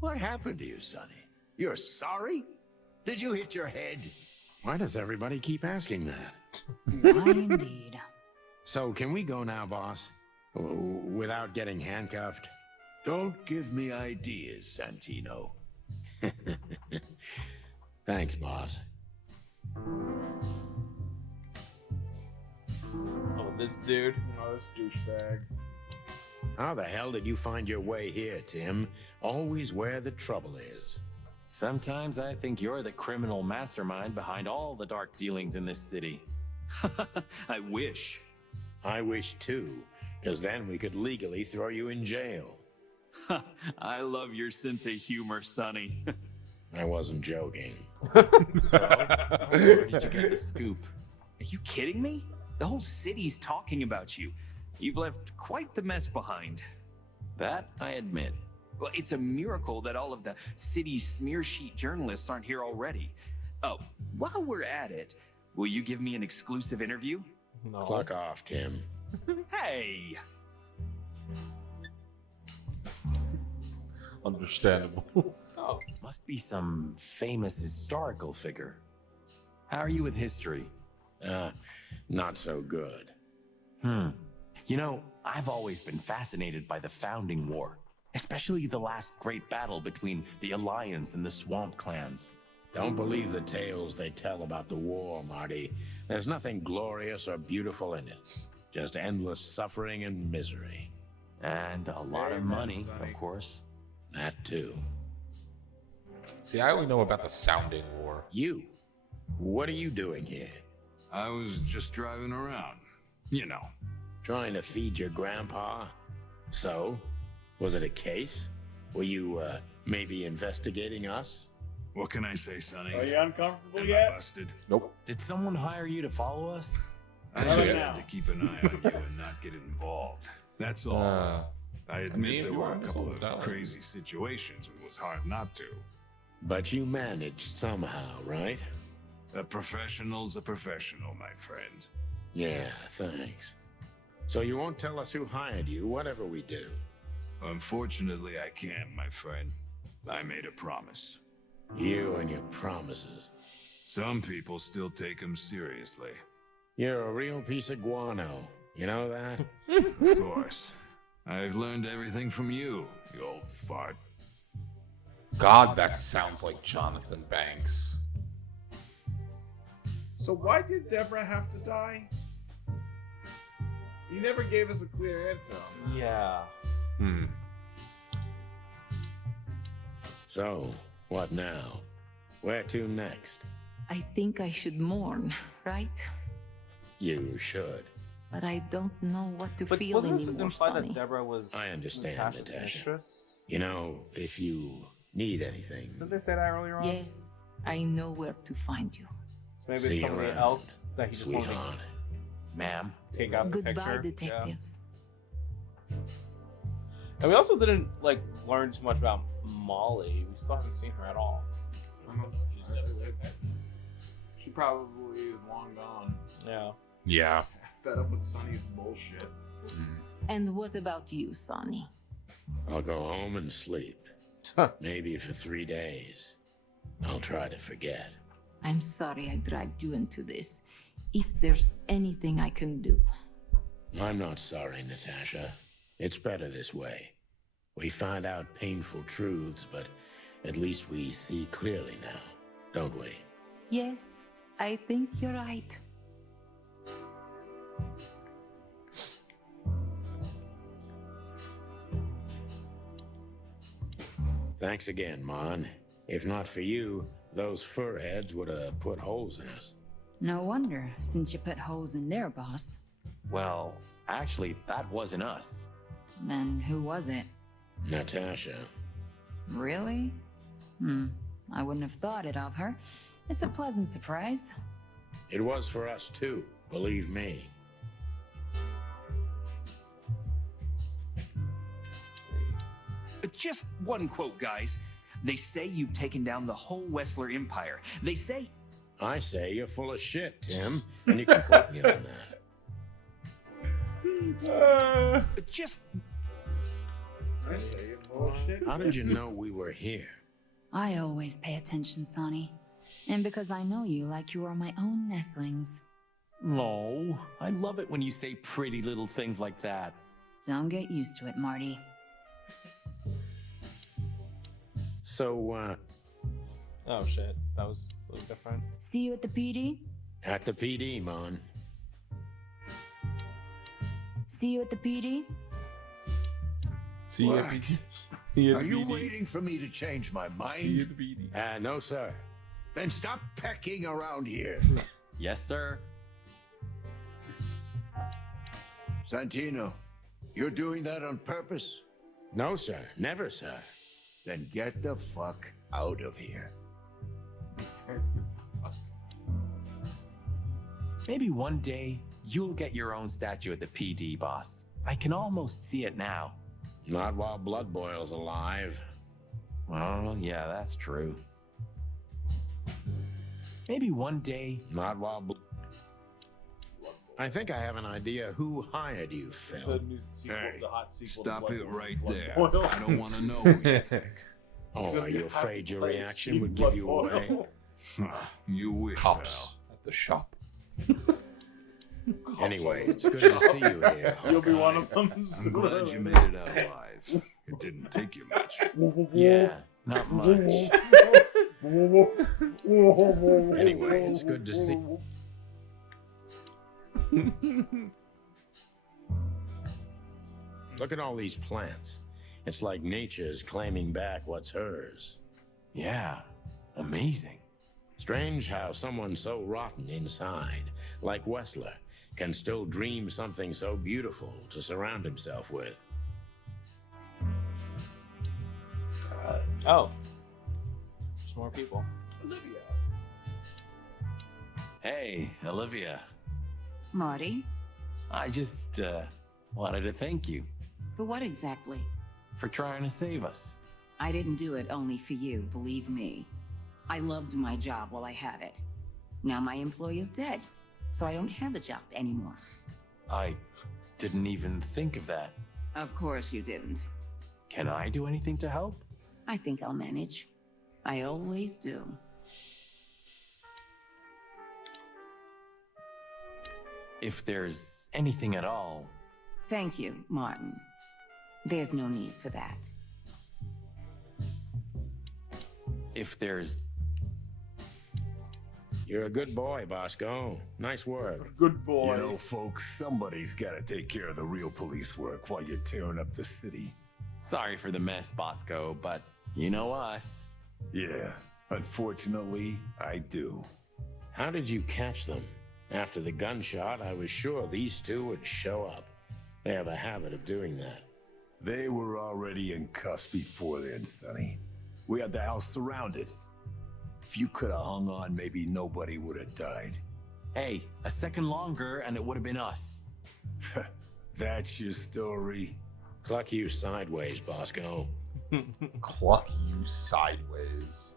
What happened to you, Sonny? You're sorry? Did you hit your head? Why does everybody keep asking that? Why indeed. So can we go now, boss? Without getting handcuffed? Don't give me ideas, Santino. Thanks, boss. Oh, this dude. Oh, this douchebag. How the hell did you find your way here, Tim? Always where the trouble is. Sometimes I think you're the criminal mastermind behind all the dark dealings in this city. I wish. I wish too, because then we could legally throw you in jail. I love your sense of humor, Sonny. I wasn't joking. So, where did you get the scoop? Are you kidding me? The whole city's talking about you. You've left quite the mess behind. That I admit. Well, it's a miracle that all of the city's smear sheet journalists aren't here already. Oh, while we're at it, will you give me an exclusive interview? No. Fuck off, Tim. Hey! Understandable. Oh. Must be some famous historical figure. How are you with history? Not so good. You know, I've always been fascinated by the Founding War, especially the last great battle between the Alliance and the Swamp clans. Don't believe the tales they tell about the war, Marty. There's nothing glorious or beautiful in it. Just endless suffering and misery. And a lot of money, of course. That too. See, I only know about the Sounding War. You? What are you doing here? I was just driving around. You know. Trying to feed your grandpa? So? Was it a case? Were you, maybe investigating us? What can I say, Sonny? Are you uncomfortable Am yet? I busted? Nope. Did someone hire you to follow us? I just had to keep an eye on you and not get involved. That's all. I admit there were a couple of crazy situations when it was hard not to. But you managed somehow, right? A professional's a professional, my friend. Yeah, thanks. So you won't tell us who hired you, whatever we do? Unfortunately, I can't, my friend. I made a promise. You and your promises. Some people still take them seriously. You're a real piece of guano. You know that? Of course. I've learned everything from you, you old fart. God, that sounds like Jonathan Banks. So why did Deborah have to die? He never gave us a clear answer on that. Yeah. So, what now? Where to next? I think I should mourn, right? You should. But I don't know what to But feel wasn't this anymore, implied Sonny. that Deborah was I understand, Natasha's Natasha. mistress? You know, if you need anything, Didn't they say that earlier on? Yes, I know where to find you. So maybe See it's you somebody around, else that he just wanted sweetheart. to Ma'am. take out the Goodbye, picture. detectives. Yeah. And we also didn't like learn too much about Molly. We still haven't seen her at all. I don't know. She's definitely okay. She probably is long gone. Yeah. Yeah. Fed up with Sonny's bullshit. And what about you, Sonny? I'll go home and sleep. Maybe for 3 days. I'll try to forget. I'm sorry I dragged you into this. If there's anything I can do. I'm not sorry, Natasha. It's better this way. We find out painful truths, but at least we see clearly now, don't we? Yes, I think you're right. Thanks again, Mon. If not for you, those furheads would have put holes in us. No wonder, since you put holes in their boss. Well, actually, that wasn't us. Then who was it? Natasha. Really? I wouldn't have thought it of her. It's a pleasant surprise. It was for us too, believe me. Just one quote, guys. They say you've taken down the whole Wessler Empire. They say... I say you're full of shit, Tim, and you can quote me on that. Just... How did you know we were here? I always pay attention, Sonny. And because I know you like you are my own nestlings. No, I love it when you say pretty little things like that. Don't get used to it, Marty. So, Oh shit, that was a little different. See you at the PD? at the PD, Mon. See you at the PD? See you at What? PD. Are you waiting for me to change my mind? No, sir. Then stop pecking around here. Yes, sir. Santino, you're doing that on purpose? No, sir. Never, sir. Then get the fuck out of here. Maybe one day you'll get your own statue at the PD, boss. I can almost see it now. Not while Blood Boil's alive. Well, yeah, that's true. Maybe one day. Not while I think I have an idea who hired you, The Phil. new sequel, Hey, the hot sequel. stop to it Blood right Boil. there. Blood Boil. I don't want to know what you think. Oh, are you afraid your Blood reaction would Boil. give you away? You wish, Cops at the shop. Anyway, it's good to see you here. You'll be Hawkeye. one of them. I'm glad you made it out alive. It didn't take you much. Yeah, not much. Anyway, it's good to see. Look at all these plants. It's like nature's claiming back what's hers. Yeah, amazing. Strange how someone so rotten inside, like Wessler, can still dream something so beautiful to surround himself with. Oh. There's more people. Hey, Olivia. Marty, I just wanted to thank you for what exactly? for trying to save us. I didn't do it only for you, believe me. I loved my job while I had it. Now my employee is dead, so I don't have a job anymore. I didn't even think of that. Of course you didn't. Can I do anything to help? I think I'll manage. I always do. If there's anything at all. Thank you, Martin. There's no need for that. If there's. You're a good boy, Bosco. Nice work. Good boy. You know, folks, somebody's got to take care of the real police work while you're tearing up the city. Sorry for the mess, Bosco, but you know us. Yeah, unfortunately, I do. How did you catch them? After the gunshot, I was sure these two would show up. They have a habit of doing that. They were already in cuffs before then, Sonny. We had the house surrounded. If you could have hung on, maybe nobody would have died. Hey, a second longer and it would have been us. That's your story. Cluck you sideways, Bosco. Cluck you sideways.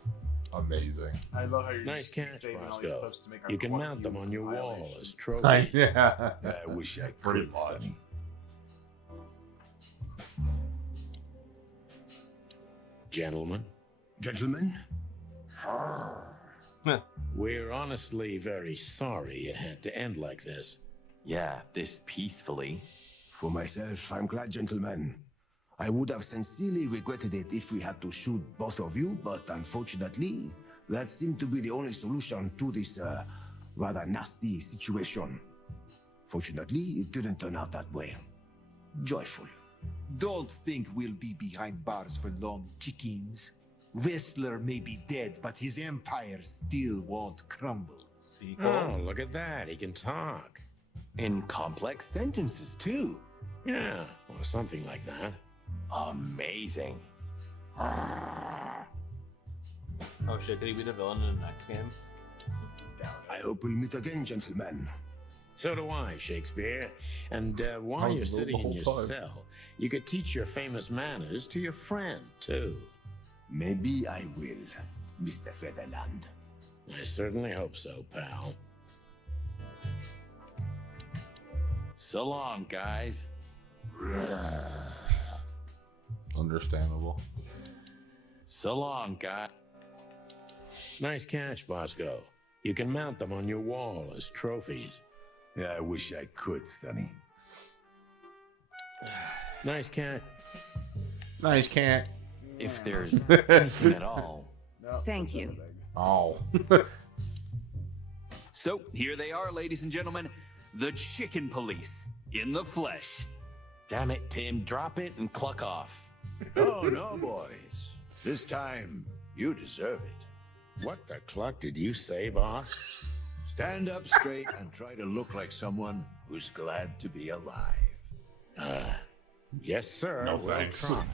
Amazing. I love how you're Nice just catch, saving all these Bosco. clips to make our You can cluck mount them you on your wall violation. as trophies. Yeah. I wish I Pretty could, much. Sonny. Gentlemen, Gentlemen? we're honestly very sorry it had to end like this. Yeah, this peacefully. For myself, I'm glad, gentlemen. I would have sincerely regretted it if we had to shoot both of you, but unfortunately, that seemed to be the only solution to this rather nasty situation. Fortunately, it didn't turn out that way. Joyful. Don't think we'll be behind bars for long, chickens. Whistler may be dead, but his empire still won't crumble. Oh, look at that. He can talk. In complex sentences, too. Yeah, or something like that. Amazing. Oh shit, could he be the villain in the next game? I hope we'll meet again, gentlemen. So do I, Shakespeare. And while How's you're the sitting in whole your time? cell, you could teach your famous manners to your friend, too. Maybe I will, Mr. Featherland. I certainly hope so, pal. So long, guys. Understandable. So long, guys. Nice catch, Bosco. You can mount them on your wall as trophies. Yeah, I wish I could, Sonny. Nice catch. Nice cat. If there's anything at all. Thank you. Oh. So, here they are, ladies and gentlemen. The Chicken Police in the flesh. Damn it, Tim. Drop it and cluck off. Oh, no, boys. This time, you deserve it. What the cluck did you say, boss? Stand up straight and try to look like someone who's glad to be alive. Yes, sir. No we'll thanks. try.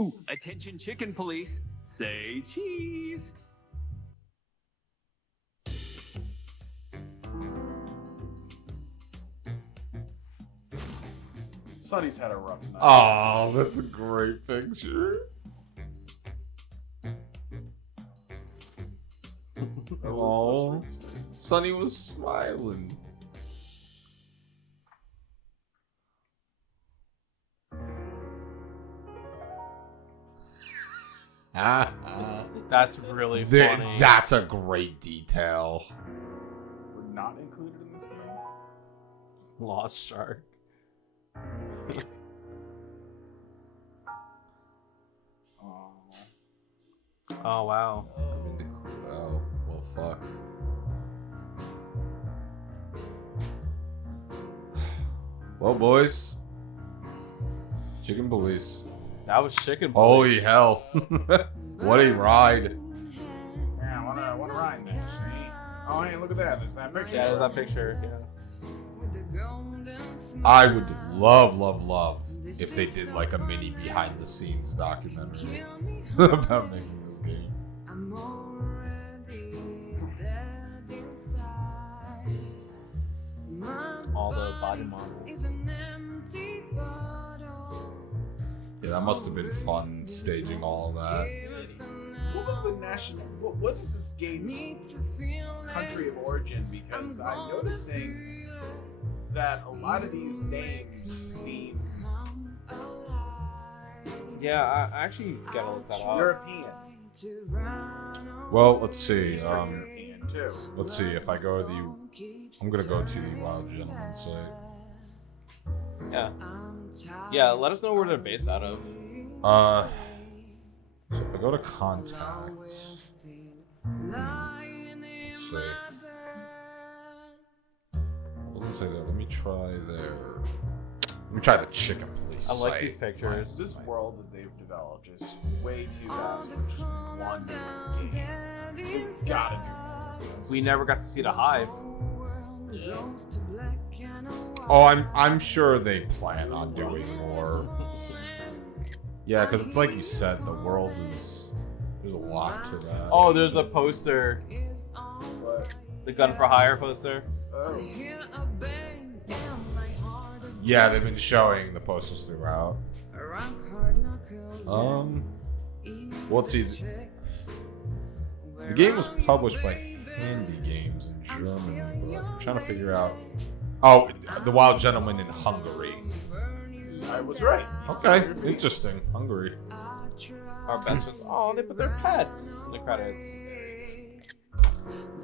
Ooh, attention, Chicken Police. Say cheese. Sonny's had a rough night. Oh, that's a great picture. Oh, Sonny was smiling. That's really funny. That's a great detail. We're not included in this game. Lost shark. Oh wow. Oh, well, fuck. Well, boys. Chicken police. That was chicken Holy police. hell. What a ride. Yeah, I wanna ride that, see? Oh, hey, look at that. There's that picture. Yeah, there's that picture. Yeah. I would love if they did like a mini behind the scenes documentary about making this game. All the body models. Yeah, that must have been fun staging all of that. What was the national? What is this game's country of origin? Because I'm noticing that a lot of these names seem Yeah, I actually gotta look that up. European. Well, let's see. European too. Let's see if I go to the. I'm gonna go to the Wild Gentleman site. Yeah. Yeah, let us know where they're based out of. So if I go to contacts, let's see. It doesn't say that. Let me try their. Let me try the chicken police. I like site. these pictures. This world that they've developed is way too vast for just one game. You've gotta do more. We never got to see the hive. Oh, I'm sure they plan on doing more. Yeah, because it's like you said, the world is there's a lot to that. Oh, there's the poster. What? The gun for hire poster. Oh. Yeah, they've been showing the posters throughout. Let's see. The game was published by Handy Games in Germany, but I'm trying to figure out. Oh, The Wild Gentleman in Hungary. I was right. Okay, interesting. Hungary. Our best was oh, they put their pets in the credits.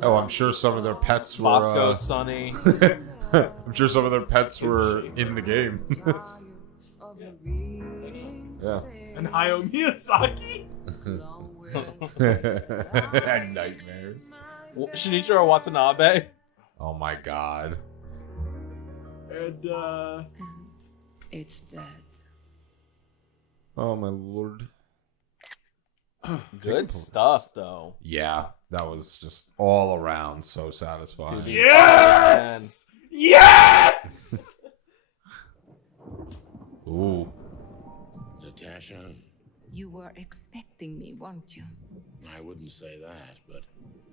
Oh, I'm sure some of their pets were. Bosco, Sonny. I'm sure some of their pets were in the game. Yeah. And Hayao Miyazaki. And nightmares. Shinichiro Watanabe. Oh my god. And It's dead. Oh my lord. Good stuff, though. Yeah, that was just all around so satisfying. yes! Yes! Ooh. Natasha, You were expecting me, weren't you? I wouldn't say that, but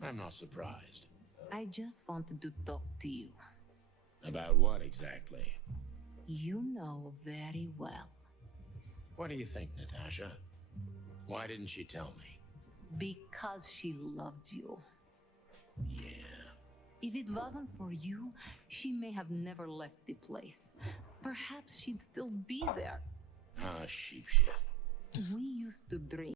I'm not surprised. I just wanted to talk to you. About what exactly? You know very well. What do you think, Natasha? Why didn't she tell me? Because she loved you. Yeah. If it wasn't for you, she may have never left the place. Perhaps she'd still be there. Ah, sheep shit. We used to dream.